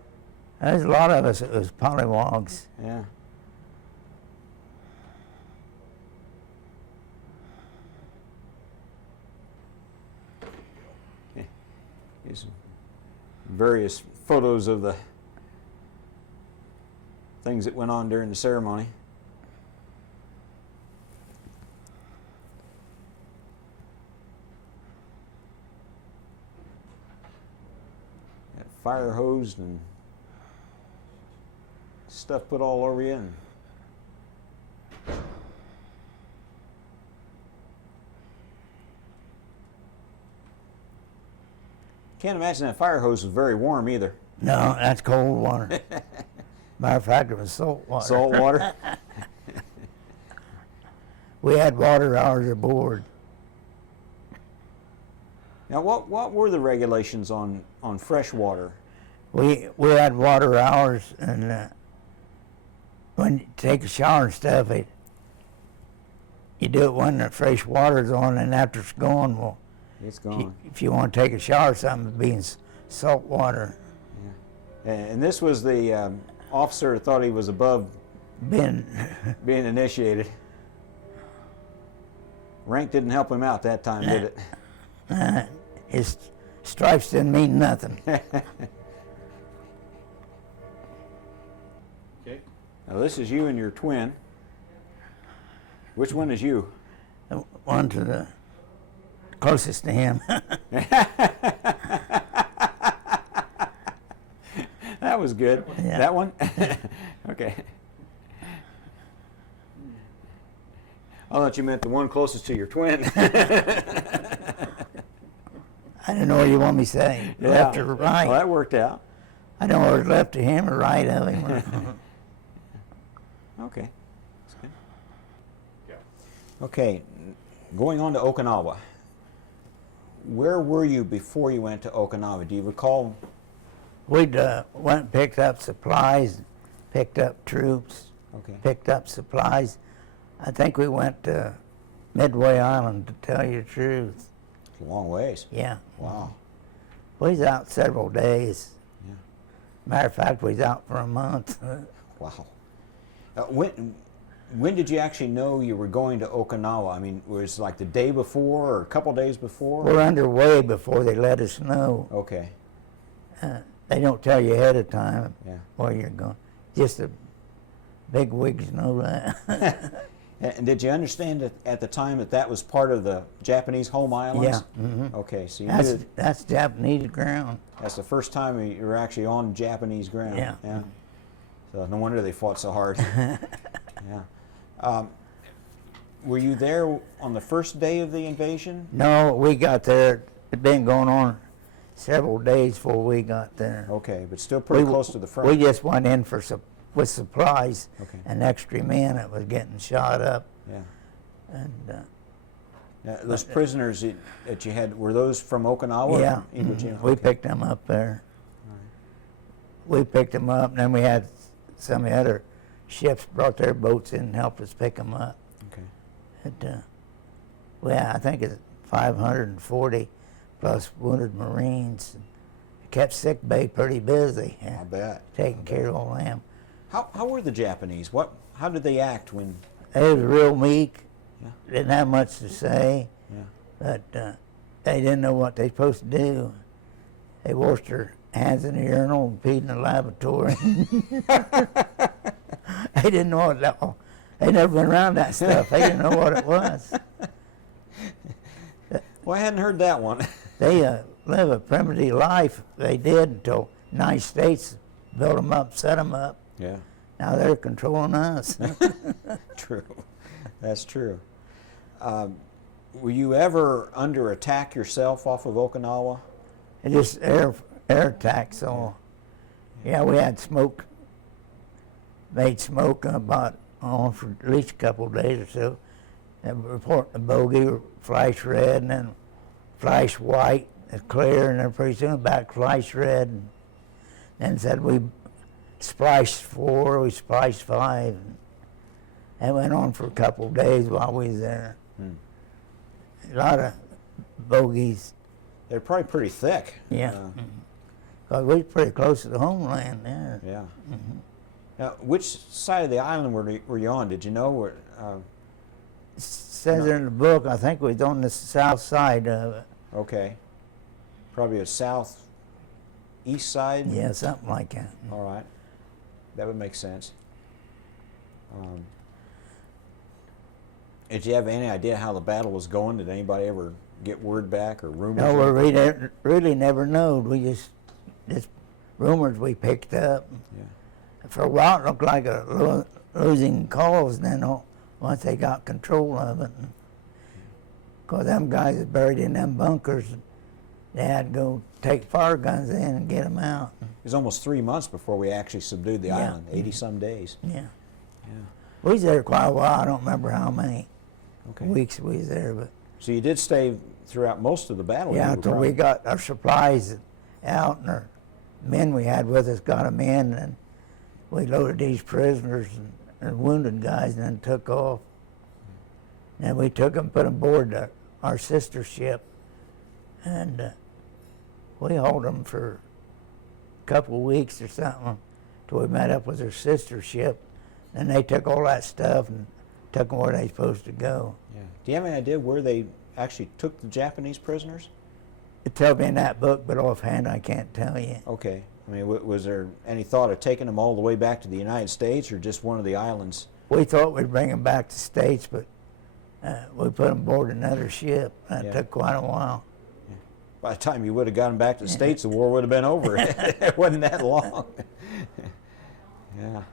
There's a lot of us that was pollywogs. Yeah. Okay. Here's some various photos of the things that went on during the ceremony. Got fire hosed and stuff put all over you. And can't imagine that fire hose was very warm either. No, that's cold water. Matter of fact, it was salt water. Salt water. We had water hours aboard. Now, what were the regulations on fresh water? We had water hours, and when you take a shower and stuff, you do it when the fresh water's on, and after it's gone, well, It's gone. if you want to take a shower, something being salt water. And this was the officer that thought he was above Been being initiated. Rank didn't help him out that time, did it? his stripes didn't mean nothing. Okay. Now this is you and your twin. Which one is you? One to the closest to him. That was good. Yeah. That one? Okay. I thought you meant the one closest to your twin. I don't know what you want me to say, left or right. Well, that worked out. I don't know whether it's left of him or right of him. Okay. That's good. Yeah. Okay, going on to Okinawa. Where were you before you went to Okinawa? Do you recall? We'd went and picked up supplies, picked up troops, Okay. picked up supplies. I think we went to Midway Island, to tell you the truth. It's a long ways. Yeah. Wow. We was out several days. Yeah. Matter of fact, we was out for a month. Wow. When did you actually know you were going to Okinawa? I mean, was it like the day before or a couple days before? We're underway before they let us know. Okay. They don't tell you ahead of time Yeah. where you're going. Just the big wigs know that. And did you understand at the time that that was part of the Japanese home islands? Yeah. Okay, so you knew That's Japanese ground. that's the first time you were actually on Japanese ground. Yeah. So no wonder they fought so hard. Yeah. Were you there on the first day of the invasion? No, we got there. It'd been going on several days before we got there. Okay, but still pretty close to the front. We just went in for with supplies Okay. and extra men that was getting shot up. Yeah. And Now, those prisoners that you had, were those from Okinawa? yeah, Iwo Jima? we Okay. picked them up there. We picked them up, and then we had some of the other ships brought their boats in and helped us pick them up. Okay. I think it's 540 plus wounded Marines. It kept sick bay pretty busy, I bet. taking care of all them. How were the Japanese? How did they act when? They was real meek. Yeah. Didn't have much to say, Yeah. but they didn't know what they supposed to do. They washed their hands in the urinal and peed in the lavatory. They didn't know what that. They never been around that stuff. They didn't know what it was. Well, I hadn't heard that one. They live a primitive life. They did until the United States built them up, set them up. Yeah. Now they're controlling us. True. That's true. Were you ever under attack yourself off of Okinawa? It just air attack. So, yeah, we had smoke, made smoke about for at least a couple of days or so. And report the bogey, flash red, and then flash white, it's clear, and then pretty soon back flash red. And then said we spliced 4, we spliced 5. And that went on for a couple of days while we was there. A lot of bogeys. They're probably pretty thick. Yeah. Because we was pretty close to the homeland there. Yeah. Now, which side of the island were you on? Did you know where? It says in the book, I think we was on the south side of it. Okay. Probably a southeast side? Yeah, something like that. All right. That would make sense. Did you have any idea how the battle was going? Did anybody ever get word back or rumors? No, we really never knowed. We just rumors we picked up. Yeah. For a while it looked like a losing cause, and then once they got control of it. Because them guys are buried in them bunkers, they had to go take fire guns in and get them out. It was almost 3 months before we actually subdued the Yeah. island, 80-some days. Yeah. Yeah. We was there quite a while. I don't remember how many Okay. weeks we was there, but So you did stay throughout most of the battle? yeah, You were until we probably- got our supplies out, and our men we had with us got them in, and we loaded these prisoners and wounded guys, and then took off. And we took them, put them aboard our sister ship, and we hauled them for a couple of weeks or something till we met up with their sister ship. And they took all that stuff and took them where they supposed to go. Yeah. Do you have any idea where they actually took the Japanese prisoners? It tells me in that book, but offhand I can't tell you. Okay. I mean, was there any thought of taking them all the way back to the United States or just one of the islands? We thought we'd bring them back to States, but we put them aboard another ship. That Yeah. took quite a while. By the time you would have got them back to the States, the war would have been over. It wasn't that long. Yeah.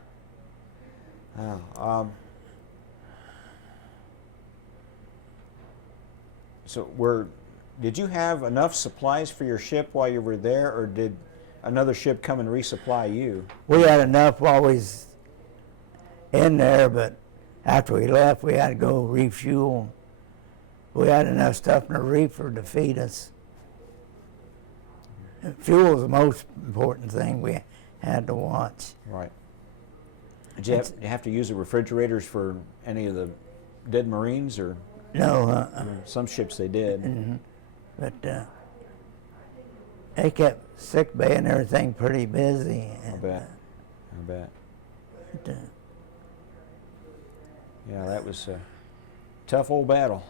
Wow. So did you have enough supplies for your ship while you were there, or did another ship come and resupply you? We had enough while we was in there, but after we left, we had to go refuel. We had enough stuff in the reefer to feed us. Fuel was the most important thing we had to watch. Right. Did you have to use the refrigerators for any of the dead Marines, or No, some ships they did? but they kept sick bay and everything pretty busy. I And, bet. I bet. but, Yeah, that was a tough old battle.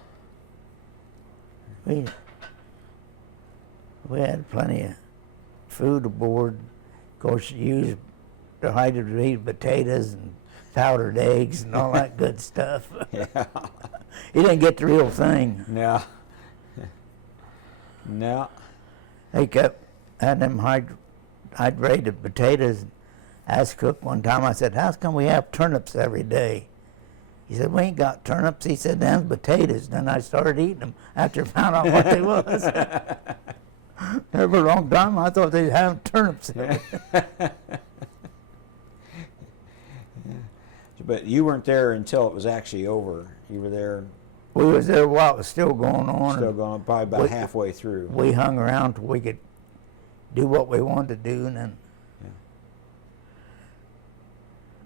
we had plenty of food aboard. Of course, you used the hydrated potatoes and powdered eggs and all that good stuff. Yeah. You didn't get the real thing. No. No. They kept had them hydrated potatoes. I asked Cook one time, I said, how come we have turnips every day? He said, we ain't got turnips. He said, them potatoes. Then I started eating them after I found out what they was. There for a long time, I thought they'd have turnips. But you weren't there until it was actually over. You were there We was there while it was still going on. still going, probably about we- halfway through. We hung around till we could do what we wanted to do, and then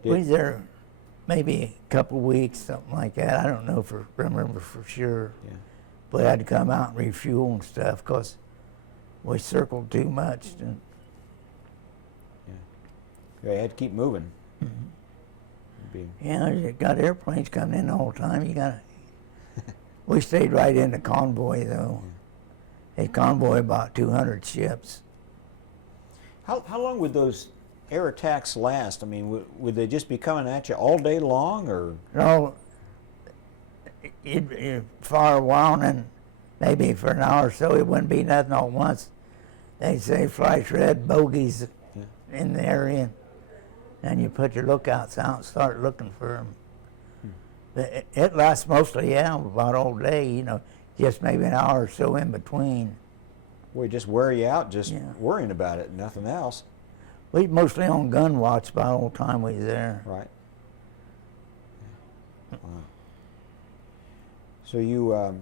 Did- we was there maybe a couple weeks, something like that. I don't know remember for sure. Yeah. We had to come out and refuel and stuff because we circled too much. And They had to keep moving. you got airplanes coming in the whole time. You got. We stayed right in the convoy though. A convoy about 200 ships. How long would those air attacks last? I mean, would they just be coming at you all day long, or? No, you'd fire a while and then maybe for an hour or so it wouldn't be nothing all at once. They'd say flash red bogeys in the area, and you put your lookouts out and start looking for them. But it lasts mostly, about all day, just maybe an hour or so in between. Boy, just wear you out just Yeah. worrying about it, nothing else. We mostly on gun watch by the whole time we was there. Right. Wow. So you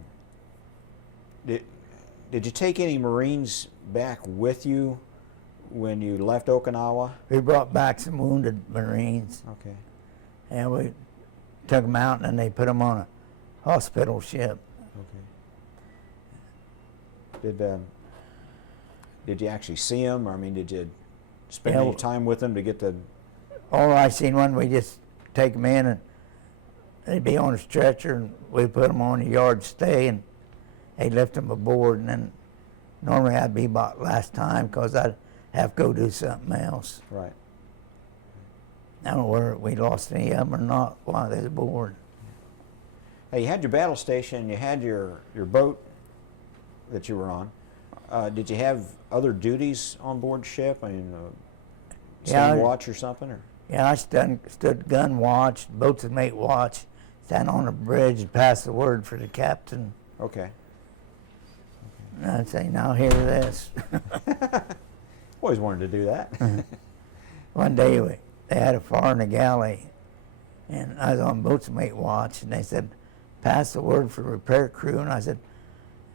did you take any Marines back with you when you left Okinawa? We brought back some wounded Marines, Okay. and we took them out, and then they put them on a hospital ship. Okay. Did you actually see them? I mean, did you spend Yeah, any time with them to get the? All I seen one, we just take them in, and they'd be on a stretcher, and we put them on a yard stay, and they'd lift them aboard, and then normally I'd be about last time because I'd have to go do something else. Right. I don't know whether we lost any of them or not while they was aboard. Hey, you had your battle station, you had your boat that you were on. Did you have other duties on board ship? I mean, stand Yeah, watch or something? Or? Yeah, I stood gun watch, boats and mate watch, stand on the bridge and pass the word for the captain. Okay. And I'd say, now hear this. Always wanted to do that. One day they had a fire in the galley, and I was on boats and mate watch, and they said, pass the word for repair crew. And I said,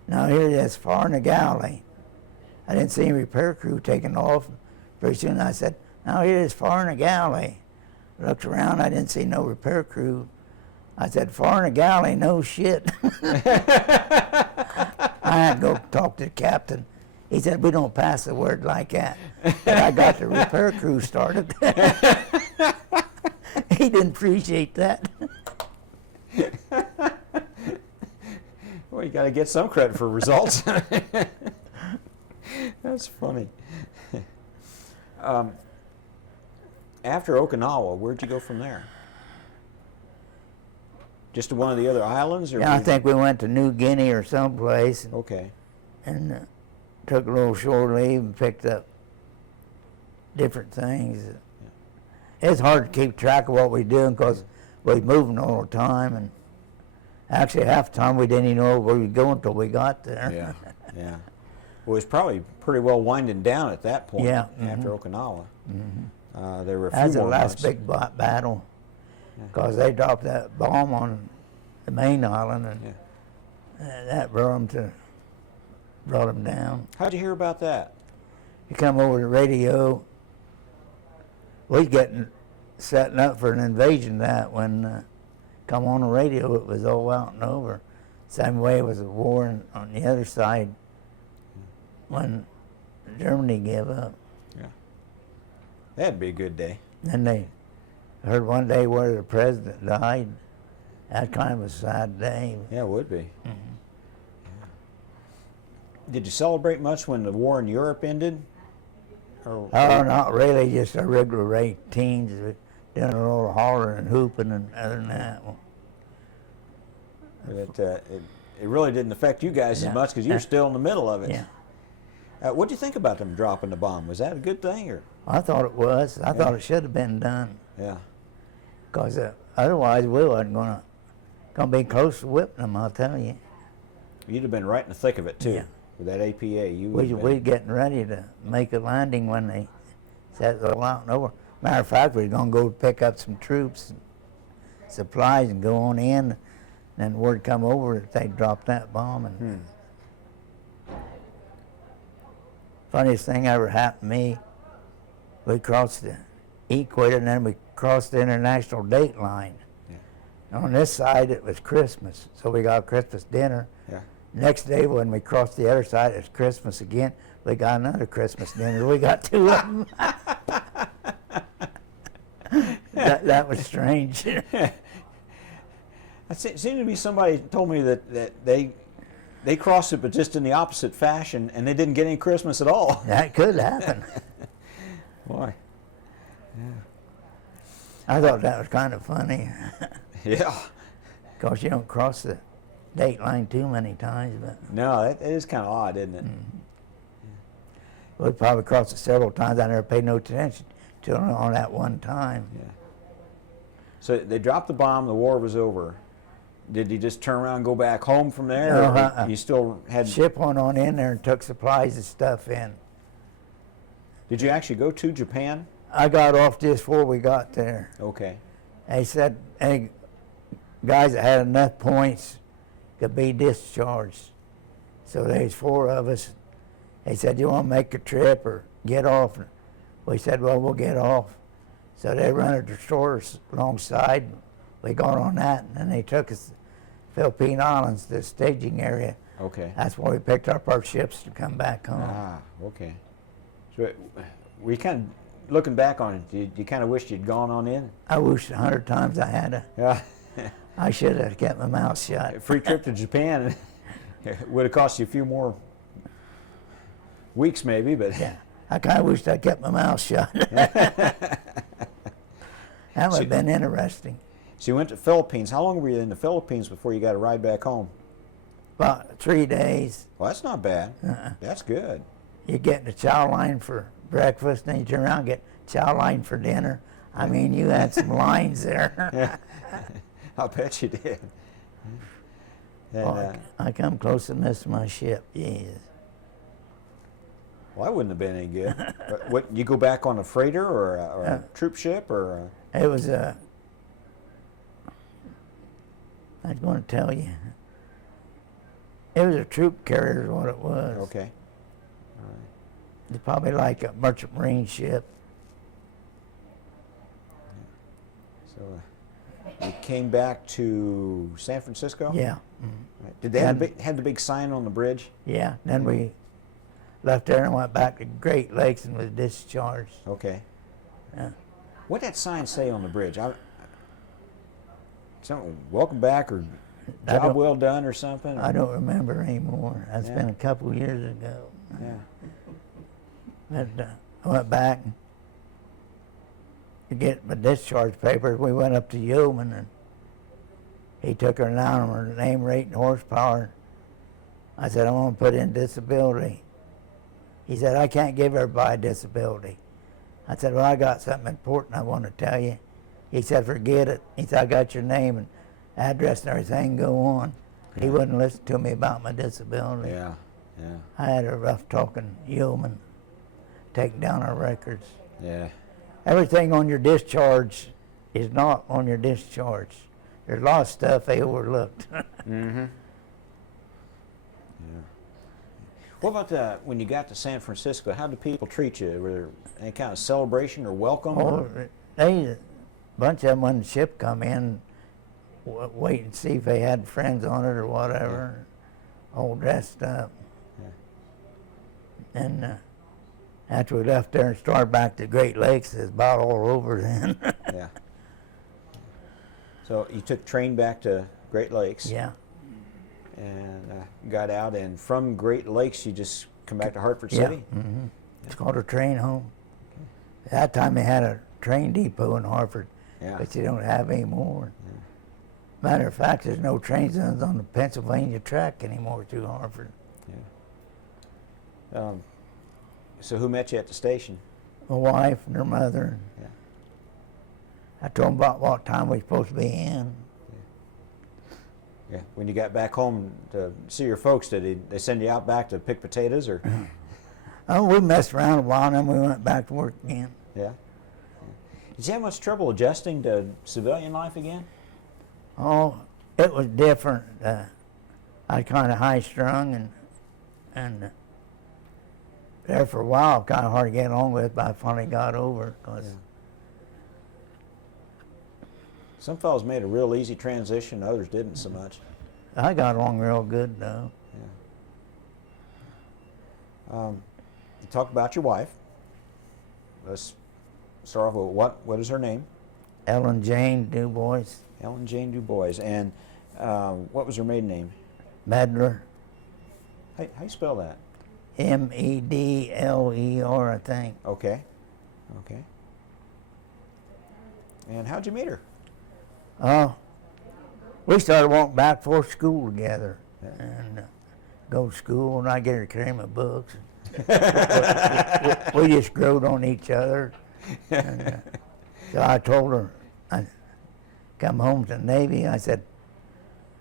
now here this fire in the galley. I didn't see any repair crew taking off. Pretty soon I said, now here this fire in the galley. I looked around, I didn't see no repair crew. I said, fire in the galley, no shit. I had to go talk to the captain. He said, we don't pass the word like that. But I got the repair crew started. He didn't appreciate that. Well, you got to get some credit for results. That's funny. After Okinawa, where'd you go from there? Just to one of the other islands? Or Yeah, I think we went to New Guinea or someplace Okay. and took a little shore leave and picked up different things. It's hard to keep track of what we're doing because we're moving all the time, and actually half the time we didn't even know where we were going until we got there. Yeah, yeah. Well, it was probably pretty well winding down at that point. Yeah, After Okinawa. There were a few That's the more last months. big battle because they dropped that bomb on the main island, and that brought them down. How'd you hear about that? You come over the radio. We getting setting up for an invasion. That when come on the radio, it was all out and over. Same way it was a war on the other side when Germany gave up. Yeah. That'd be a good day. Then they heard one day where the president died. That kind of a sad day. Yeah, it would be. Yeah. Did you celebrate much when the war in Europe ended? Or, Oh, not really, just a regular rate teens doing a little hollering and hooping, and other than that. Well, it really didn't affect you guys as much because you were still in the middle of it. yeah. What'd you think about them dropping the bomb? Was that a good thing? Or? I thought it was. I thought it should have been done. Yeah. Because otherwise we wasn't gonna be close to whipping them, I'll tell you. You'd have been right in the thick of it, too. Yeah. With that APA. We're getting ready to make a landing when they set it all out and over. Matter of fact, we're gonna go pick up some troops and supplies and go on in. And then word come over that they dropped that bomb. And funniest thing ever happened to me, we crossed the equator and then we crossed the international date line. Yeah. On this side it was Christmas, so we got Christmas dinner. Yeah. Next day when we crossed the other side, it's Christmas again. We got another Christmas dinner. We got two of them. that was strange. It seemed to be somebody told me that they crossed it, but just in the opposite fashion, and they didn't get any Christmas at all. That could happen. Boy. I thought that was kind of funny. Yeah. Because you don't cross the date line too many times. But No, it is kind of odd, isn't it? we probably crossed it several times. I never paid no attention to it on that one time. Yeah. So they dropped the bomb. The war was over. Did you just turn around and go back home from there? No, Or you still had? Ship went on in there and took supplies and stuff in. Did you actually go to Japan? I got off just before we got there. Okay. They said any guys that had enough points could be discharged. So there's 4 of us. They said, you want to make a trip or get off? We said, well, we'll get off. So they rented a store alongside. We got on that, and then they took us to Philippine Islands, the staging area. Okay. That's where we picked up our ships to come back home. Ah, okay. So were you kind of looking back on it? You kind of wished you'd gone on in? I wish 100 times I had. Yeah. I should have kept my mouth shut. A free trip to Japan would have cost you a few more weeks, maybe, but. Yeah, I kind of wished I kept my mouth shut. That would have been interesting. So you went to the Philippines. How long were you in the Philippines before you got a ride back home? About 3 days. Well, that's not bad. That's good. You get in the chow line for breakfast, then you turn around and get chow line for dinner. I mean, you had some lines there. Yeah. I'll bet you did. And, Well, I come close to missing my ship. Yes. well, that wouldn't have been any good. What, you go back on a freighter or a troop ship or? It was I was going to tell you. It was a troop carrier is what it was. Okay. It's probably like a merchant marine ship. So you came back to San Francisco? Yeah. Right. Did they have the big sign on the bridge? Yeah. Then we left there and went back to Great Lakes and was discharged. Okay. Yeah. What did that sign say on the bridge? Something, welcome back or I job don't- well done or something? I don't remember anymore. That's been Yeah. a couple years ago. Yeah. But I went back to get my discharge papers. We went up to Yeoman and he took her down on her name, rate, and horsepower. I said, I want to put in disability. He said, I can't give everybody a disability. I said, well, I got something important I want to tell you. He said, forget it. He said, I got your name and address and everything, go on. He wouldn't listen to me about my disability. Yeah. Yeah. I had a rough talking Yeoman, taking down our records. Yeah. Everything on your discharge is not on your discharge. There's a lot of stuff they overlooked. Mm-hmm. Yeah. What about when you got to San Francisco? How did people treat you? Were there any kind of celebration or welcome? Oh, a bunch of them when the ship come in, wait and see if they had friends on it or whatever, all dressed up. Yeah. And after we left there and started back to Great Lakes, it was about all over then. Yeah. So you took train back to Great Lakes. Yeah. And got out, and from Great Lakes you just come back to Hartford Yeah. City? Mm-hmm. It's called a train home. At that time they had a train depot in Hartford, Yeah. but you don't have anymore. Matter of fact, there's no trains on the Pennsylvania track anymore through Hartford. Yeah. So who met you at the station? My wife and her mother. Yeah. I told them about what time we were supposed to be in. Yeah. When you got back home to see your folks, did they send you out back to pick potatoes or? Oh, we messed around a while and then we went back to work again. Yeah. Did you have much trouble adjusting to civilian life again? Oh, it was different. I kind of high strung and there for a while, kind of hard to get along with, but I finally got over it. 'Cause Some fellows made a real easy transition, others didn't so much. I got along real good though. Yeah. You talk about your wife. Let's start off with what is her name? Ellen Jane DuBois, Ellen Jane DuBois. And what was her maiden name? Medler, How you spell that? Medler, I think. Okay. Okay. And how'd you meet her? We started walking back for school together Yeah. and go to school, and I get her to carry my books. we just growed on each other. And, so I told her, I come home to the Navy, I said,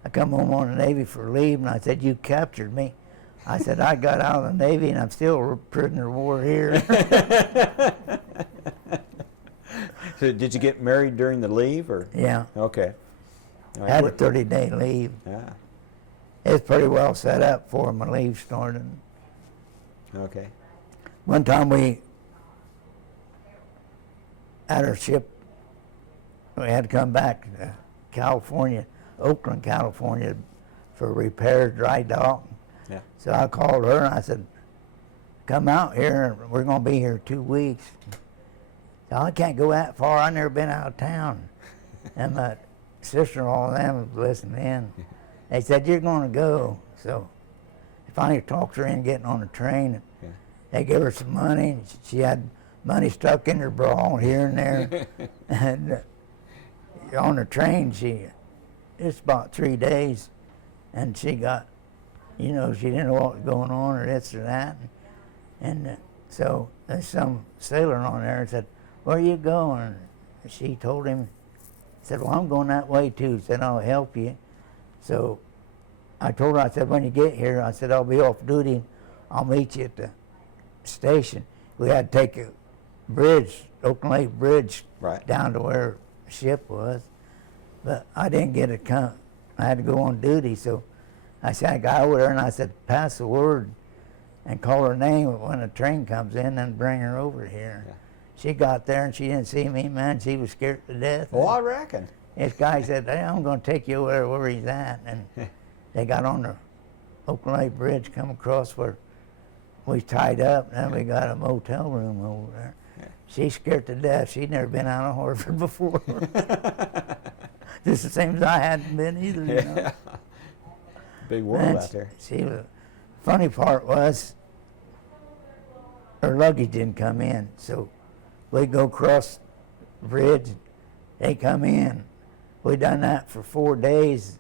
I come home on the Navy for leave, and I said, "You captured me." I said, "I got out of the Navy, and I'm still a prisoner of war here." So did you get married during the leave, or? Yeah, Okay. All right. had a 30-day leave. Yeah. It's pretty well set up for my leave started. Okay. One time we had our ship, we had to come back to California, Oakland, California, for repair, dry dock. Yeah. So I called her and I said, "Come out here, we're going to be here 2 weeks." So I can't go that far, I've never been out of town. And my sister-in-law and them was listening in. They said, "You're going to go." So I finally talked her into getting on the train. Yeah. They gave her some money, and she had money stuck in her bra here and there. And on the train, it's about 3 days, and she got, she didn't know what was going on or this or that. And so there's some sailor on there and said, "Where are you going?" And she told him, said, "Well, I'm going that way too." Said, "I'll help you." So I told her, I said, "When you get here," I said, "I'll be off duty. I'll meet you at the station." We had to take a bridge, Oakland Lake Bridge, Right. down to where the ship was. But I didn't get to come. I had to go on duty. So I said, I got over there and I said, "Pass the word and call her name when the train comes in and bring her over here." Yeah. She got there and she didn't see me, man. She was scared to death. Well, I reckon. This guy said, "Hey, I'm going to take you over there where he's at." And they got on the Oakland Lake Bridge, come across where we tied up, and then we got a motel room over there. Yeah. She's scared to death. She'd never been out of Hartford before. Just the same as I hadn't been either, you know. Yeah. Big world And out there. See, the funny part was her luggage didn't come in, so we go across the bridge, they come in. We done that for 4 days.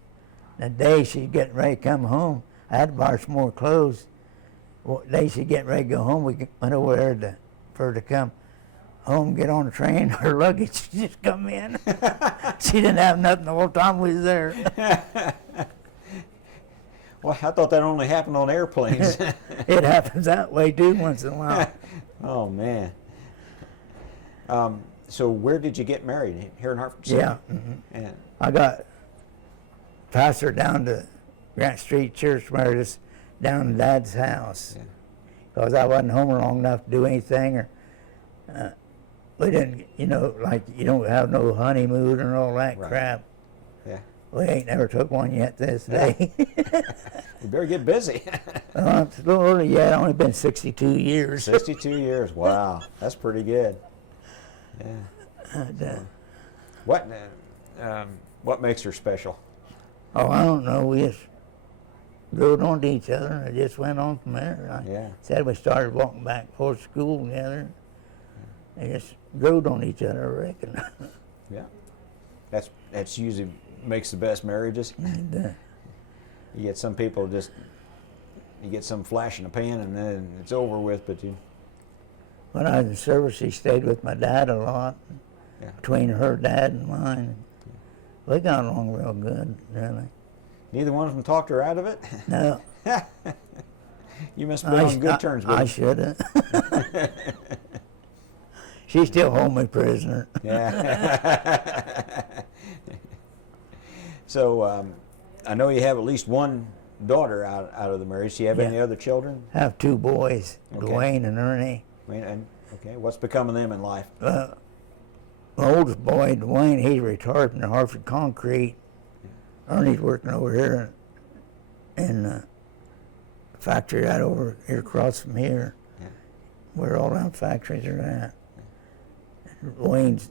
The day she's getting ready to come home, I had to buy her some more clothes. The day she's getting ready to go home, we went over there for her to come home, get on the train. Her luggage just come in. She didn't have nothing the whole time we was there. Well, I thought that only happened on airplanes. It happens that way too once in a while. Oh, man. So where did you get married? Here in Hartford City? Yeah. Mm-hmm. And, I got passed her down to Grant Street Church, where just down to Dad's house, yeah. because I wasn't home long enough to do anything, or we didn't, like you don't have no honeymoon and all that Right. crap. Yeah. We ain't never took one yet this day. You better get busy. It's a little early yet. Only been 62 years. 62 years. Wow. That's pretty good. Yeah. And, What makes her special? oh, I don't know. We just rode on to each other, and it just went on from there. Yeah. Said we started walking back towards school together. They just rode on each other, I reckon. Yeah. That's usually makes the best marriages. And, You get some people you get some flash in the pan and then it's over with, but you. when I was in service, she stayed with my dad a lot, Yeah. between her dad and mine. We got along real good, really. Neither one of them talked her out of it? No, You must be on good terms with I her. should have. She still hold me prisoner. Yeah. So I know you have at least one daughter out of the marriage. Do you have any Yeah. other children? Have two boys, Okay. Dwayne and Ernie. Okay, what's become of them in life? My oldest boy, Dwayne, he's retired from the Hartford Concrete. Ernie's working over here in the factory right over here across from here, Yeah. where all them factories are at. Dwayne's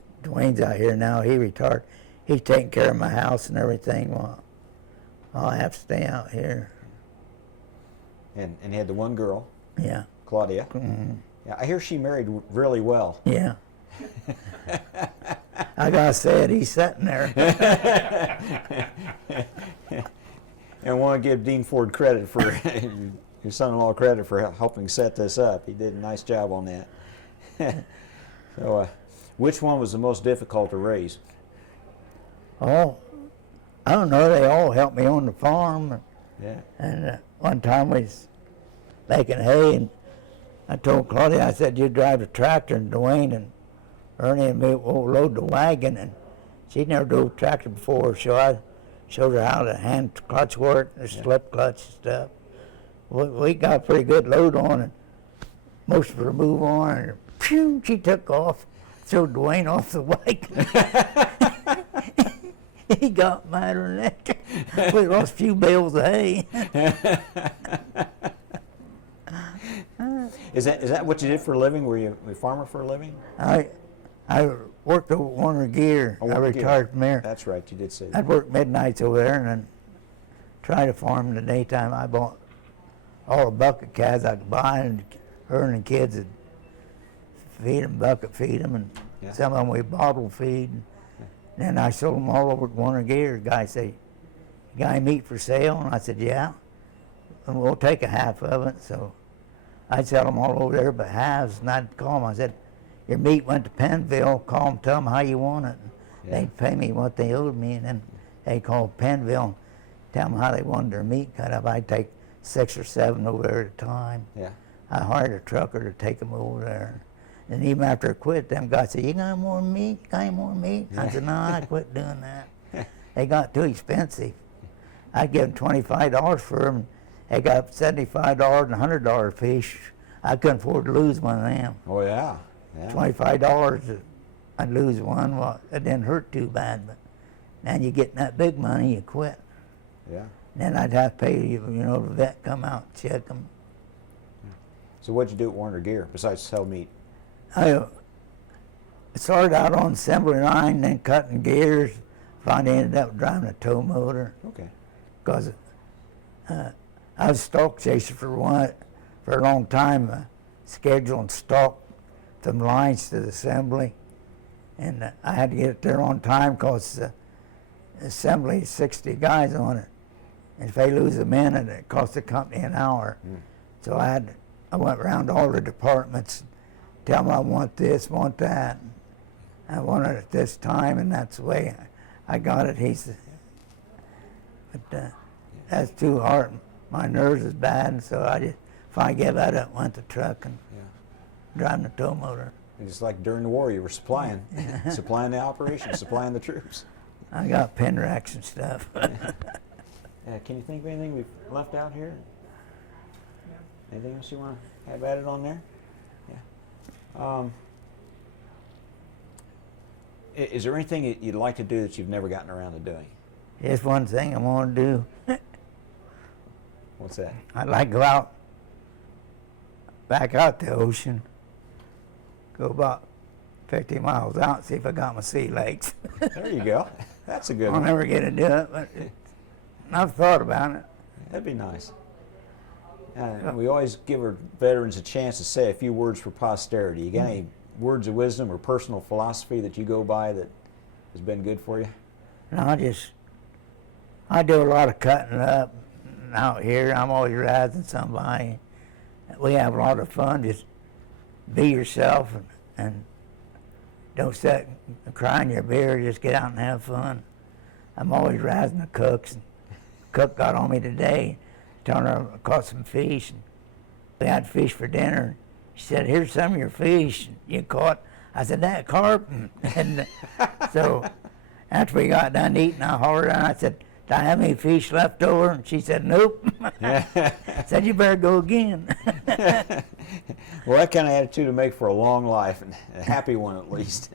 out here now. He retired. He's taking care of my house and everything while I have to stay out here. And he had the one girl, Yeah. Claudia. Mhm. Yeah, I hear she married really well. Yeah. I gotta say it, he's sitting there. And I want to give Dean Ford credit for your son-in-law credit for helping set this up. He did a nice job on that. So, which one was the most difficult to raise? Oh, I don't know, they all helped me on the farm. Yeah. And one time we was making hay, and I told Claudia, I said, you drive the tractor, and Dwayne and Ernie and me will load the wagon. And she'd never drove a tractor before, so I showed her how the hand clutch worked, the slip clutch and stuff. We got a pretty good load on, and most of her move on, and phew, she took off, threw Dwayne off the wagon. He got madder than that. We lost a few bales of hay. Is that what you did for a living? Were you a farmer for a living? I worked over at Warner Gear. Oh, I Warner Gear. retired from there. That's right, you did say that. I'd work midnights over there and then try to farm in the daytime. I bought all the bucket calves I could buy, and her and the kids would feed them, bucket feed them, and Yeah. some of them we bottle feed. Then I sold them all over at Warner Gear. The guy said, "You got any meat for sale?" And I said, "Yeah." And we'll take a half of it. So I'd sell them all over there, but halves. And I'd call them. I said, "Your meat went to Pennville. Call them, tell them how you want it." And Yeah. they'd pay me what they owed me, and then they'd call Pennville and tell them how they wanted their meat cut up. I'd take 6 or 7 over there at a time. Yeah. I hired a trucker to take them over there. And even after I quit, them guys said, "You got any more meat? You got any more meat?" I said, "No, I quit doing that." They got too expensive. I'd give them $25 for them. They got $75 and $100 fish. I couldn't afford to lose one of them. Oh, yeah. Yeah. $25, I'd lose one. Well, it didn't hurt too bad, but then you get that big money, you quit. Yeah. Then I'd have to pay, the vet come out and check them. So what'd you do at Warner Gear besides sell meat? I started out on assembly line, then cutting gears. Finally ended up driving a tow motor Okay. because I was a stock chaser for a long time, scheduling stock from lines to the assembly, and I had to get it there on time because assembly is 60 guys on it, and if they lose a minute, it costs the company an hour. So I went around all the departments. Tell them I want this, want that. I want it at this time, and that's the way I got it. He said, but that's too hard. My nerves is bad, and so I just finally gave that up, went to truck and driving the tow motor. And just like during the war, you were supplying, supplying the operation, supplying the troops. I got pen racks and stuff. Can you think of anything we've left out here? Anything else you want to have added on there? Yeah. Is there anything you'd like to do that you've never gotten around to doing? Here's one thing I want to do. What's that? I'd like to go back out the ocean, go about 50 miles out and see if I got my sea legs. There you go. That's a good I'll one. never get to do it, but I've thought about it. That'd be nice. We always give our veterans a chance to say a few words for posterity. You got any words of wisdom or personal philosophy that you go by that has been good for you? No, I do a lot of cutting up out here. I'm always razzing somebody. We have a lot of fun. Just be yourself and don't sit and cry in your beer. Just get out and have fun. I'm always razzing the cooks. Cook got on me today, telling her I caught some fish. And we had fish for dinner. She said, "Here's some of your fish you caught." I said, "That carp." And so after we got done eating, I hollered and I said, "Do I have any fish left over?" And she said, "Nope." Said, "You better go again." Well, that kind of attitude will make for a long life and a happy one at least.